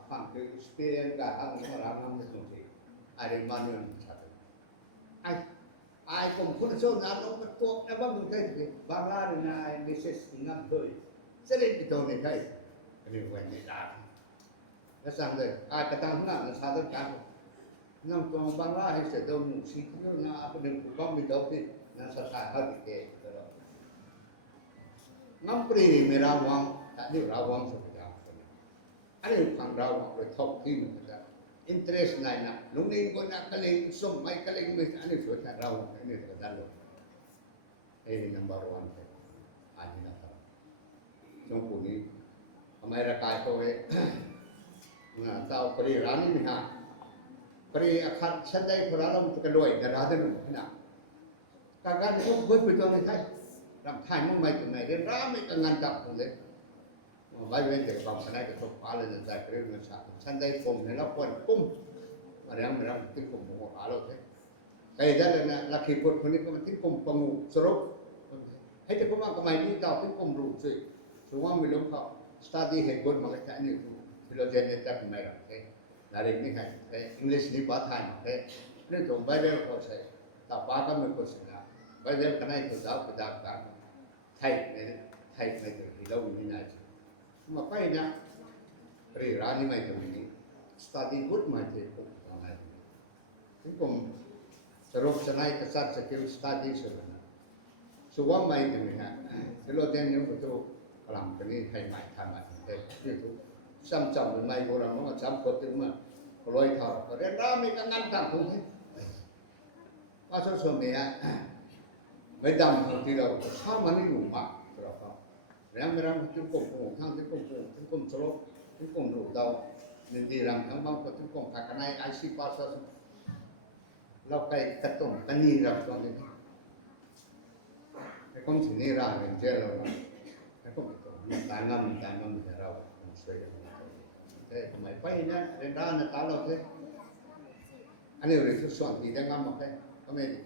akan ke experience ka ang ra nam ne so ti ari man ne sa ai cũng không số nào nó có tốt em bắt được cái gì bằng la này này mình sẽ sinh năm thôi sẽ lên cái này cái này quan trọng là nó sang đây ai cái tăng nó sao tất cả năm còn bằng la hay sẽ đâu một xí nó na cái đường của mình đâu thì nó sẽ sai hết cái đó năm pri mình ra vòng đã được ra vòng rồi đó anh ấy thằng ra vòng rồi thọc thì mình ra interest này nè lúc này có nãy cái linh sum mấy cái linh mình anh ấy sửa thành rau cái này là đan luôn đây là number one thôi anh ấy là trong cuộc này mấy ra cái thôi là tao có đi rán mình ha có đi khăn sân đây có rán cái đuổi cái rán thế nào các cái không với tôi này thấy làm thành một mấy cái này để rán mấy cái ngăn chặn không đấy vai bên để vòng cái này cái thuộc phá lên giải cái nó sân đây cùng này nó quần cung mà đang tích cùng một phá luôn thế cái đó là khi quầnคนนี้ก็มันtích cùngประมูสรุปให้แต่ผมว่าก็ไม่ที่ต่อtích cùngรูสิส่วนว่าไม่รู้เขา study เหตุผลมาแค่นี้ฟิโลเจนเนี่ยจะไม่หรอกเฮ้ยนาเรื่องนี้ใครเฮ้ย English นี่ภาษาไทยเฮ้ยเรื่องตรงไบเบิลเขาใช้แต่ป้าก็ไม่ควรสินะไบเบิลกันไหนตัวดาวตัวดาวกันไทยไม่ตัวที่เราไม่น่าจะmakanya rani mai tu ni study good mai tu mai tu serok sanai kesat skill study sebenarnya suam mai tu ni ha kalau dia ni tu kalam kini hai mai tham mai itu sam mai orang mau sam ko tu ma loi thau re rami ka ngan tam tu ni pasal somia mai dam tu lo sa mani rumah ram chúng cùng thang chúng cùng solo chúng cùng đủ đầu nên đi làm thằng băng của chúng cùng cả cái này IC passer lao cây cắt tổng cái gì làm cho nên cái con chỉ đi ra mình chơi rồi cái con bị tài ngâm thì đâu không xoay được thế mày quay nhá đến ra là tao đâu thế anh ấy rồi soạn thì đang ngâm một cái có mấy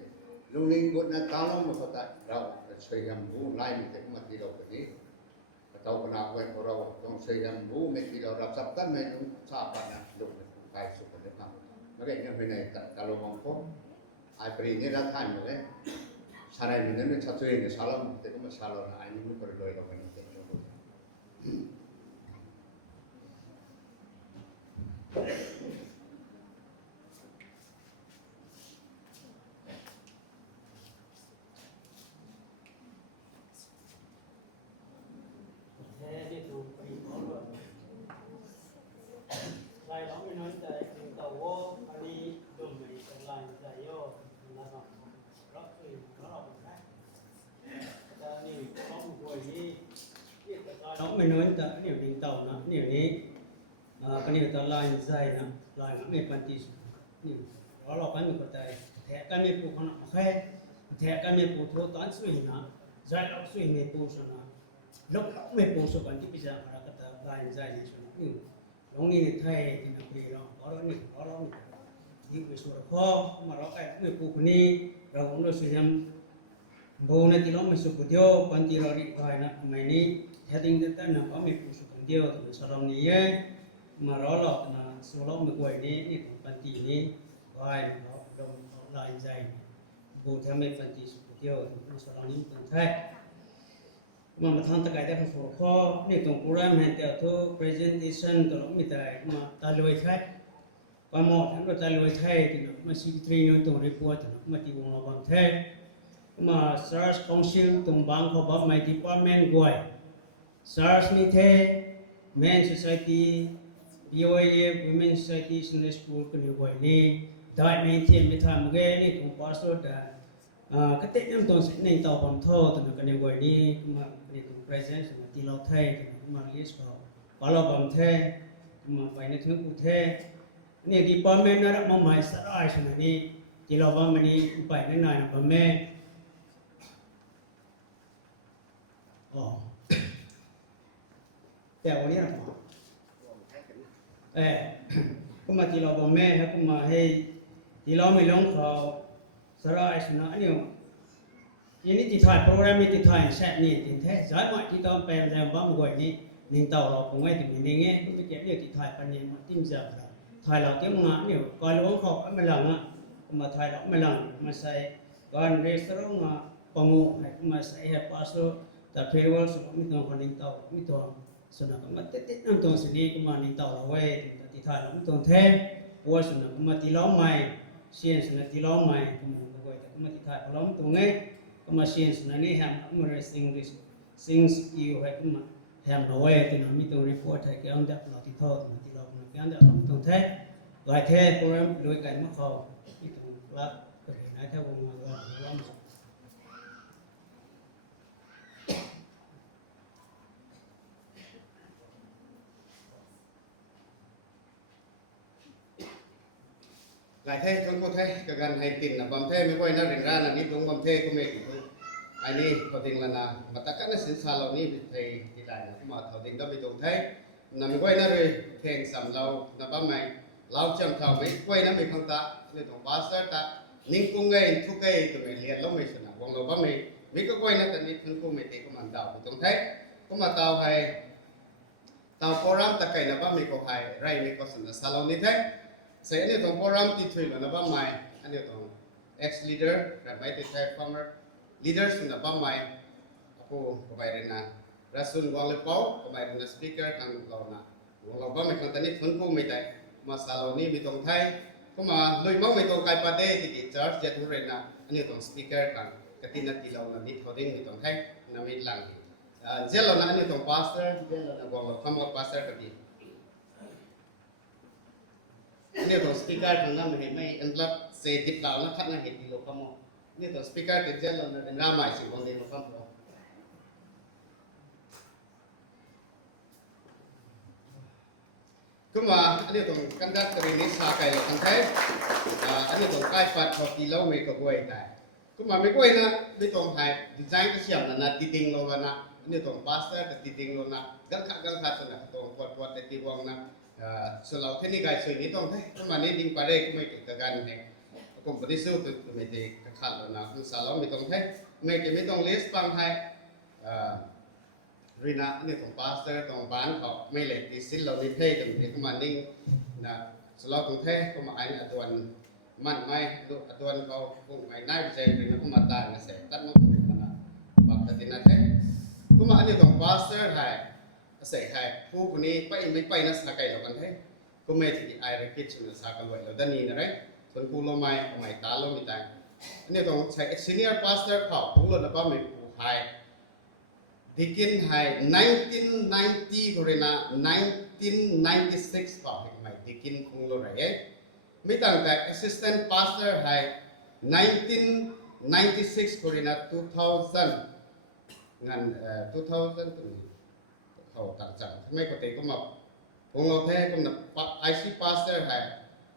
lúc này buat na tao nó mà có tại đâu xoay ngâm vũ lại mình thấy mà đi đâu cái gì tahu kenapa orang orang saya bu mesti orang sabtan memang siapa nak duduk kai suka depan. Makanya ini kalau mampu, hari ini datang boleh. Sarai ini satu ini salam, tapi masalah ini perlu orang ini. เราไม่น้อยแต่เนี่ยดิ้งเต่านะเนี่ยนี้ก็เนี่ยตะลายใจนะลายไม่ปันตินี่เรากันมีก็ได้แท้กันมีผู้คนมาแค่แท้กันมีผู้โทตันสวยนะใจเราสวยไม่ผู้ชนะลบไม่ผู้ชกันที่พิจารณาก็ตะลายใจนี่ชนะนี่ลงนี่ไทยที่นักเรียนเรานี่ยิ่งไปสู่ข้อมาเราไอ้ไม่ผู้คนนี้เราคงรู้สึกยังโบนัสที่เราไม่สุขเดียวปันที่เราดีไปนะไม่นี้แท้จริงแต่นั่นเราไม่ผู้สุขเดียวแต่สำหรับนี้มาเราหลอกนะส่วนเราไม่กลัวนี้นี่ปันที่นี้ไปเราลายใจโบทำให้ปันที่สุขเดียวสำหรับนี้ต้องใช้มาทางตะไคร้ได้ผู้ข้อนี่ตรงโปรแกรมให้แต่ทุก presentation ตัวเราไม่ได้มาตาลอยใช้ปามอดทั้งตาลอยใช้ที่นั่นมาสิบ3นิ้วตรง report มาที่วงเราบังใช้มา SARS Council ตรงบางเขาบอกไม่ department กวย SARS นี่เท่ Men Society BOA Women Society Sunday School กันอยู่กวยนี่ได้ไม่เที่ยงไม่ทำเงี้ยนี่ตรง pastor ได้ก็เต็มยังตรงสิ่งนี้ต่อความท้อตรงกันอยู่กวยนี่มานี่ตรง presence มาที่เราไทยมา list เขาพอเราบังเท่มาไปในถึงอุเทนี่ department นั่นมาหมายสลายส่วนนี้ที่เราบังมันนี่ไปในไหนนะบังแม่อ๋อแต่วันนี้เราก็มาที่เราบังแม่ครับก็มาให้ที่เราไม่ลงเขาสลายส่วนนั้นนี่ยี่นี่ที่ถ่ายโปรแกรมนี่ที่ถ่ายแชทนี่ที่แท้สายมาที่ตอนแปลงแต่บ้างก่อนนี่นิ่งเต่าเราคงไม่ถึงนิ่งเงี้ยก็ไม่เก็บเนี่ยที่ถ่ายปันเนี่ยมาติ้มจับถ่ายเราเก็บงานเนี่ยก่อนล้วงเขาไม่หลังอ่ะมาถ่ายเราไม่หลังมาใส่ก่อนเรสโรงมาปังงูมาใส่ให้พาสแต่เพลวอลสุดไม่ต้องคนนิ่งเต่าไม่ต้องส่วนนั้นก็มาเต็ดนั่งตรงสิ่งนี้ก็มานิ่งเต่าเราไว้ที่ถ่ายเราไม่ต้องแท้วัวส่วนนั้นก็มาที่ล้อมใหม่เชียนส่วนนั้นที่ล้อมใหม่ก็มาก็มาที่ถ่ายเราไม่ตรงเงี้ยก็มาเชียนส่วนนั้นนี่แฮมมาเรสซิ่งthings you have to have no way to know me to report hay cái ông đặt nó thì thôi thìเราcái ông đặt nóต้องthế lại thế program đối cái mất khâu cái tụng là có thể nói theo vùng là làm lại thế chúng tôi thấy cái gần hay tin là bấm thế mới quay nó đến ra là nít đúng bấm thế của mình anh đi có tiền là nào mà tất cả nó sinh ra lâu ní thì lại mà thầu tiền đó bị tổn thế nằm quay nó về thèn sầm lâu là ba mày lâu chậm thầu mấy quay nó bị không ta nên thằng bá sát ta nhưng cũng ngay thu cây tụi mày liền lâu mày sửa nào vòng lâu ba mày mấy cái quay nó tận đi thân cô mày thì có màn đầu bị tổn thế có mà tàu hay tàu program ta cái là ba mày có hay ray mày có sẵn sa lâu ní thế sẽ nên thằng program thì thuyền là nó ba mày anh được thằng ex leader là mấy thì thay farmer leaders na pamai ako pamay na rasun wang lepaw pamay na speaker kang law na wang law ba may kang tanit hun ko may tay masalaw ni mitong thai kuma loy mau may tong kai pate ti church jet hu na ani tong speaker kang katina tilaw na nit hoding mitong thai na mit lang jelo na ani tong pastor jelo na wang law kamot pastor kati ani tong speaker kang na may anlap se tip law na khat na hit tilaw kamoนี่ตัวสปีกเกอร์ที่เจลล์นั่นรามาสิบวันเดียวครับผมก็มาอันนี้ตรงกันดัตรีนิสาไก่เราทั้งไทยอันนี้ตรงใกล้ฟัดพอตีแล้วไม่ก็กล้วยได้ก็มาไม่กล้วยนะไม่ตรงไทยดีไซน์ก็เชื่อมนะติดติงโลกันนะอันนี้ตรงพาสเตอร์ก็ติดติงโลนะกันขัดส่วนนะตรงปวดติดวงนะส่วนเราเทคนิคการช่วยนี้ต้องไทยก็มาเนี่ยดิ้งไปได้ก็ไม่เกิดการแข่งผมปฏิเสธตัวไม่ได้ขัดแล้วนะคือสารเราไม่ต้องให้ไม่เกี่ยวไม่ต้องลิสต์บางให้รีน่าเนี่ยของพาสเตอร์ของบ้านเขาไม่เล็กที่สิ้นเราในเทศกันที่เขามานิ่งนะสารเราตรงเทศเขามาไอ้เนี่ยตัวมันไม่ตัวเขาคงไม่น่าจะเป็นเขามาตายนะเสร็จตั้งมันเป็นนะปกตินะเทศเขามาอันนี้ของพาสเตอร์ให้เสร็จให้ผู้คนนี้ไปไม่ไปนะสักไก่เรากันเทศก็ไม่ที่ไอ้เรื่องคิดชื่อสักกันไว้เราด้านนี้นะเร่ส่วนผู้ลงไม่ตาลงไม่ตายอันนี้ต้องใช้ senior pastor เขาผู้ลงแล้วก็ไม่ผู้ไฮดิกินไฮ1990คนนะ1996เขาไม่ดิกินคงลงเลยไม่ต่างแต่ assistant pastor ไฮ1996คนนะ2000 2000 เขาต่างจังไม่ปกติก็มาผมเราแท้ก็นับ IC pastor ให้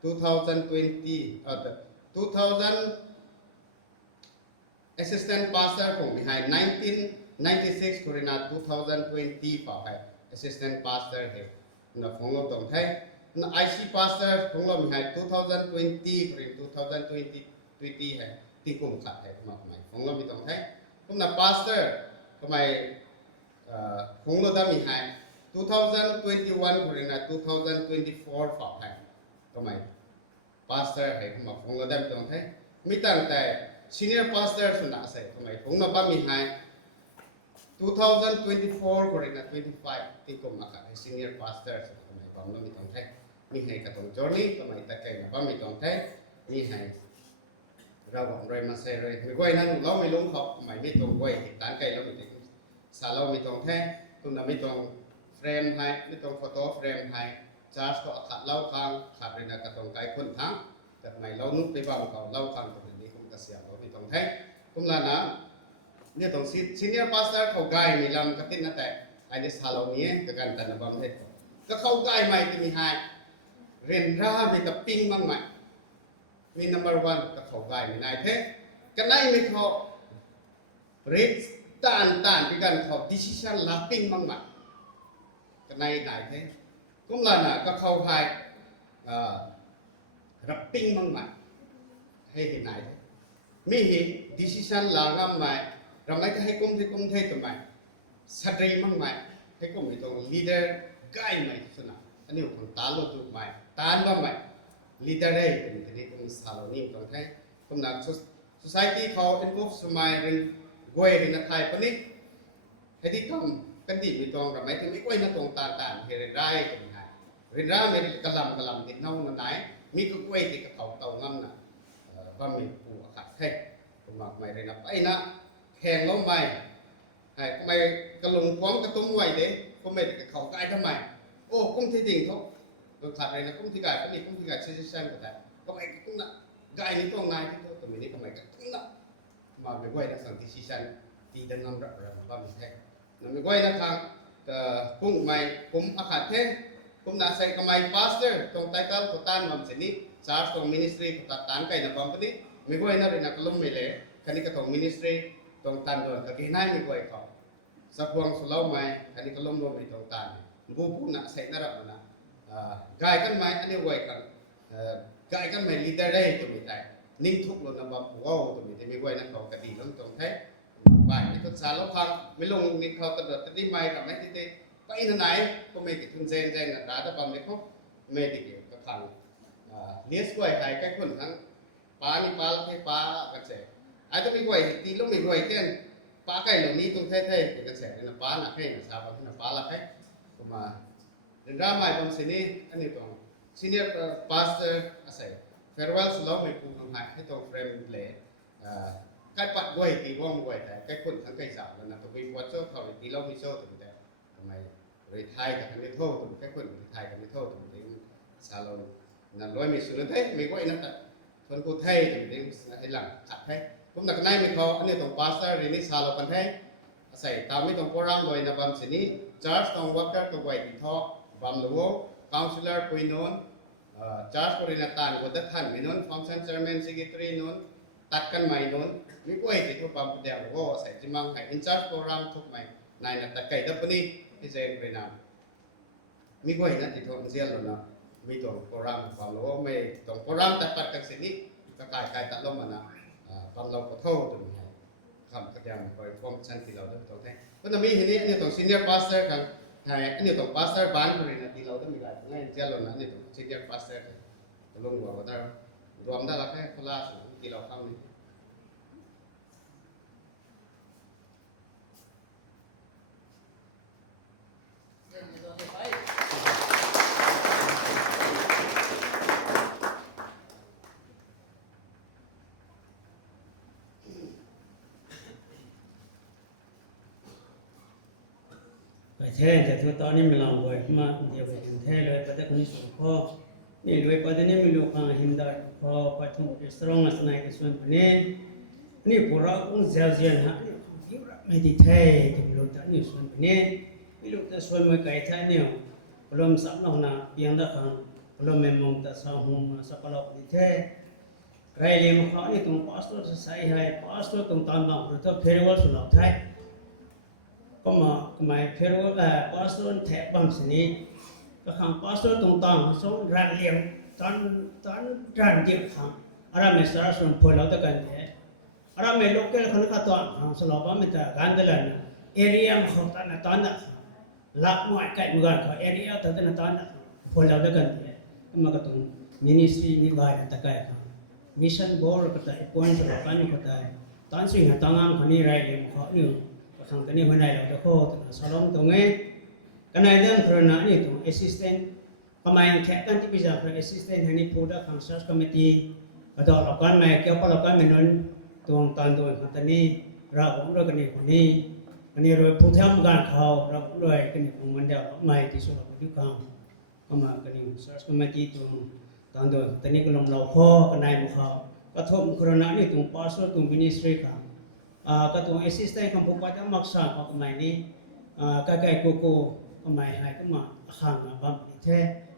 2020 2000 assistant pastor ผมมีให้ 1996 คนนั้น2020ป่าวให้ assistant pastor ให้นับผมเราตรงแท้นับ IC pastor ผมเรามีให้2020คน2020ให้ที่ผมขาดให้มาทำไมผมเรามีตรงแท้ผมนับ pastor ทำไมผมเราได้มีให้2021คนนั้น2024ป่าวให้ทำไม pastor ให้ผมมาผมเราได้ตรงแท้มีตั้งแต่ senior pastor สุนัขใส่ทำไมผมมาบ้ามีให้2024คนนั้น25ที่ผมมาขาย senior pastor ทำไมผมเรามีตรงแท้มีให้กับตรง journey ทำไมตะเกียงบ้ามีตรงแท้มีให้เราบอกอะไรมาใส่เลยไม่ไหวนั่นเราไม่ลงขอบไม่ไม่ตรงไหวเหตุการณ์ใกล้เราไม่ถึงสาเราไม่ตรงแท้คุณน่ะไม่ตรงเฟรมให้ไม่ตรงโฟโต้เฟรมให้จาร์จก็ขาดเล่าข้างขาดเลยนะกระตรงไกลคนทั้งแต่ไม่เรานุ๊กไปบ้างเขาเล่าข้างตรงนี้คุณก็เสียเราไม่ตรงแท้คุณล่ะนะเนี่ยตรงซีเนียร์พาสเตอร์เขาไกลมีลำกระตินนะแต่ไอ้เดสฮาโลนี้กับการตันบัมเด็ดก็เขาไกลไม่ที่มีให้เรียนร่ามีกับปิ้งบ้างไหมมี number one กับเขาไกลมีนายเท่กันไหนมีเขาเรียกต้านไปกันเขา decision ลับปิ้งบ้างไหมกันไหนนายเท่cũng là các khâu haiรับปิ้งบ้างไหมให้เห็นไหนมีเห็น decision ลางำไหมเราไม่ให้กุ้มที่เทตัวไหมสตรีบ้างไหมให้กุ้มที่ตรง leader ใกล้ไหมสนะอันนี้ผมตาลุตุไหมตานบ้างไหม leader ได้เป็นที่กุ้มสาวนี่ตรงให้กุ้มนัก society เขา involve สมัยเรื่องกวยเรื่องไทยปนิดให้ที่ทำกันดีมีตรงเราไม่ถึงไม่กวยนั่งตรงตาเห็นได้กันเรียนร่างในกระลำติดน้องนั่นไหนมีก็กล้วยติดกับเขาเต่างั้นน่ะก็มีปูขัดแท้ผมบอกไม่เลยนะไปนะแข่งล้มไปไอ้ทำไมกระลงพร้อมกระตุ้มไว้เด้ก็ไม่ติดกับเขาใกล้ทำไมโอ้กุ้งที่ดิ่งเขาโดนขัดเลยนะกุ้งที่ไก่ก็มีกุ้งที่ไก่เช่นๆก็ได้ก็ไม่กุ้งน่ะไก่นี่ต้องนายที่ตัวนี้ก็ไม่กุ้งน่ะมาไปกล้วยในสั่งที่ชี้ชันตีดังน้ำระบ้ามีแท้นั่นไปกล้วยนะครับกุ้งไม่ผมอาขัดแท้ผมน่าใส่กับไม้ pastor ตรงไตเติ้ลก็ตันมันสินี่ charge ตรง ministry ก็ตันใครนะบางคนนี้ไม่ก็ไอ้นั่นเรื่องนักลุ่มไม่เลยคันนี้ก็ตรง ministry ตรงตันโดนก็กินให้ไม่ก็ไอ้เขาสักวันสุดแล้วไหมคันนี้ก็ลุ่มรวมไปตรงตันกูพูดน่ะใส่นั่นแหละนะกายกันไหมอันนี้ไว้กันกายกันไหม leader ได้ตัวนี้ได้นิ่งทุกลงนะบางว้าวตัวนี้จะไม่ก็ไอ้นั่นเขาก็ดีแล้วตรงแท้ไปไม่ต้องสารแล้วพังไม่ลงนี่เขาตลอดที่ไม่กับไม่ที่ไปไหนก็ไม่ติดทุนเซนนะร้านตะบันไม่ครบไม่ติดกับทางเลี้ยงกล้วยไก่แค่คนทั้งปลานี่ปลาแล้วให้ปลากันเสร็จไอ้ต้องมีกล้วยตีลูกมีกล้วยเต้นปลาไก่เหล่านี้ต้องเท่ๆเป็นกันเสร็จนะปลาหนักให้นะสาวที่นะปลาละให้ก็มาเรื่องราวใหม่ตรงสินี่อันนี้ตรงซีเนียร์พาสเตอร์อะไรเฟอร์เวลส์เราไม่พูดตรงไหนให้ตรงเฟรมเลยใกล้ปัดกล้วยตีว่องกล้วยแต่ใกล้คนทั้งใกล้สาวแล้วนะตัววิ่งวัดโซ่เขาตีเราไม่โซ่ถึงแต่ทำไมรีไทยกันไม่โทษตัวแค่คนรีไทยกันไม่โทษตัวเองซาลอนนั่นร้อยมีส่วนเท่ไม่ก็ไอ้นั่นแต่คนกูเท่ตัวเองไอ้หลังขัดเท่ผมนักนายไม่เขาอันนี้ตรงพาสเตอร์เรนิซาลกันเท่ใส่ตามไม่ตรงโปรแกรมโดยนับบัมสินี่จาร์จตรงวัดกันตัวไว้ที่ท่อบัมลูคาวน์ซิลเลอร์คุยโน่นจาร์จบริณาตันวัดท่านมีโน่นฟังก์ชันเชอร์แมนซิกิตรีโน่นตัดกันใหม่โน่นมีก็ไอ้ที่ทุกบัมเดียวว่าใส่จิมังให้อินชาร์จโปรแกรมทุกใหม่นายนัดตะไก่ดับนี้ที่เซนบริณามีก็เห็นที่ท้องเสียแล้วนะมีตรงโปรแกรมความรู้ไม่ตรงโปรแกรมตัดปัดกันสินี่ก็กายตัดลงมานะความเราก็เท่าตัวนี้คำกระยำคอยฟ้องชั้นที่เราได้ตรงนี้ก็จะมีเห็นนี่ตรง senior pastor กันไอ้อันนี้ตรง pastor บ้านคนนี้ที่เราได้มีการง่ายเจ้าเรานะนี่ตรง senior pastor ลงหัวก็ได้รวมได้ละแค่คลาสที่เราทำนี่แท้แต่ทั่วตอนนี้มันลองบ่อยมาเดียวกันแท้เลยประเด็นนี้สุดข้อนี่ด้วยประเด็นนี้มีลูกค้าหินได้พอปัจจุบันสตรองสไนค์ส่วนนี้นี่พวกเราคงเสียเสียนะนี่ไม่ได้แท้ที่ลูกตานี่ส่วนนี้ มีลูกแต่ช่วยมือไก่ท้ายเนี่ยลมสับลงนาเพียงตะขังลมเมมงตะสองหุมสักลบดิเทไรเลี้ยงเขานี่ตรงพาสตัวใส่ให้พาสตัวตรงตอนบังหรือตัวเพลวสุดหลับไทยก็มาเพลวพาสตัวแทบบังสินี้ก็ขังพาสตัวตรงตอนส่งรันเลี้ยงตอนรันเดียวขังอะไรไม่สารส่วนพลเราตะกันเถอะอะไรไม่โลกเกลคนขัดตัวขังสลับว่าไม่แต่การเดินเอเรียมเขาตอนนั้นตอนนั้นลักมวยไก่มือกันเขาเอเรียตอนนั้นตอนนั้นพลเราตะกันเถอะก็มาก็ตรงมินิสทรีนี่ไว้ตะไคร้ขังmission board kata point selapan kata tan sing tangam khani rai le kho ni khang tani honai la kho ta salom tonge kana dam khona ni to assistant pamain captain ti bisa for assistant hani product khang search committee ado lokan mai kya pa lokan menon tong tan do tani ra ong ro kani khoni ani ro putham gan khao ra roi kani phongman da mai ti so la du kang kama kani search committee toตอนโดยตอนนี้ก็ลงเราพ่อกันนายบุคคลก็ทบโครนานี่ตรงพาสตรงมินิสทรีค่ะก็ตรงแอสซิสแตนต์ของผู้ปฏิบัติมักษาของใหม่นี้ใกล้ๆโกโก้ก็ใหม่ให้ก็มาข้างบัมปิเท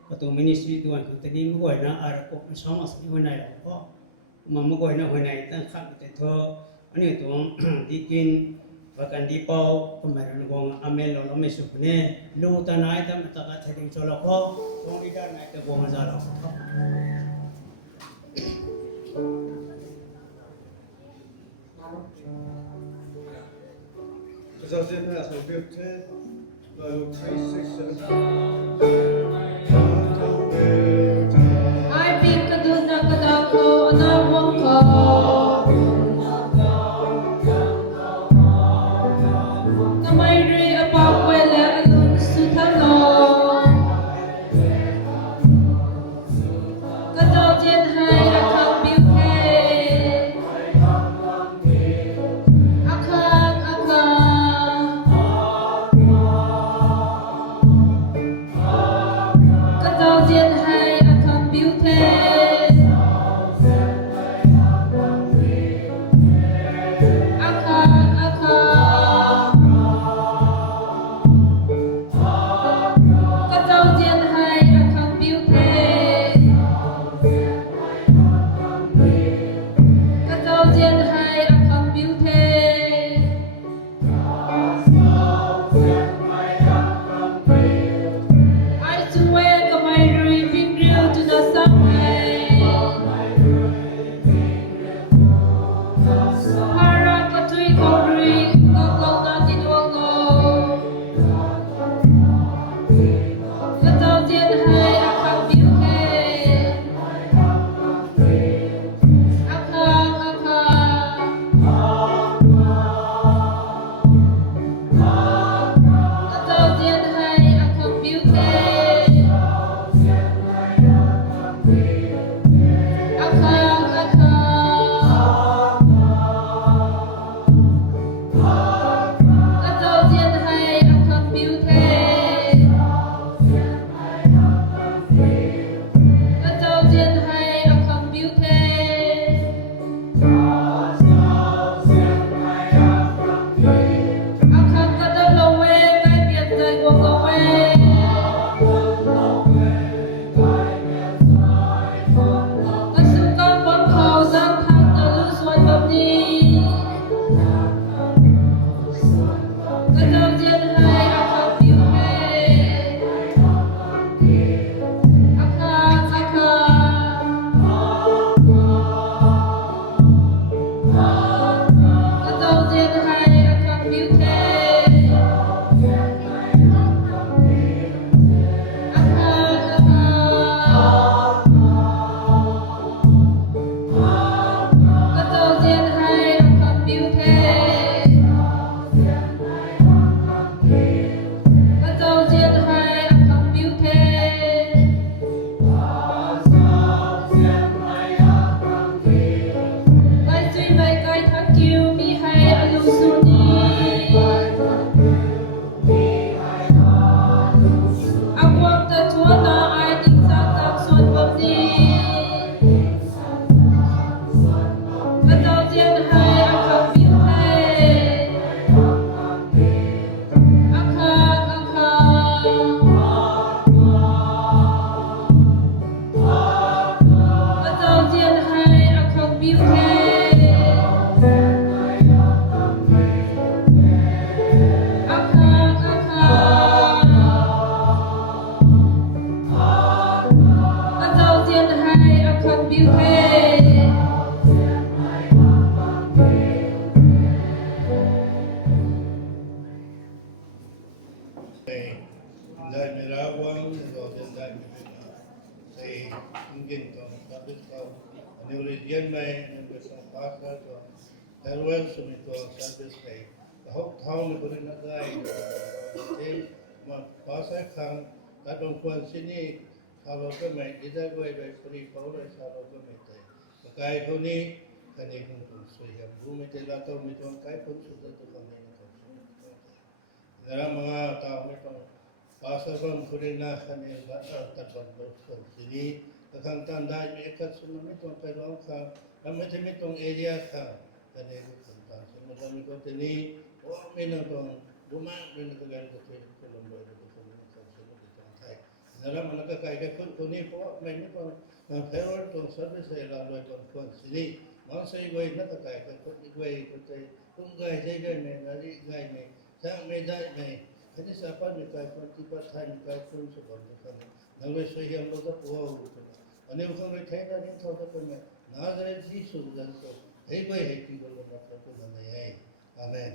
ก็ตรงมินิสทรีด้วยตอนนี้เมื่อก่อนนะอารมณ์สองมาสิ่งหัวในเราเพราะมาเมื่อก่อนนะหัวในตั้งข้างแต่เธออันนี้ตรงดีกินว่ากันดีเป่าก็หมายถึงว่าอเมริกาเราไม่สุขเนี่ยลูกตาหนายแต่มาตะกัดถึงโซลาโคตรงนี้ได้ไหมแต่วงจาเราSo sitten as we built it, look 3 6 I think kaduna kadako na wangka kamay ri apakwela alun sutalo kadaw jen hai akang bilhe akang akang Dai merawang do dai sai ingin to tapi kau ani region mai ni besar pasar to terwel sumi to service kai hok thau ni beri na dai te ma pasar khang ta dong kwan sini kalau ke mai ida goi bai free power kalau ke mai te kai ko ni kani kun tu so ya bu me te la to mi to kai ko su to to kan ni to ngara mga tao mi to pasar bang kurina kani la ta ban ba ko sini kang tan dai me ka su mi to kai lo ka lam me te mi to area ka kani ko ta su mi to mi ko te ni o me na to bu ma me na ka gan ko te ko lo ba ko ko ni ka su mi to thai ngara mana ka kai ka kun ko ni po me ni to favor to service la lo ko sini mong say quay nó tất cả các quay của tôi cũng gai dây gai này là đi gai này sang mấy đại này cái sao phát được cái phần tí phát thành cái phương số còn được không nó mới xây dựng nó rất wow và nếu không thấy nó đến thôi các con này nó ra gì sụt dần rồi thấy quay hay thì còn là cái này amen